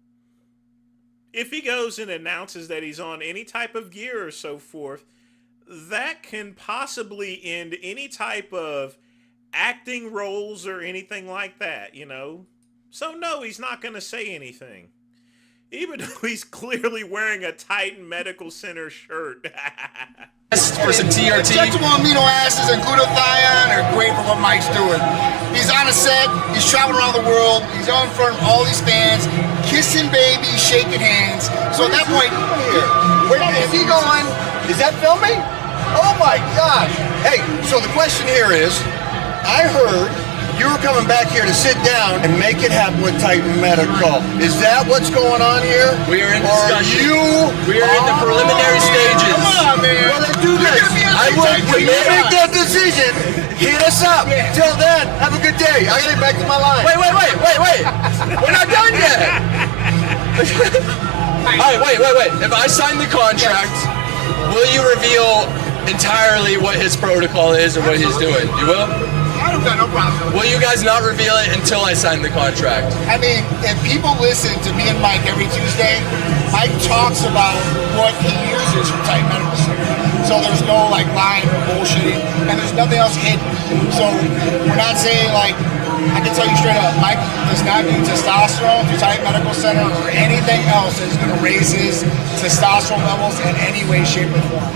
If he goes and announces that he's on any type of gear or so forth, that can possibly end any type of acting roles or anything like that, you know. So no, he's not going to say anything. Even though he's clearly wearing a Titan Medical Center shirt. For some TRT. Injectable amino acids and glutathione are great for what Mike's doing. He's on a set, he's traveling around the world, he's on front of all these fans, kissing babies, shaking hands. So at that point, where is he going? Is that filming? Oh my gosh. Hey, so the question here is, I heard you were coming back here to sit down and make it happen with Titan Medical. Is that what's going on here? We are in Or discussion. We are Oh, in the preliminary stages. Come on, man. Well, then do this. When you make that decision, hit us up. Till then, have a good day. I gotta get back to my line. Wait. We're not done yet. All right, wait. If I sign the contract, will you reveal entirely what his protocol is and what he's doing? You will? I don't got no problem. Will you guys not reveal it until I sign the contract? I mean, if people listen to me and Mike every Tuesday, Mike talks about what he uses for Titan Medical Center. So there's no like lying or bullshitting, and there's nothing else hidden. So we're not saying like, I can tell you straight up, Mike does not do testosterone through Titan Medical Center or anything else that is going to raise his testosterone levels in any way, shape, or form.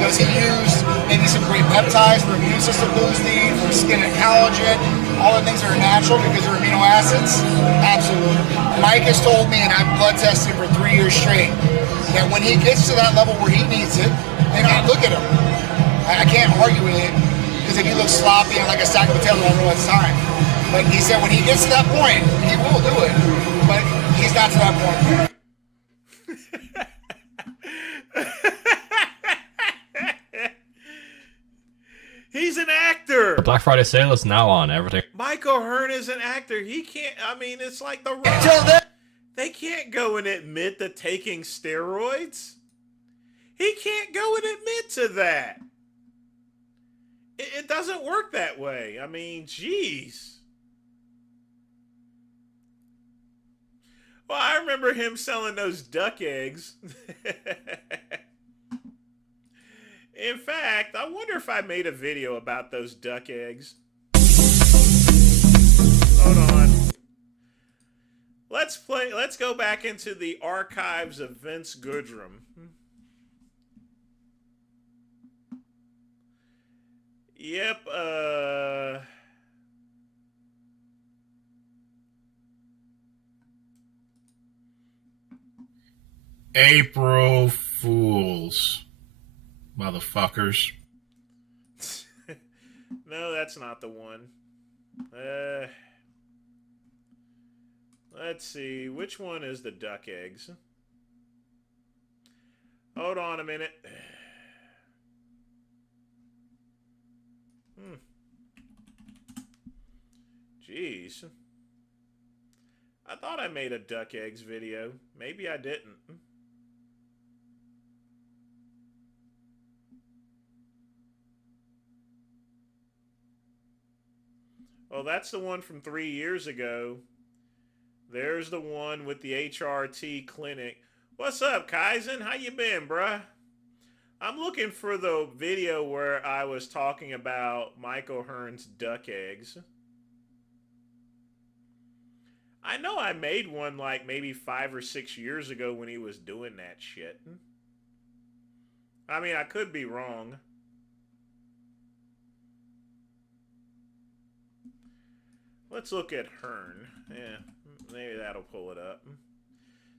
Does he use maybe some great peptides for immune system boosting, for skin and collagen, all the things that are natural because they're amino acids? Absolutely. Mike has told me, and I've blood tested for 3 years straight, that when he gets to that level where he needs it, and I look at him, I can't argue with it, because if he looks sloppy and like a sack of potatoes, I don't know it's time. But he said when he gets to that point, he will do it. But he's not to that point. He's an actor. The Black Friday sale is now on. Everything. Mike O'Hearn is an actor. He can't. I mean, it's like the Rock. They can't go and admit to taking steroids. He can't go and admit to that. It doesn't work that way. I mean, jeez. Well, I remember him selling those duck eggs. In fact, I wonder if I made a video about those duck eggs. Hold on. Let's go back into the archives of Vince Goodrum. Yep, April Fools, motherfuckers. No, that's not the one. Let's see. Which one is the duck eggs? Hold on a minute. Jeez. I thought I made a duck eggs video. Maybe I didn't. Well, that's the one from 3 years ago. There's the one with the HRT clinic. What's up, Kaizen? How you been, bruh? I'm looking for the video where I was talking about Mike O'Hearn's duck eggs. I know I made one like maybe 5 or 6 years ago when he was doing that shit. I mean, I could be wrong. Let's look at Hearn. Yeah, maybe that'll pull it up.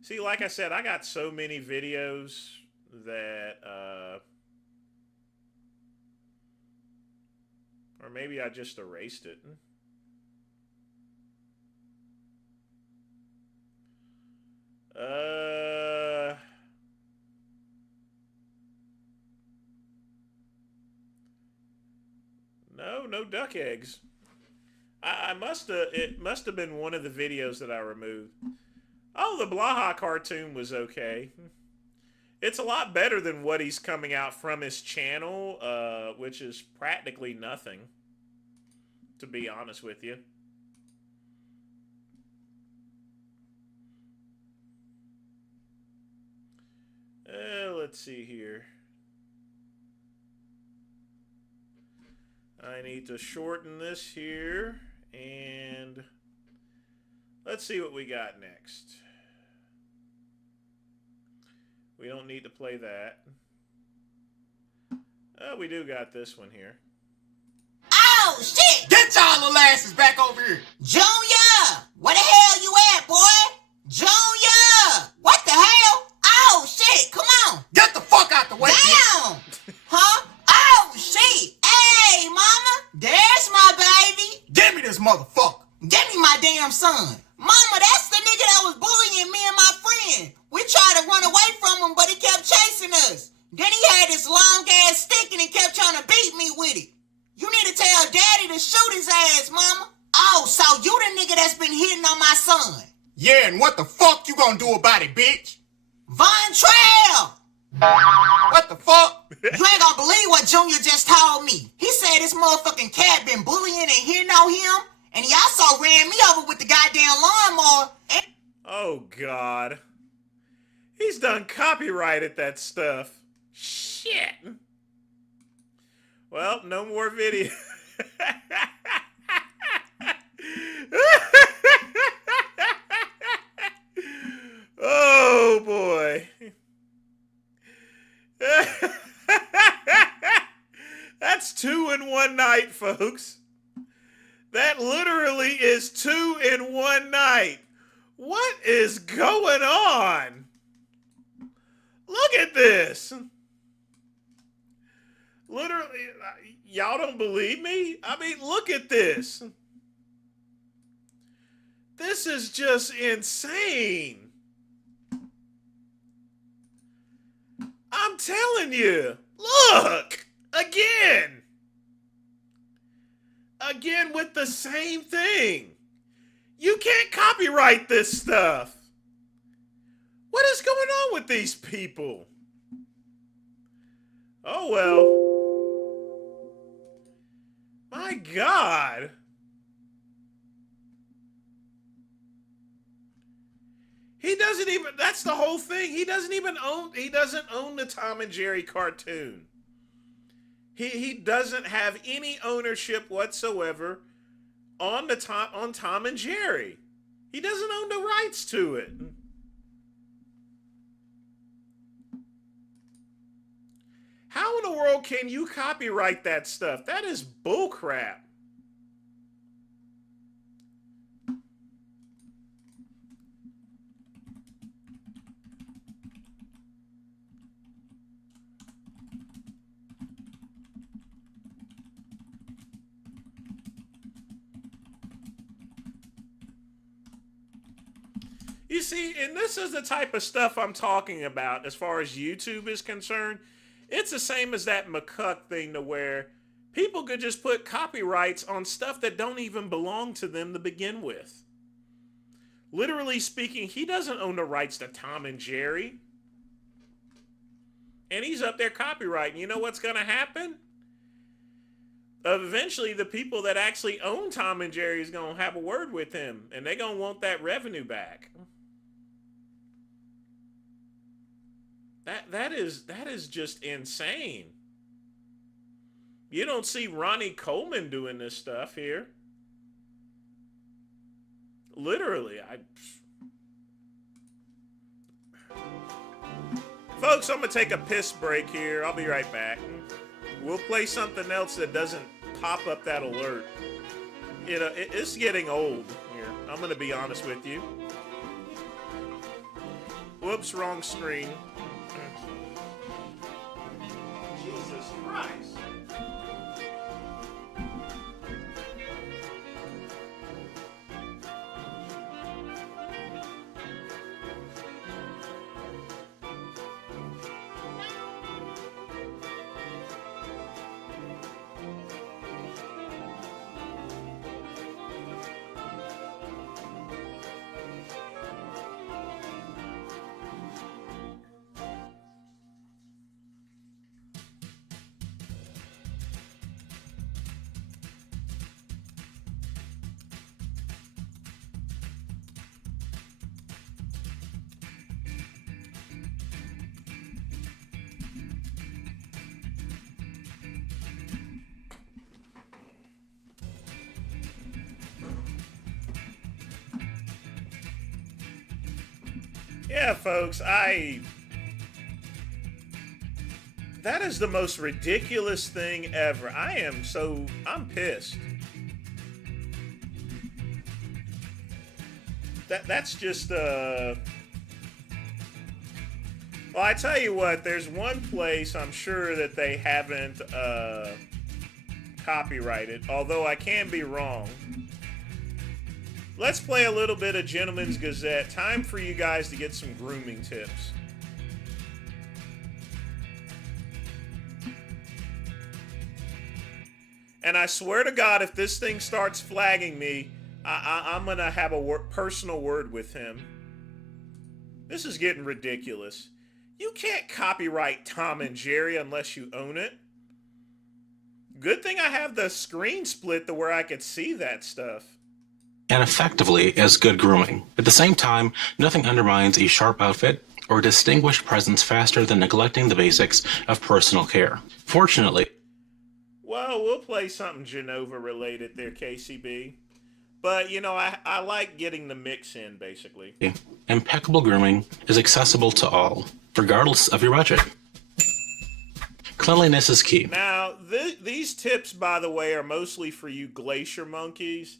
See, like I said, I got so many videos that, or maybe I just erased it. No duck eggs. It must have been one of the videos that I removed. Oh, the Blaha cartoon was okay. It's a lot better than what he's coming out from his channel, which is practically nothing, to be honest with you. Let's see here. I need to shorten this here, and let's see what we got next. We don't need to play that. Oh, we do got this one here. Oh, shit! Get y'all little asses back over here! Junior! Where the hell you at, boy? Junior! What the hell? Oh, shit! Come on! Get the fuck out the way! Damn! Huh? Oh, shit! Hey, mama! There's my baby! Give me this Yeah, and what the fuck you gonna do about it, bitch? Von Trail! What the fuck? You ain't gonna believe what Junior just told me. He said this motherfucking cat been bullying and he know him, and he also ran me over with the goddamn lawnmower. Oh, God. He's done copyrighted that stuff. Shit. Well, no more video. Oh, boy. That's 2 in one night, folks. That literally is 2 in one night. What is going on? Look at this. Literally, y'all don't believe me? I mean, look at this. This is just insane. I'm telling you. Look! Again! Again with the same thing. You can't copyright this stuff. What is going on with these people? Oh, well. My God. He doesn't even, that's the whole thing. He doesn't own the Tom and Jerry cartoon. He doesn't have any ownership whatsoever on Tom and Jerry. He doesn't own the rights to it. How in the world can you copyright that stuff? That is bullcrap. You see, and this is the type of stuff I'm talking about as far as YouTube is concerned. It's the same as that McCuck thing to where people could just put copyrights on stuff that don't even belong to them to begin with. Literally speaking, he doesn't own the rights to Tom and Jerry. And he's up there copyrighting. You know what's going to happen? Eventually, the people that actually own Tom and Jerry is going to have a word with him. And they're going to want that revenue back. That is just insane. You don't see Ronnie Coleman doing this stuff here. Literally, Folks, I'm gonna take a piss break here. I'll be right back. We'll play something else that doesn't pop up that alert. You know, it's getting old here. I'm gonna be honest with you. Whoops, wrong screen. Jesus Christ. Yeah, folks, that is the most ridiculous thing ever. I'm pissed. That's just, well, I tell you what, there's one place I'm sure that they haven't, copyrighted, although I can be wrong. Let's play a little bit of Gentleman's Gazette. Time for you guys to get some grooming tips. And I swear to God, if this thing starts flagging me, I'm gonna have a personal word with him. This is getting ridiculous. You can't copyright Tom and Jerry unless you own it. Good thing I have the screen split to where I could see that stuff. And effectively as good grooming. At the same time, nothing undermines a sharp outfit or distinguished presence faster than neglecting the basics of personal care. Fortunately, well, we'll play something Genova related there, KCB. But, you know, I like getting the mix in, basically. impeccable grooming is accessible to all, regardless of your budget. Cleanliness is key. Now, these tips, by the way, are mostly for you glacier monkeys.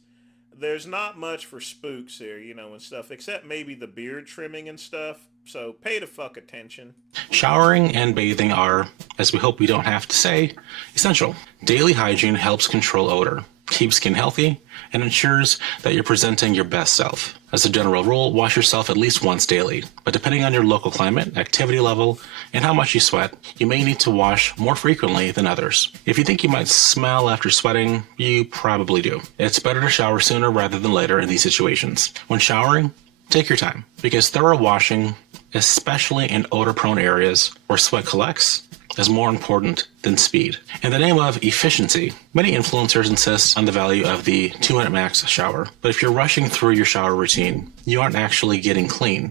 There's not much for spooks there, you know, and stuff, except maybe the beard trimming and stuff. So pay the fuck attention. Showering and bathing are, as we hope we don't have to say, essential. Daily hygiene helps control odor, keeps skin healthy, and ensures that you're presenting your best self. As a general rule, wash yourself at least once daily, but depending on your local climate, activity level, and how much you sweat, you may need to wash more frequently than others. If you think you might smell after sweating, you probably do. It's better to shower sooner rather than later in these situations. When showering, take your time, because thorough washing, especially in odor-prone areas where sweat collects, is more important than speed. In the name of efficiency, many influencers insist on the value of the 2-minute max shower. But if you're rushing through your shower routine, you aren't actually getting clean.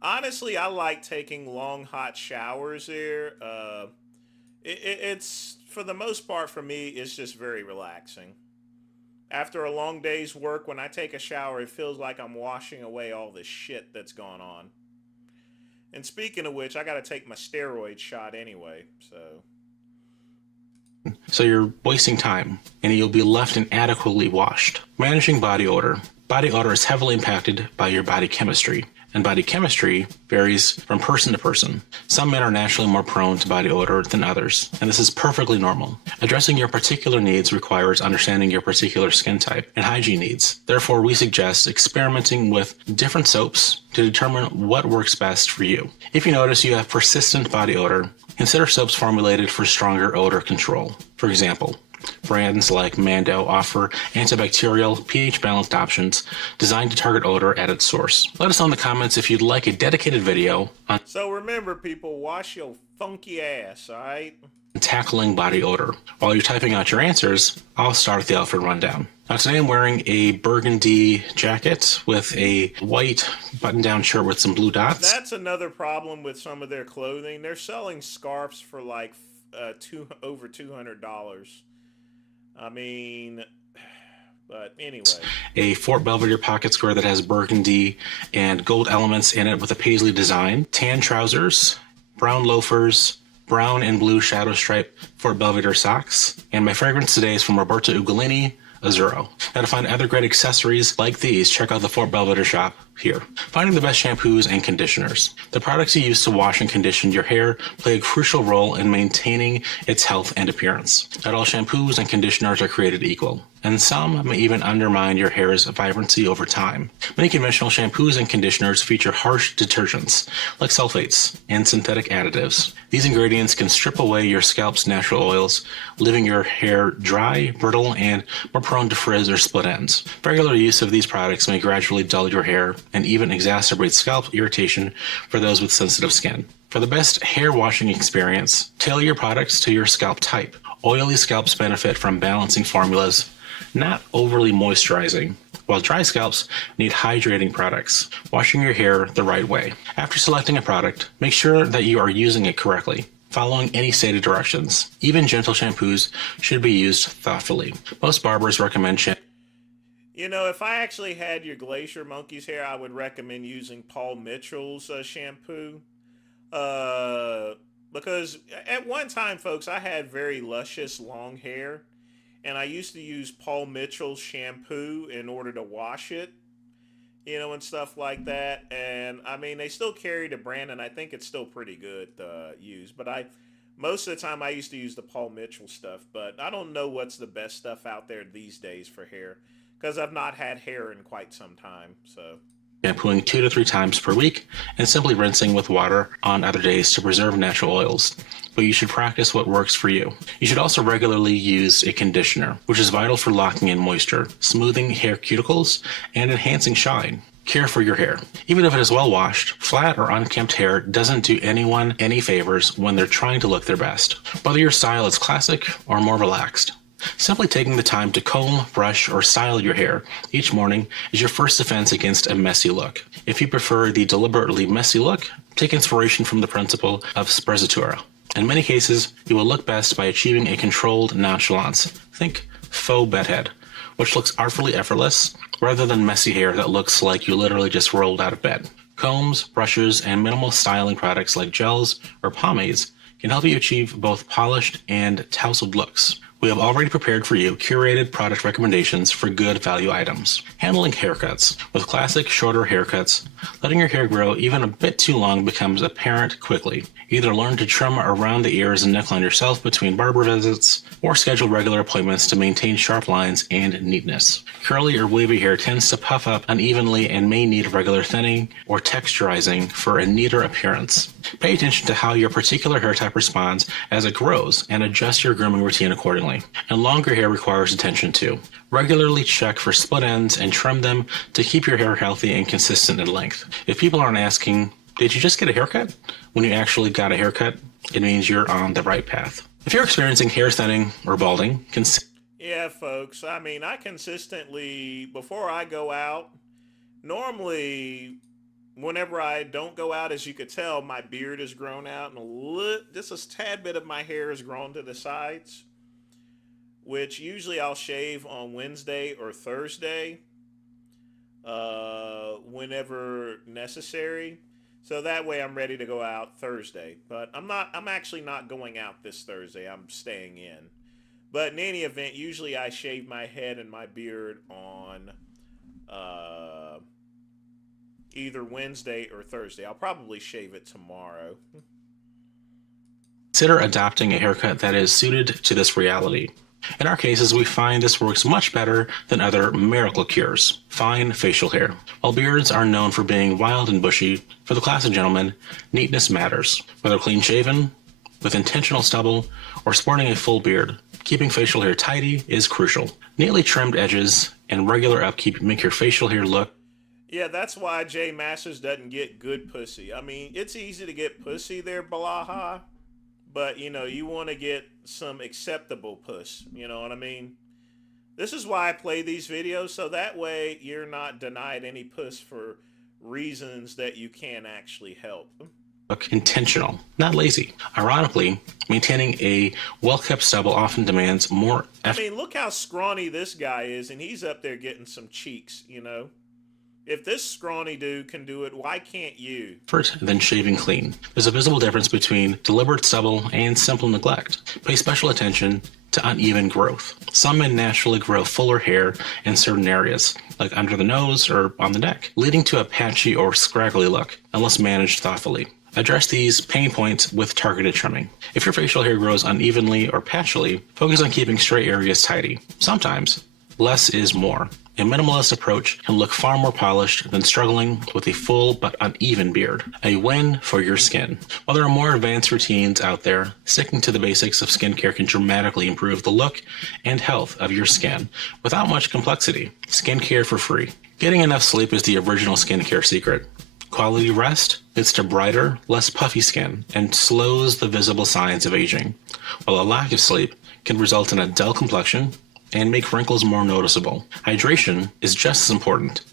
Honestly, I like taking long, hot showers there. It's, for the most part for me, it's just very relaxing. After a long day's work, when I take a shower, it feels like I'm washing away all the shit that's gone on. And speaking of which, I gotta take my steroid shot anyway, So you're wasting time, and you'll be left inadequately washed. Managing body odor. Body odor is heavily impacted by your body chemistry, and body chemistry varies from person to person. Some men are naturally more prone to body odor than others, and this is perfectly normal. Addressing your particular needs requires understanding your particular skin type and hygiene needs. Therefore, we suggest experimenting with different soaps to determine what works best for you. If you notice you have persistent body odor, consider soaps formulated for stronger odor control. For example, brands like Mando offer antibacterial, pH-balanced options designed to target odor at its source. Let us know in the comments if you'd like a dedicated video on So remember, people, wash your funky ass, alright? tackling body odor. While you're typing out your answers, I'll start the outfit rundown. Now today I'm wearing a burgundy jacket with a white button-down shirt with some blue dots. That's another problem with some of their clothing. They're selling scarves for like over $200. I mean, but anyway. A Fort Belvedere pocket square that has burgundy and gold elements in it with a paisley design. Tan trousers, brown loafers, brown and blue shadow stripe Fort Belvedere socks. And my fragrance today is from Roberta Ugolini, Azzurro. Now to find other great accessories like these, check out the Fort Belvedere shop here. Finding the best shampoos and conditioners. The products you use to wash and condition your hair play a crucial role in maintaining its health and appearance. Not all shampoos and conditioners are created equal, and some may even undermine your hair's vibrancy over time. Many conventional shampoos and conditioners feature harsh detergents, like sulfates and synthetic additives. These ingredients can strip away your scalp's natural oils, leaving your hair dry, brittle, and more prone to frizz or split ends. Regular use of these products may gradually dull your hair and even exacerbate scalp irritation for those with sensitive skin. For the best hair washing experience, tailor your products to your scalp type. Oily scalps benefit from balancing formulas, not overly moisturizing, while dry scalps need hydrating products. Washing your hair the right way. After selecting a product, make sure that you are using it correctly, following any stated directions. Even gentle shampoos should be used thoughtfully. Most barbers recommend shampoo. You know, if I actually had your Glacier Monkey's hair, I would recommend using Paul Mitchell's shampoo. Because at one time, folks, I had very luscious long hair. And I used to use Paul Mitchell's shampoo in order to wash it. You know, and stuff like that. And, I mean, they still carry the brand, and I think it's still pretty good to use. But most of the time, I used to use the Paul Mitchell stuff. But I don't know what's the best stuff out there these days for hair. Because I've not had hair in quite some time, so. shampooing 2 to 3 times per week, and simply rinsing with water on other days to preserve natural oils. But you should practice what works for you. You should also regularly use a conditioner, which is vital for locking in moisture, smoothing hair cuticles, and enhancing shine. Care for your hair. Even if it is well washed, flat or unkempt hair doesn't do anyone any favors when they're trying to look their best, whether your style is classic or more relaxed. Simply taking the time to comb, brush, or style your hair each morning is your first defense against a messy look. If you prefer the deliberately messy look, take inspiration from the principle of sprezzatura. In many cases, you will look best by achieving a controlled nonchalance. Think faux bedhead, which looks artfully effortless, rather than messy hair that looks like you literally just rolled out of bed. Combs, brushes, and minimal styling products like gels or pomades can help you achieve both polished and tousled looks. We have already prepared for you curated product recommendations for good value items. Handling haircuts. With classic shorter haircuts, letting your hair grow even a bit too long becomes apparent quickly. Either learn to trim around the ears and neckline yourself between barber visits, or schedule regular appointments to maintain sharp lines and neatness. Curly or wavy hair tends to puff up unevenly and may need regular thinning or texturizing for a neater appearance. Pay attention to how your particular hair type responds as it grows and adjust your grooming routine accordingly. And longer hair requires attention too. Regularly check for split ends and trim them to keep your hair healthy and consistent in length. If people aren't asking, did you just get a haircut? When you actually got a haircut, it means you're on the right path. If you're experiencing hair thinning or balding, Yeah, folks. I mean, I consistently, before I go out, normally, whenever I don't go out, as you could tell, my beard has grown out, and just a tad bit of my hair has grown to the sides, which usually I'll shave on Wednesday or Thursday, whenever necessary. So that way I'm ready to go out Thursday. But I'm actually not going out this Thursday. I'm staying in. But in any event, usually I shave my head and my beard on either Wednesday or Thursday. I'll probably shave it tomorrow. consider adopting a haircut that is suited to this reality. In our cases, we find this works much better than other miracle cures, fine facial hair. While beards are known for being wild and bushy, for the class of gentlemen, neatness matters. Whether clean-shaven, with intentional stubble, or sporting a full beard, keeping facial hair tidy is crucial. Neatly trimmed edges and regular upkeep make your facial hair look. Yeah, that's why Jay Masters doesn't get good pussy. I mean, it's easy to get pussy there, Balaha, but, you know, you want to get some acceptable puss, you know what I mean? This is why I play these videos, so that way you're not denied any puss for reasons that you can't actually help. Look intentional, not lazy. Ironically, maintaining a well-kept stubble often demands more effort. I mean, look how scrawny this guy is, and he's up there getting some cheeks, you know? If this scrawny dude can do it, why can't you? Than shaving clean. There's a visible difference between deliberate stubble and simple neglect. Pay special attention to uneven growth. Some men naturally grow fuller hair in certain areas, like under the nose or on the neck, leading to a patchy or scraggly look, unless managed thoughtfully. Address these pain points with targeted trimming. If your facial hair grows unevenly or patchily, focus on keeping stray areas tidy. Sometimes, less is more. A minimalist approach can look far more polished than struggling with a full but uneven beard. A win for your skin. While there are more advanced routines out there, sticking to the basics of skincare can dramatically improve the look and health of your skin without much complexity. Skincare for free. Getting enough sleep is the original skincare secret. Quality rest leads to brighter, less puffy skin and slows the visible signs of aging, while a lack of sleep can result in a dull complexion and make wrinkles more noticeable. Hydration is just as important.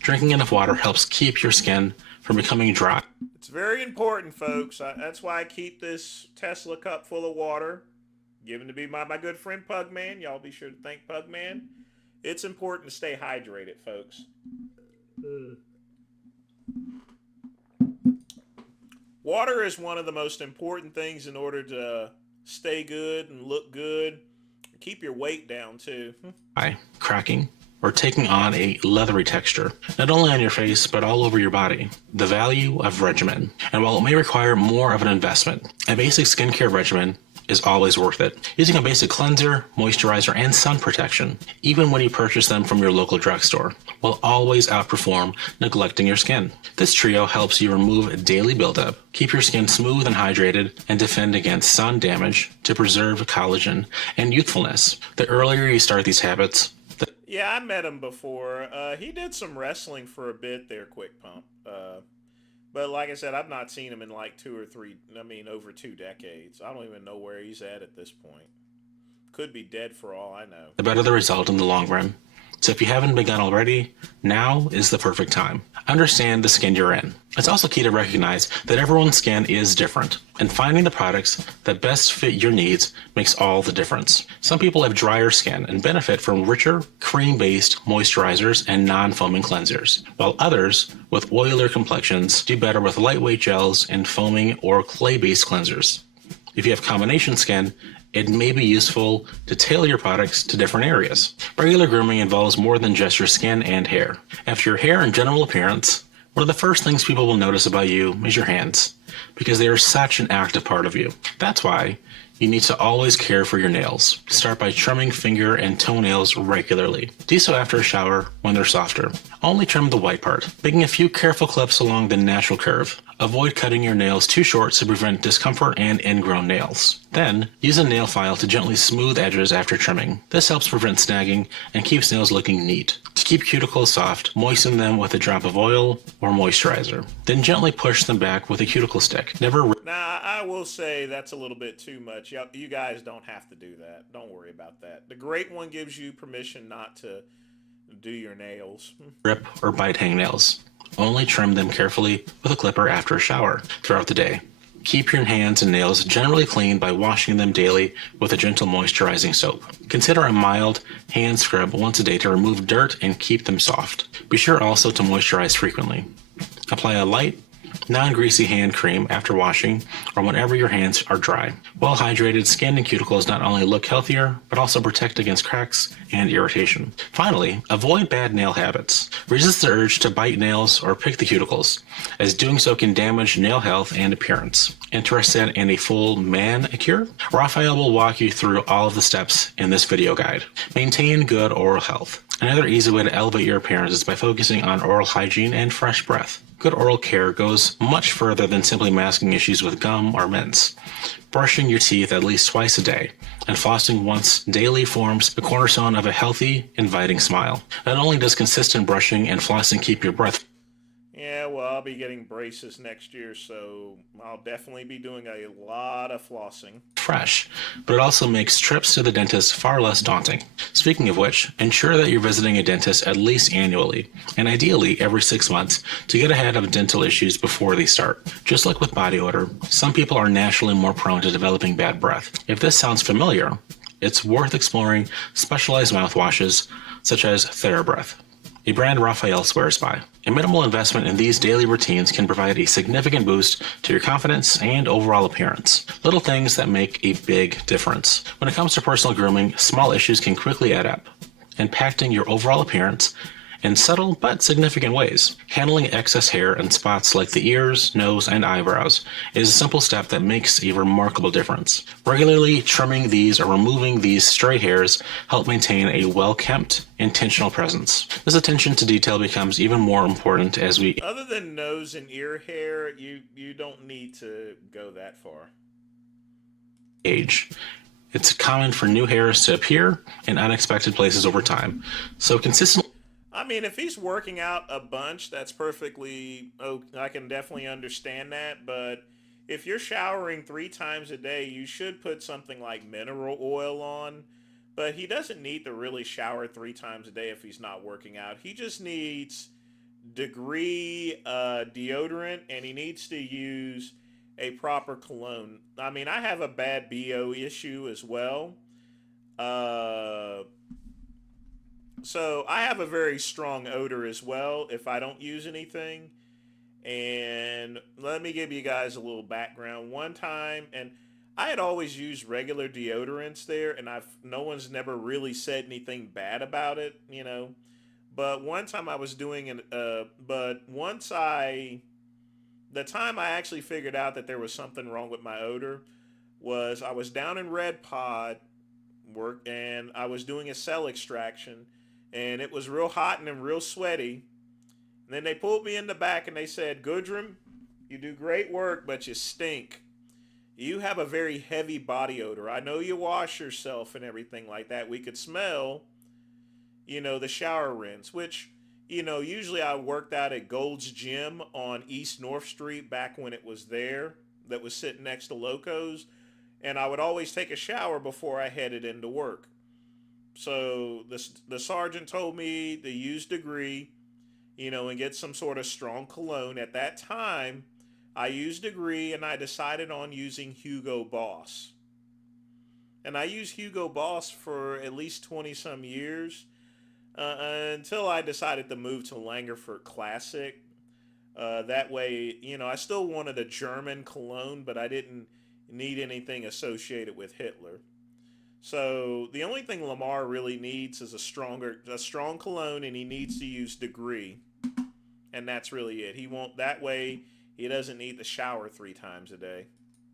Drinking enough water helps keep your skin from becoming dry. It's very important, folks. That's why I keep this Tesla cup full of water, given to me by my good friend Pugman. Y'all be sure to thank Pugman. It's important to stay hydrated, folks. Water is one of the most important things in order to stay good and look good. Keep your weight down, too. By cracking or taking on a leathery texture, not only on your face, but all over your body. The value of regimen. And while it may require more of an investment, a basic skincare regimen is always worth it. Using a basic cleanser, moisturizer, and sun protection, even when you purchase them from your local drugstore, will always outperform neglecting your skin. This trio helps you remove daily buildup, keep your skin smooth and hydrated, and defend against sun damage to preserve collagen and youthfulness. The earlier you start these habits, Yeah, I met him before. He did some wrestling for a bit there, Quick Pump. But like I said, I've not seen him in like over 2 decades. I don't even know where he's at this point. Could be dead for all I know. the better the result in the long run. So if you haven't begun already, now is the perfect time. Understand the skin you're in. It's also key to recognize that everyone's skin is different, and finding the products that best fit your needs makes all the difference. Some people have drier skin and benefit from richer, cream-based moisturizers and non-foaming cleansers, while others with oilier complexions do better with lightweight gels and foaming or clay-based cleansers. If you have combination skin, it may be useful to tailor your products to different areas. Regular grooming involves more than just your skin and hair. After your hair and general appearance, one of the first things people will notice about you is your hands, because they are such an active part of you. That's why you need to always care for your nails. Start by trimming finger and toenails regularly. Do so after a shower when they're softer. Only trim the white part, making a few careful clips along the natural curve. Avoid cutting your nails too short to prevent discomfort and ingrown nails. Then, use a nail file to gently smooth edges after trimming. This helps prevent snagging and keeps nails looking neat. To keep cuticles soft, moisten them with a drop of oil or moisturizer. Then gently push them back with a cuticle stick. Never. Now, I will say that's a little bit too much. You guys don't have to do that. Don't worry about that. The Great One gives you permission not to do your nails. Rip or bite hangnails. Only trim them carefully with a clipper after a shower throughout the day. Keep your hands and nails generally clean by washing them daily with a gentle moisturizing soap. Consider a mild hand scrub once a day to remove dirt and keep them soft. Be sure also to moisturize frequently. Apply a light, non-greasy hand cream after washing or whenever your hands are dry. Well-hydrated skin and cuticles not only look healthier, but also protect against cracks and irritation. Finally, avoid bad nail habits. Resist the urge to bite nails or pick the cuticles, as doing so can damage nail health and appearance. Interested in a full manicure? Raphael will walk you through all of the steps in this video guide. Maintain good oral health. Another easy way to elevate your appearance is by focusing on oral hygiene and fresh breath. Good oral care goes much further than simply masking issues with gum or mints. Brushing your teeth at least twice a day and flossing once daily forms the cornerstone of a healthy, inviting smile. Not only does consistent brushing and flossing keep your breath Yeah, well, I'll be getting braces next year, so I'll definitely be doing a lot of flossing. fresh, but it also makes trips to the dentist far less daunting. Speaking of which, ensure that you're visiting a dentist at least annually, and ideally every 6 months, to get ahead of dental issues before they start. Just like with body odor, some people are naturally more prone to developing bad breath. If this sounds familiar, it's worth exploring specialized mouthwashes such as TheraBreath, a brand Raphael swears by. A minimal investment in these daily routines can provide a significant boost to your confidence and overall appearance. Little things that make a big difference. When it comes to personal grooming, small issues can quickly add up, impacting your overall appearance in subtle but significant ways. Handling excess hair and spots like the ears, nose, and eyebrows is a simple step that makes a remarkable difference. Regularly trimming these or removing these stray hairs help maintain a well-kept, intentional presence. This attention to detail becomes even more important as we Other than nose and ear hair, you don't need to go that far. age. It's common for new hairs to appear in unexpected places over time. So consistently I mean, if he's working out a bunch, that's perfectly, I can definitely understand that. But if you're showering 3 times a day, you should put something like mineral oil on. But he doesn't need to really shower 3 times a day if he's not working out. He just needs degree deodorant, and he needs to use a proper cologne. I mean, I have a bad BO issue as well. So I have a very strong odor as well if I don't use anything. And let me give you guys a little background. One time, and I had always used regular deodorants there, and no one's never really said anything bad about it, you know. But one time I was doing the time I actually figured out that there was something wrong with my odor was I was down in Red Pod work, and I was doing a cell extraction, and it was real hot and real sweaty. And then they pulled me in the back and they said, Goodrum, you do great work, but you stink. You have a very heavy body odor. I know you wash yourself and everything like that. We could smell, you know, the shower rinse, which, you know, usually I worked out at Gold's Gym on East North Street back when it was there, that was sitting next to Loco's. And I would always take a shower before I headed into work. So the sergeant told me to use Degree, you know, and get some sort of strong cologne. At that time, I used Degree, and I decided on using Hugo Boss. And I used Hugo Boss for at least 20-some years until I decided to move to Langerford Classic. That way, you know, I still wanted a German cologne, but I didn't need anything associated with Hitler. So the only thing Lamar really needs is a strong cologne, and he needs to use Degree. And that's really it. He won't, that way he doesn't need to shower 3 times a day.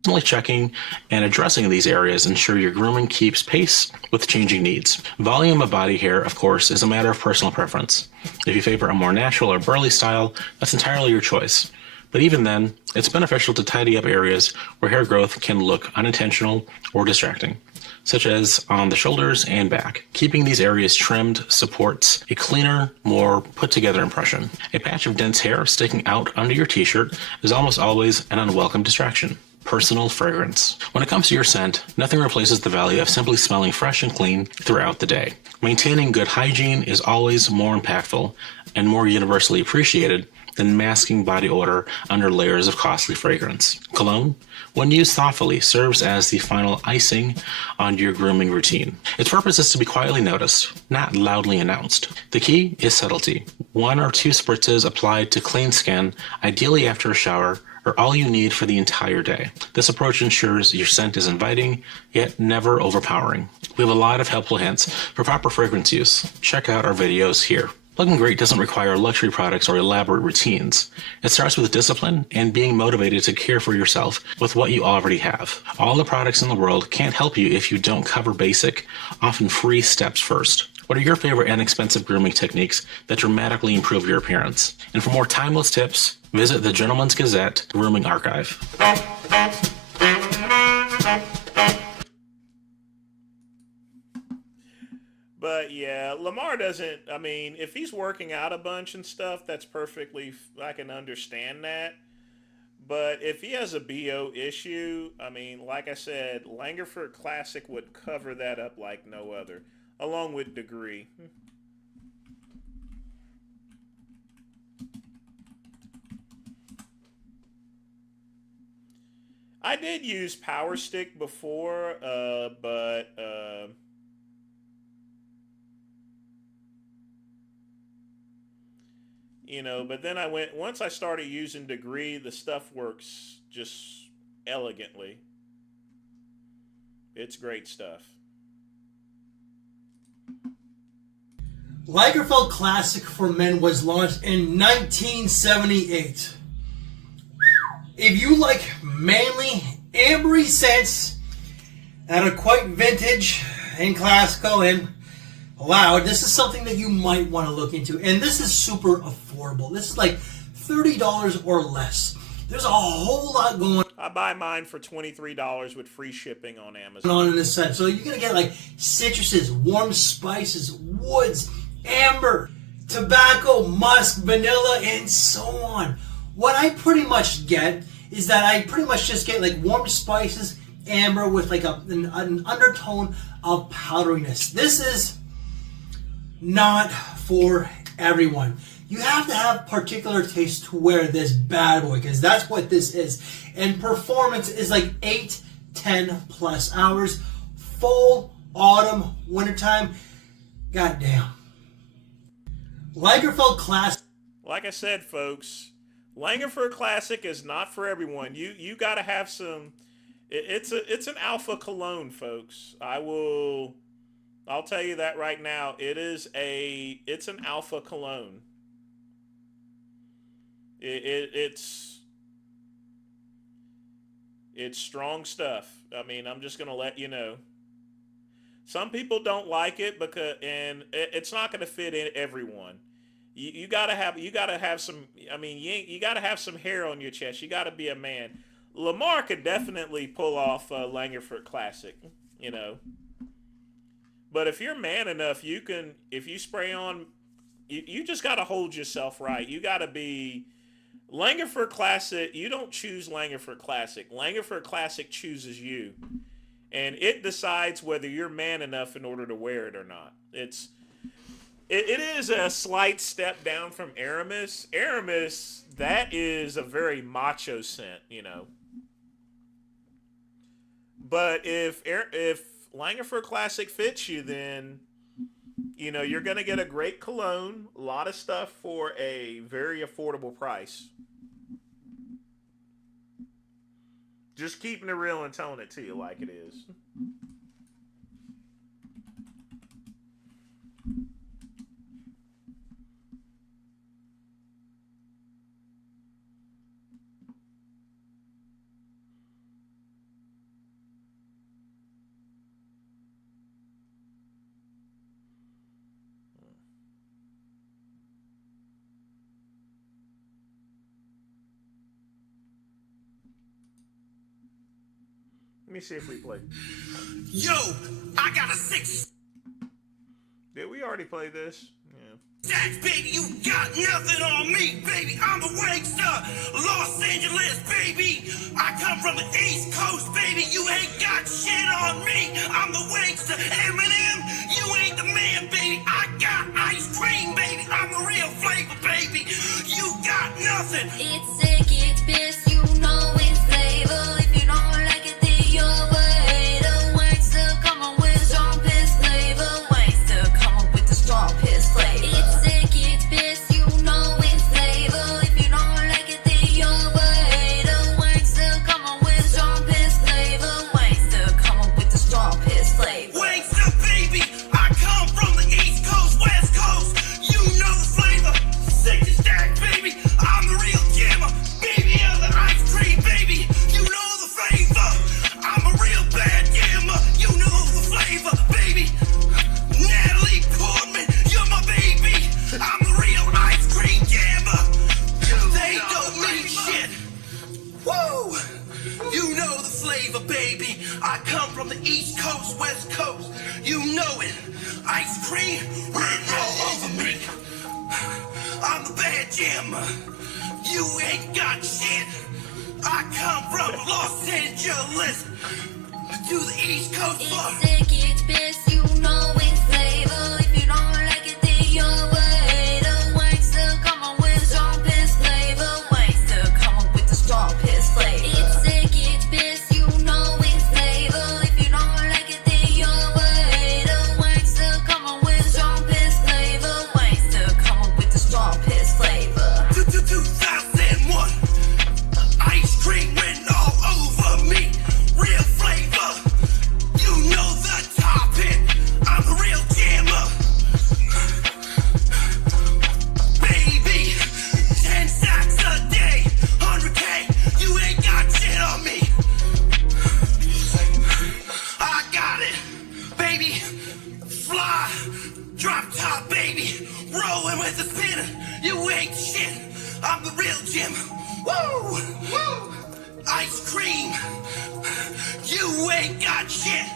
Constantly checking and addressing these areas ensure your grooming keeps pace with changing needs. Volume of body hair, of course, is a matter of personal preference. If you favor a more natural or burly style, that's entirely your choice. But even then, it's beneficial to tidy up areas where hair growth can look unintentional or distracting, such as on the shoulders and back. Keeping these areas trimmed supports a cleaner, more put-together impression. A patch of dense hair sticking out under your t-shirt is almost always an unwelcome distraction. Personal fragrance. When it comes to your scent, nothing replaces the value of simply smelling fresh and clean throughout the day. Maintaining good hygiene is always more impactful and more universally appreciated than masking body odor under layers of costly fragrance. Cologne, when used thoughtfully, serves as the final icing on your grooming routine. Its purpose is to be quietly noticed, not loudly announced. The key is subtlety. 1 or 2 spritzes applied to clean skin, ideally after a shower, are all you need for the entire day. This approach ensures your scent is inviting, yet never overpowering. We have a lot of helpful hints for proper fragrance use. Check out our videos here. Looking great doesn't require luxury products or elaborate routines. It starts with discipline and being motivated to care for yourself with what you already have. All the products in the world can't help you if you don't cover basic, often free steps first. What are your favorite inexpensive grooming techniques that dramatically improve your appearance? And for more timeless tips, visit the Gentleman's Gazette Grooming Archive. But yeah, Lamar doesn't, I mean, if he's working out a bunch and stuff, that's perfectly, I can understand that. But if he has a BO issue, I mean, like I said, Langerford Classic would cover that up like no other, along with Degree. I did use Power Stick before, but you know, but then once I started using Degree, the stuff works just elegantly. It's great stuff. Lagerfeld Classic for Men was launched in 1978. If you like manly, ambery scents that are quite vintage and classical and loud, this is something that you might want to look into. And this is super affordable. This is like $30 or less. There's a whole lot going on. I buy mine for $23 with free shipping on Amazon. In this set. So you're going to get like citruses, warm spices, woods, amber, tobacco, musk, vanilla, and so on. What I pretty much get is that I pretty much just get like warm spices, amber with like an undertone of powderiness. This is not for everyone. You have to have particular taste to wear this bad boy, because that's what this is. And performance is like 8-10 plus hours. Fall, autumn, wintertime. Goddamn. Lagerfeld Classic. Like I said, folks, Langerford Classic is not for everyone. You got to have some. It's an alpha cologne, folks. I'll tell you that right now. It's an alpha cologne. It's It's strong stuff. I mean, I'm just gonna let you know. Some people don't like it and it's not gonna fit in everyone. You gotta have some. I mean, you gotta have some hair on your chest. You gotta be a man. Lamar could definitely pull off a Langerford Classic, you know. But if you're man enough, you can. If you spray on, you just gotta hold yourself right. You gotta be Langerford Classic. You don't choose Langerford Classic. Langerford Classic chooses you, and it decides whether you're man enough in order to wear it or not. It is a slight step down from Aramis. Aramis, that is a very macho scent, you know. But if Langerford Classic fits you, then, you know, you're going to get a great cologne, a lot of stuff for a very affordable price. Just keeping it real and telling it to you like it is. Let me see if we played. Yo, I got a 6. Did we already play this? Yeah. Stacks, baby, you got nothing on me, baby. I'm the wankster, Los Angeles, baby. I come from the East Coast, baby. You ain't got shit on me. I'm the wankster, Eminem. You ain't the man, baby. I got ice cream, baby. I'm the real flavor, baby. You got nothing. It's sick, it's piss, you know it's flavor. If you don't like it, then you're a hater. Wankster, come on with strong piss flavor. Wankster, come on with the strong piss flavor. It's sick, it's piss, you know it's flavor. If you don't like it, then you're a hater. Wankster, come on with strong piss flavor. Wankster, come on with the strong piss flavor. Wankster, baby. I come from the East Coast, West Coast. You know the flavor. 60 stack, baby. I'm the real jammer. Baby of the ice cream, baby. You know the flavor. I'm a real bad jammer. You know the flavor, baby. Natalie Portman, you're my baby. I'm the real ice cream jammer. They don't mean shit. Whoa! You know the flavor, baby. I come from the East Coast, West Coast. You know it. Ice cream written all over me. I'm the bad jammer. You ain't got shit. I come from Los Angeles to the East Coast. It's sick, it's piss, you know it's flavor. If you don't like it, then you're a hater. Wankster, come on with strong piss flavor. Wankster, come on with the strong piss flavor. It's sick, it's piss, you know it's flavor. If you don't like it, then you're a hater. Wankster, come on with strong piss flavor. Wankster, come on with the strong piss flavor. 2001. Ice cream written all over me. Real flavor. You know the topic. I'm the real jammer. Baby, 10 sacks a day, 100K. You ain't got shit on me. I got it, baby. Fly, drop top, baby. Rolling with the spinner. You ain't shit. I'm the real Jim. Woo! Woo! Ice cream. You ain't got shit.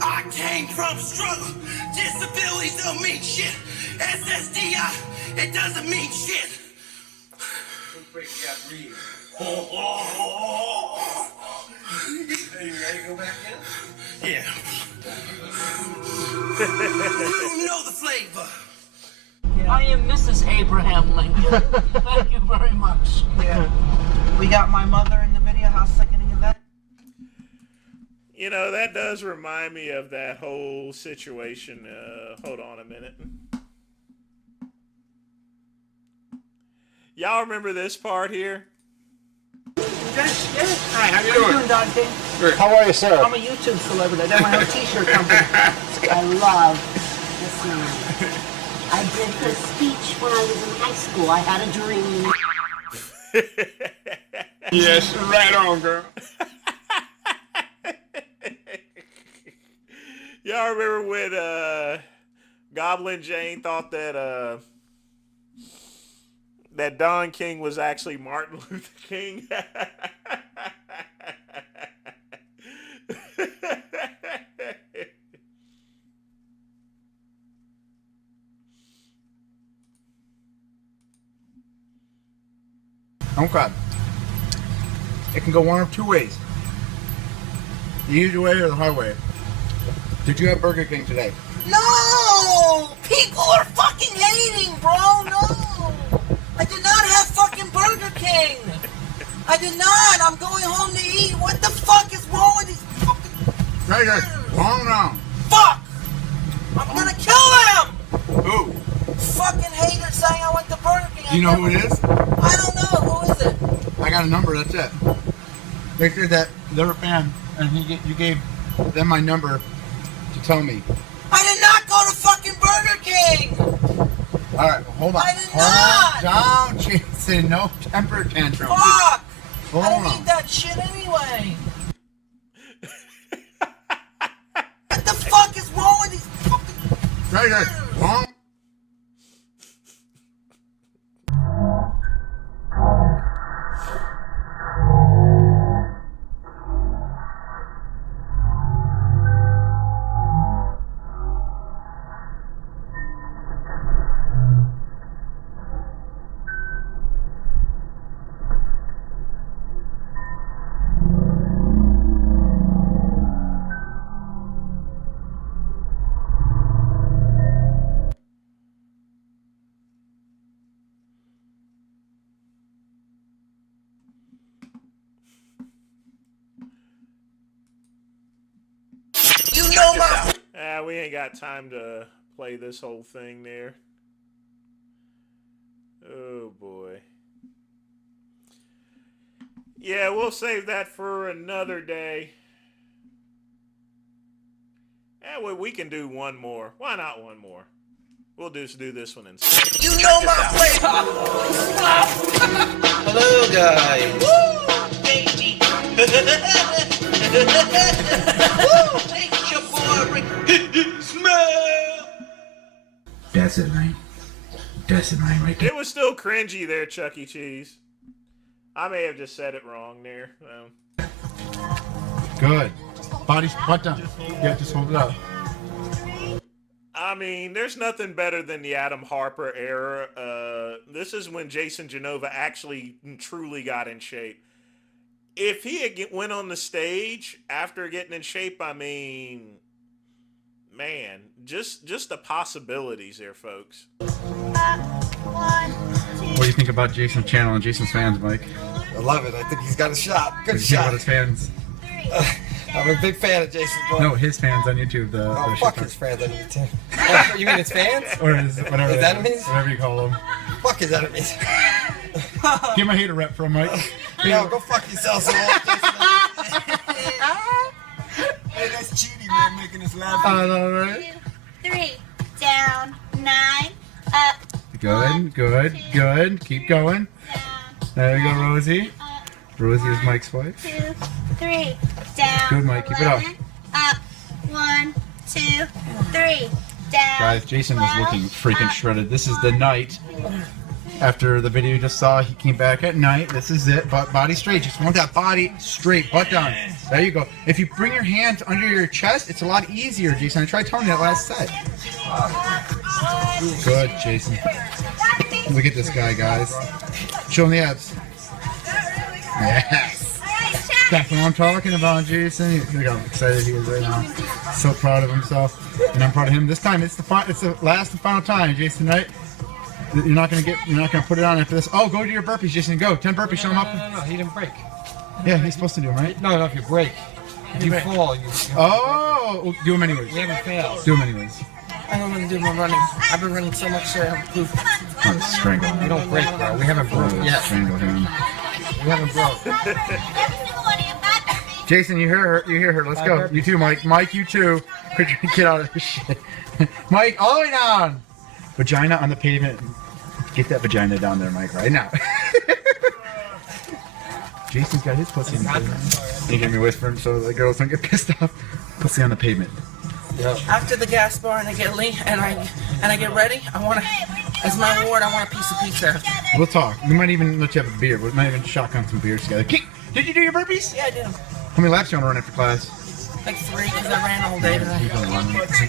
I came from struggle. Disabilities don't mean shit. SSDI, it doesn't mean shit. You ready to go back in? Yeah. You know the flavor. I am Mrs. Abraham Lincoln. Thank you very much. Yeah. We got my mother in the video. How sickening is that? You know, that does remind me of that whole situation. Hold on a minute. Y'all remember this part here? Yes. Hi, how you doing, Dante? Great. How are you, sir? I'm a YouTube celebrity. I got my own t-shirt company. I love this man. I did her speech when I was in high school. I had a dream. Yes, right on, girl. I remember when Goblin Jane thought that that Don King was actually Martin Luther King. Okay. It can go one of two ways. The easy way or the hard way. Did you have Burger King today? No! People are fucking hating, bro! No! I did not have fucking Burger King! I did not! I'm going home to eat! What the fuck is wrong with these fucking... Trader, calm down. Fuck! I'm gonna kill them! Who? Fucking haters saying I went to Burger King. Do you know who it is? I don't know. Who is it? I got a number, that's it. They said that they're a fan, and you gave them my number to tell me. I did not go to fucking Burger King! Alright, hold on. I did not! Hold down, Jason. No temper tantrum. Fuck! Hold I don't on. need that shit anyway. What the fuck is wrong with these fucking... Trader, calm. You know my... We ain't got time to play this whole thing there. Oh boy. Yeah, we'll save that for another day. Yeah, well, we can do one more. Why not one more? We'll just do this one instead. You know my flavor! Hello, guys. Woo, baby! Woo, thank your boy Rick. Smell! That's it, man. That's it, man, right there. It was still cringy there, Chuck E. Cheese. I may have just said it wrong there. Good. Body's butt down. Yeah, just hold it up. I mean, there's nothing better than the Adam Harper era. This is when Jason Genova actually truly got in shape. If he had went on the stage after getting in shape, I mean, man, just the possibilities there, folks. What do you think about Jason's channel and Jason's fans, Mike? I love it. I think he's got a shot. What Good do you think shot. about his fans? I'm a big fan of Jason's boy. No, his fans on YouTube. The fuck his fans on YouTube. Oh, you mean his fans? Or his whatever. His enemies? Whatever you call them. Fuck his enemies. Give him a hater rep from Mike. Yo, go fuck yourself, so Hey, that's cheating, man, making us laugh. I know, right? 2, 3, down, 9, up. Good. Keep going. There you go, Rosie. Rosie is Mike's wife. 2, 3, down. Good, Mike. Keep it up. Up. 1, 2, 3, down. Guys, Jason is looking freaking shredded. This is the night after the video you just saw. He came back at night. This is it. Body straight. Just want that body straight. Butt down. There you go. If you bring your hands under your chest, it's a lot easier, Jason. I tried telling you that last set. Good, Jason. Look at this guy, guys. Show him the abs. Yes. That's what I'm talking about, Jason. Look how excited he is right now. So proud of himself, and I'm proud of him. This time, it's the last and final time, Jason. Right? You're not gonna put it on after this. Oh, go to your burpees, Jason. Go. 10 burpees. Show him up. No, he didn't break. Yeah, he's supposed to do them, right? No, if you break. If you fall, you Oh, do them anyways. We haven't failed. Do them anyways. I don't want to do my running. I've been running so much that I'm proof. Oh, strangle him. We don't break, bro. We haven't broke yet. Strangle him. We haven't broke. Jason, you hear her. Let's go. You too, Mike. Mike, you too. Get out of this shit. Mike, all the way down. Vagina on the pavement. Get that vagina down there, Mike, right now. Jason's got his pussy on the pavement. You hear me whispering so the girls don't get pissed off. Pussy on the pavement. After the gas bar and I get I get ready, I want to, as my reward, I want a piece of pizza. We'll talk. We might even let you have a beer. We might even shotgun some beers together. Did you do your burpees? Yeah, I did. How many laps you want to run after class? Like 3, because I ran all day today. He's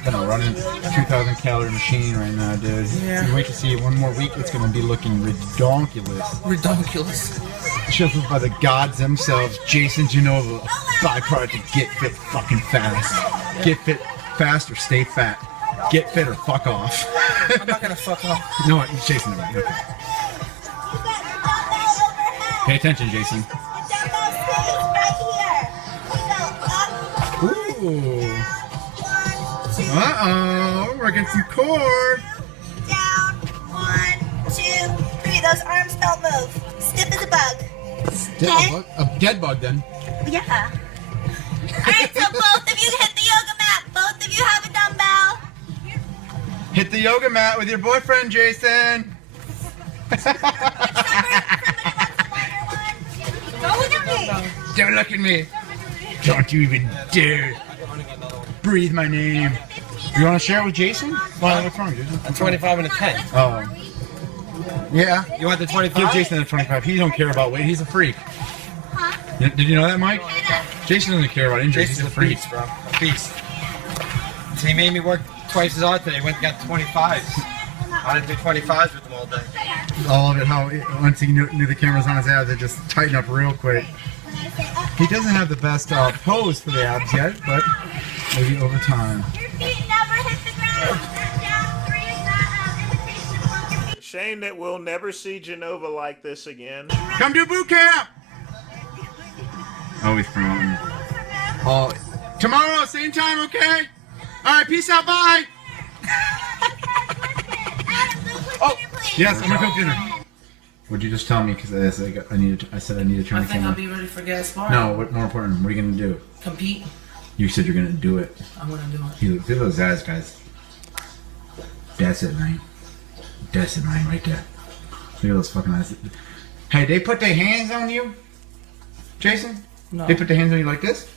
gonna run a 2,000 calorie machine right now, dude. Yeah. You wait to see it one more week, it's gonna be looking redonkulous. Redonkulous. Shuffled by the gods themselves, Jason Genova, byproduct of Get Fit fucking fast. Get fit fast or stay fat. Get fit or fuck off. I'm not gonna fuck off. No, it's Jason. Okay. Pay attention, Jason. Ooh. Uh-oh, we're getting some core. Down, 1, 2, 3. Those arms don't move. Stiff as a bug. A dead bug, then. Yeah. Alright, so both of you hit the yoga mat. Both of you have a dumbbell. Hit the yoga mat with your boyfriend, Jason. Don't look at me. Don't look at me. Don't you even dare breathe my name. You want to share it with Jason? Well, what's wrong, Jason? A 25 and a 10. Oh. Yeah. You want the 25? Give Jason a 25. He don't care about weight. He's a freak. Did you know that, Mike? Jason doesn't care about injuries. Jason's He's a freak. beast, bro. A beast. So he made me work twice as hard today. Went and got 25s. I didn't do 25s with him all day. All of it, how once he knew the camera's on his abs, it just tightened up real quick. He doesn't have the best pose for the abs yet, but maybe over time. Shame that we'll never see Genova like this again. Come do boot camp! Always promoting. Oh, tomorrow, same time, okay? All right, peace out, bye! Oh, yes, I'm gonna cook dinner. What'd you just tell me? Because I said I need to turn I the think camera. I'll be ready for gas bar. No, what more important? What are you gonna do? Compete. You said you're gonna do it. I'm gonna do it. Look at those eyes, guys. That's it, man. That's it, man, right there. Look at those fucking eyes. Hey, they put their hands on you, Jason? No. They put their hands on you like this?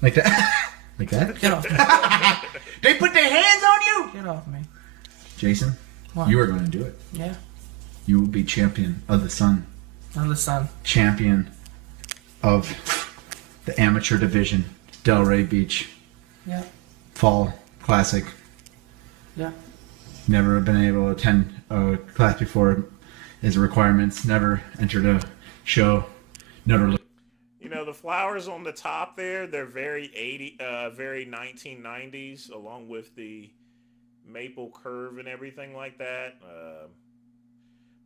Like that? Like that? Get off me. They put their hands on you? Get off me. Jason, What? you are going to do it. Yeah. You will be champion of the sun. Of the sun. Champion of the amateur division, Delray Beach. Yeah. Fall Classic. Yeah. Never been able to attend a class before is requirements. Never entered a show. Never. You know, the flowers on the top there, they're very very 1990s, along with the maple curve and everything like that.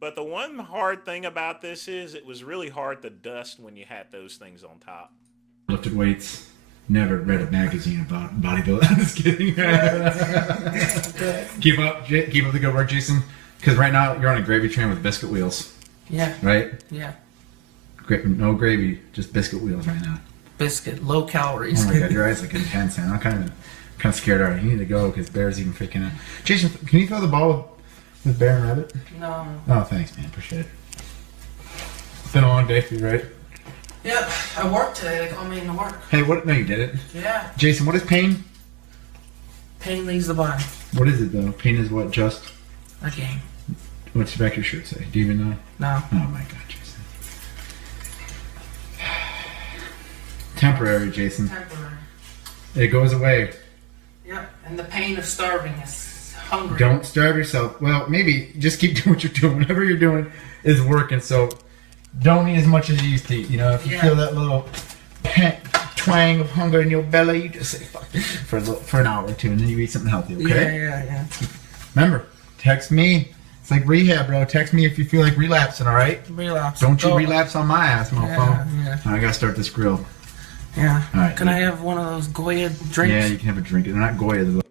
But the one hard thing about this is it was really hard to dust when you had those things on top. Lifted weights. Never read a magazine about bodybuilding. I'm just kidding. Keep up the good work, Jason. Because right now you're on a gravy train with biscuit wheels. Yeah. Right? Yeah. No gravy, just biscuit wheels right now. Biscuit, low calories. Oh my god, your eyes look intense, man. I'm kind of scared already. You need to go because Bear's even freaking out. Jason, can you throw the ball with Bear and Rabbit? No. Oh, thanks, man. Appreciate it. It's been a long day for you, right? Yep, I worked today. They called me into work. Hey, what? No, you didn't. Yeah. Jason, what is pain? Pain leaves the body. What is it though? Pain is what? Just A game. what's the back of your shirt say? Do you even know? No. Oh my god, Jason. Temporary, Jason. Temporary. It goes away. Yep, and the pain of starving is hungry. Don't starve yourself. Well, maybe just keep doing what you're doing. Whatever you're doing is working. So don't eat as much as you used to eat. You know, if you feel that little twang of hunger in your belly, you just say fuck for an hour or two, and then you eat something healthy. Okay? Yeah. Remember, text me. It's like rehab, bro. Text me if you feel like relapsing. All right? Relapse. Don't you relapse on my ass, mofo. Yeah. I gotta start this grill. Yeah. All right. Can I have one of those Goya drinks? Yeah, you can have a drink. They're not Goya. They're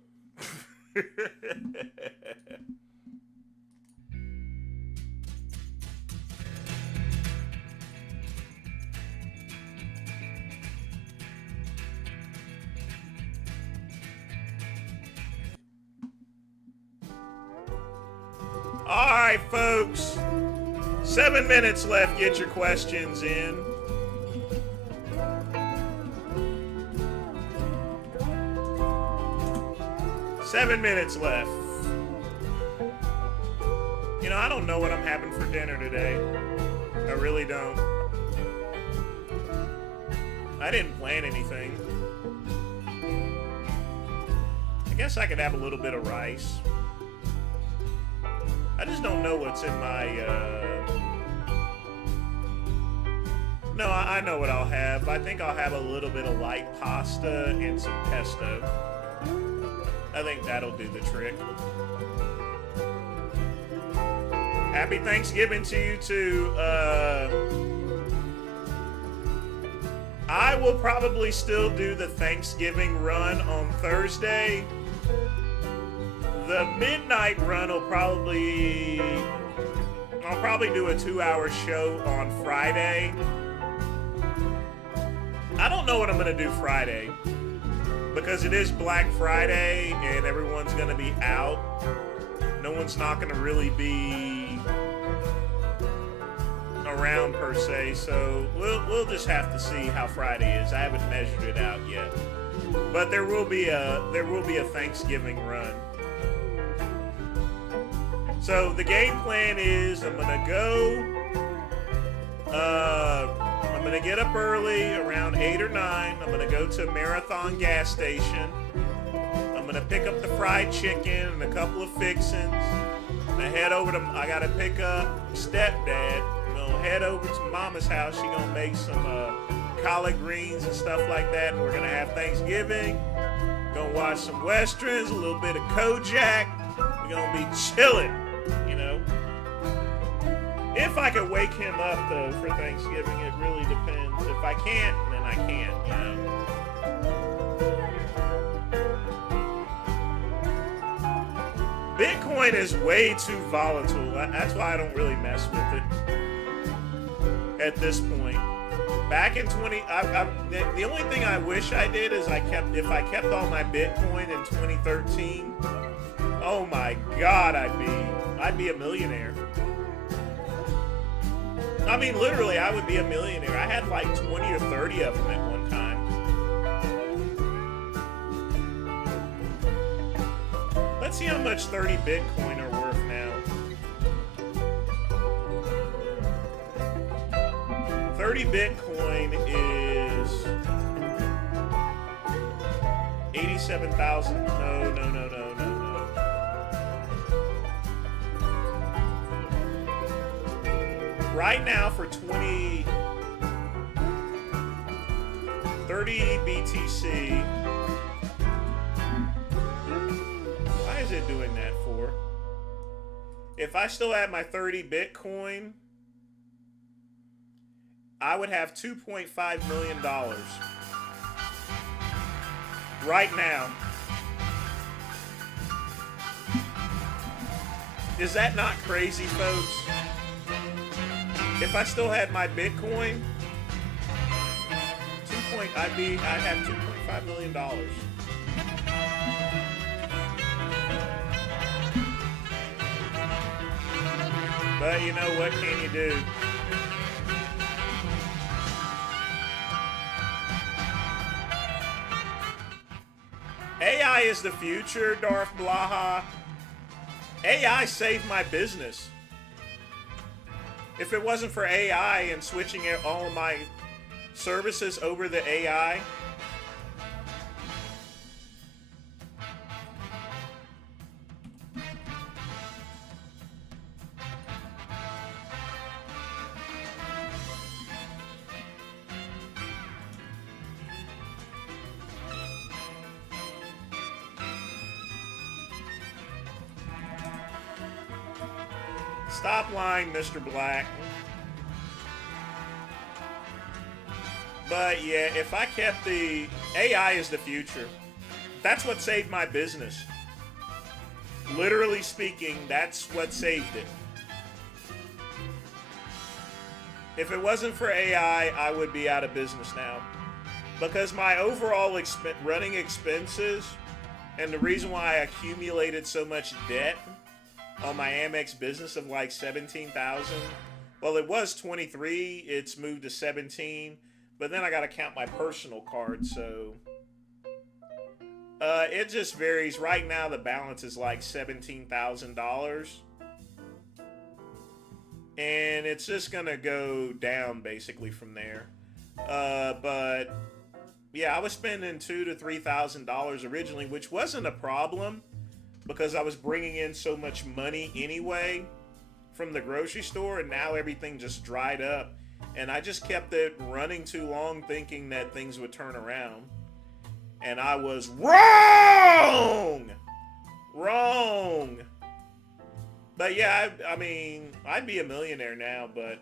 All right, folks. 7 minutes left. Get your questions in. 7 minutes left. You know, I don't know what I'm having for dinner today. I really don't. I didn't plan anything. I guess I could have a little bit of rice. I just don't know what's in my, No, I know what I'll have. I think I'll have a little bit of light pasta and some pesto. I think that'll do the trick. Happy Thanksgiving to you too. I will probably still do the Thanksgiving run on Thursday. The midnight run will probably... I'll probably do a 2-hour show on Friday. I don't know what I'm going to do Friday. Because it is Black Friday and everyone's going to be out. No one's not going to really be around per se, so we'll just have to see how Friday is. I haven't measured it out yet, but there will be a Thanksgiving run. So the game plan is I'm gonna get up early around 8 or 9. I'm gonna go to Marathon gas station. I'm gonna pick up the fried chicken and a couple of fixins. I'm gonna head over to. I gotta pick up stepdad. Head over to Mama's house. She gonna make some collard greens and stuff like that. And we're gonna have Thanksgiving. Gonna watch some westerns, a little bit of Kojak. We're gonna be chilling, you know. If I could wake him up though for Thanksgiving, it really depends. If I can't, then I can't, you know. Bitcoin is way too volatile. That's why I don't really mess with it. At this point, back in the only thing I wish I did is if I kept all my Bitcoin in 2013. Oh my God, I'd be a millionaire. I mean, literally, I would be a millionaire. I had like 20 or 30 of them at one time. Let's see how much 30 Bitcoin are worth now. 30 Bitcoin is 87,000. No. Right now for 30 BTC. Why is it doing that for? If I still had my 30 Bitcoin, I would have $2.5 million right now. Is that not crazy, folks? If I still had my Bitcoin, I'd have $2.5 million. But you know, what can you do? AI is the future, Darth Blaha. AI saved my business. If it wasn't for AI and switching all my services over to AI, stop lying, Mr. Black. But yeah, if I kept the AI is the future. That's what saved my business. Literally speaking, that's what saved it. If it wasn't for AI, I would be out of business now. Because my overall running expenses, and the reason why I accumulated so much debt on my Amex business of like 17,000. Well, it was 23. It's moved to 17. But then I got to count my personal card. So It just varies. Right now, the balance is like $17,000. And it's just gonna go down basically from there. But yeah, I was spending $2,000 to $3,000 originally, which wasn't a problem because I was bringing in so much money anyway from the grocery store, and now everything just dried up. And I just kept it running too long thinking that things would turn around. And I was wrong! Wrong! But yeah, I mean, I'd be a millionaire now, but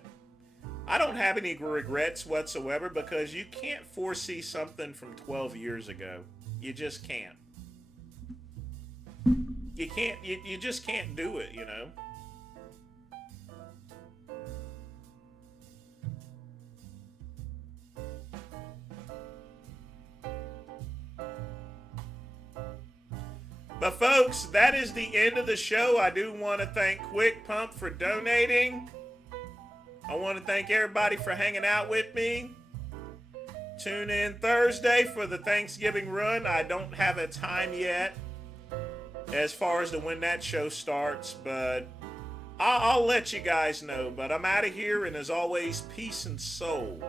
I don't have any regrets whatsoever because you can't foresee something from 12 years ago. You just can't. You can't, you just can't do it, you know? But folks, that is the end of the show. I do want to thank Quick Pump for donating. I want to thank everybody for hanging out with me. Tune in Thursday for the Thanksgiving run. I don't have a time yet as far as to when that show starts, but I'll let you guys know. But I'm out of here, and as always, peace and soul.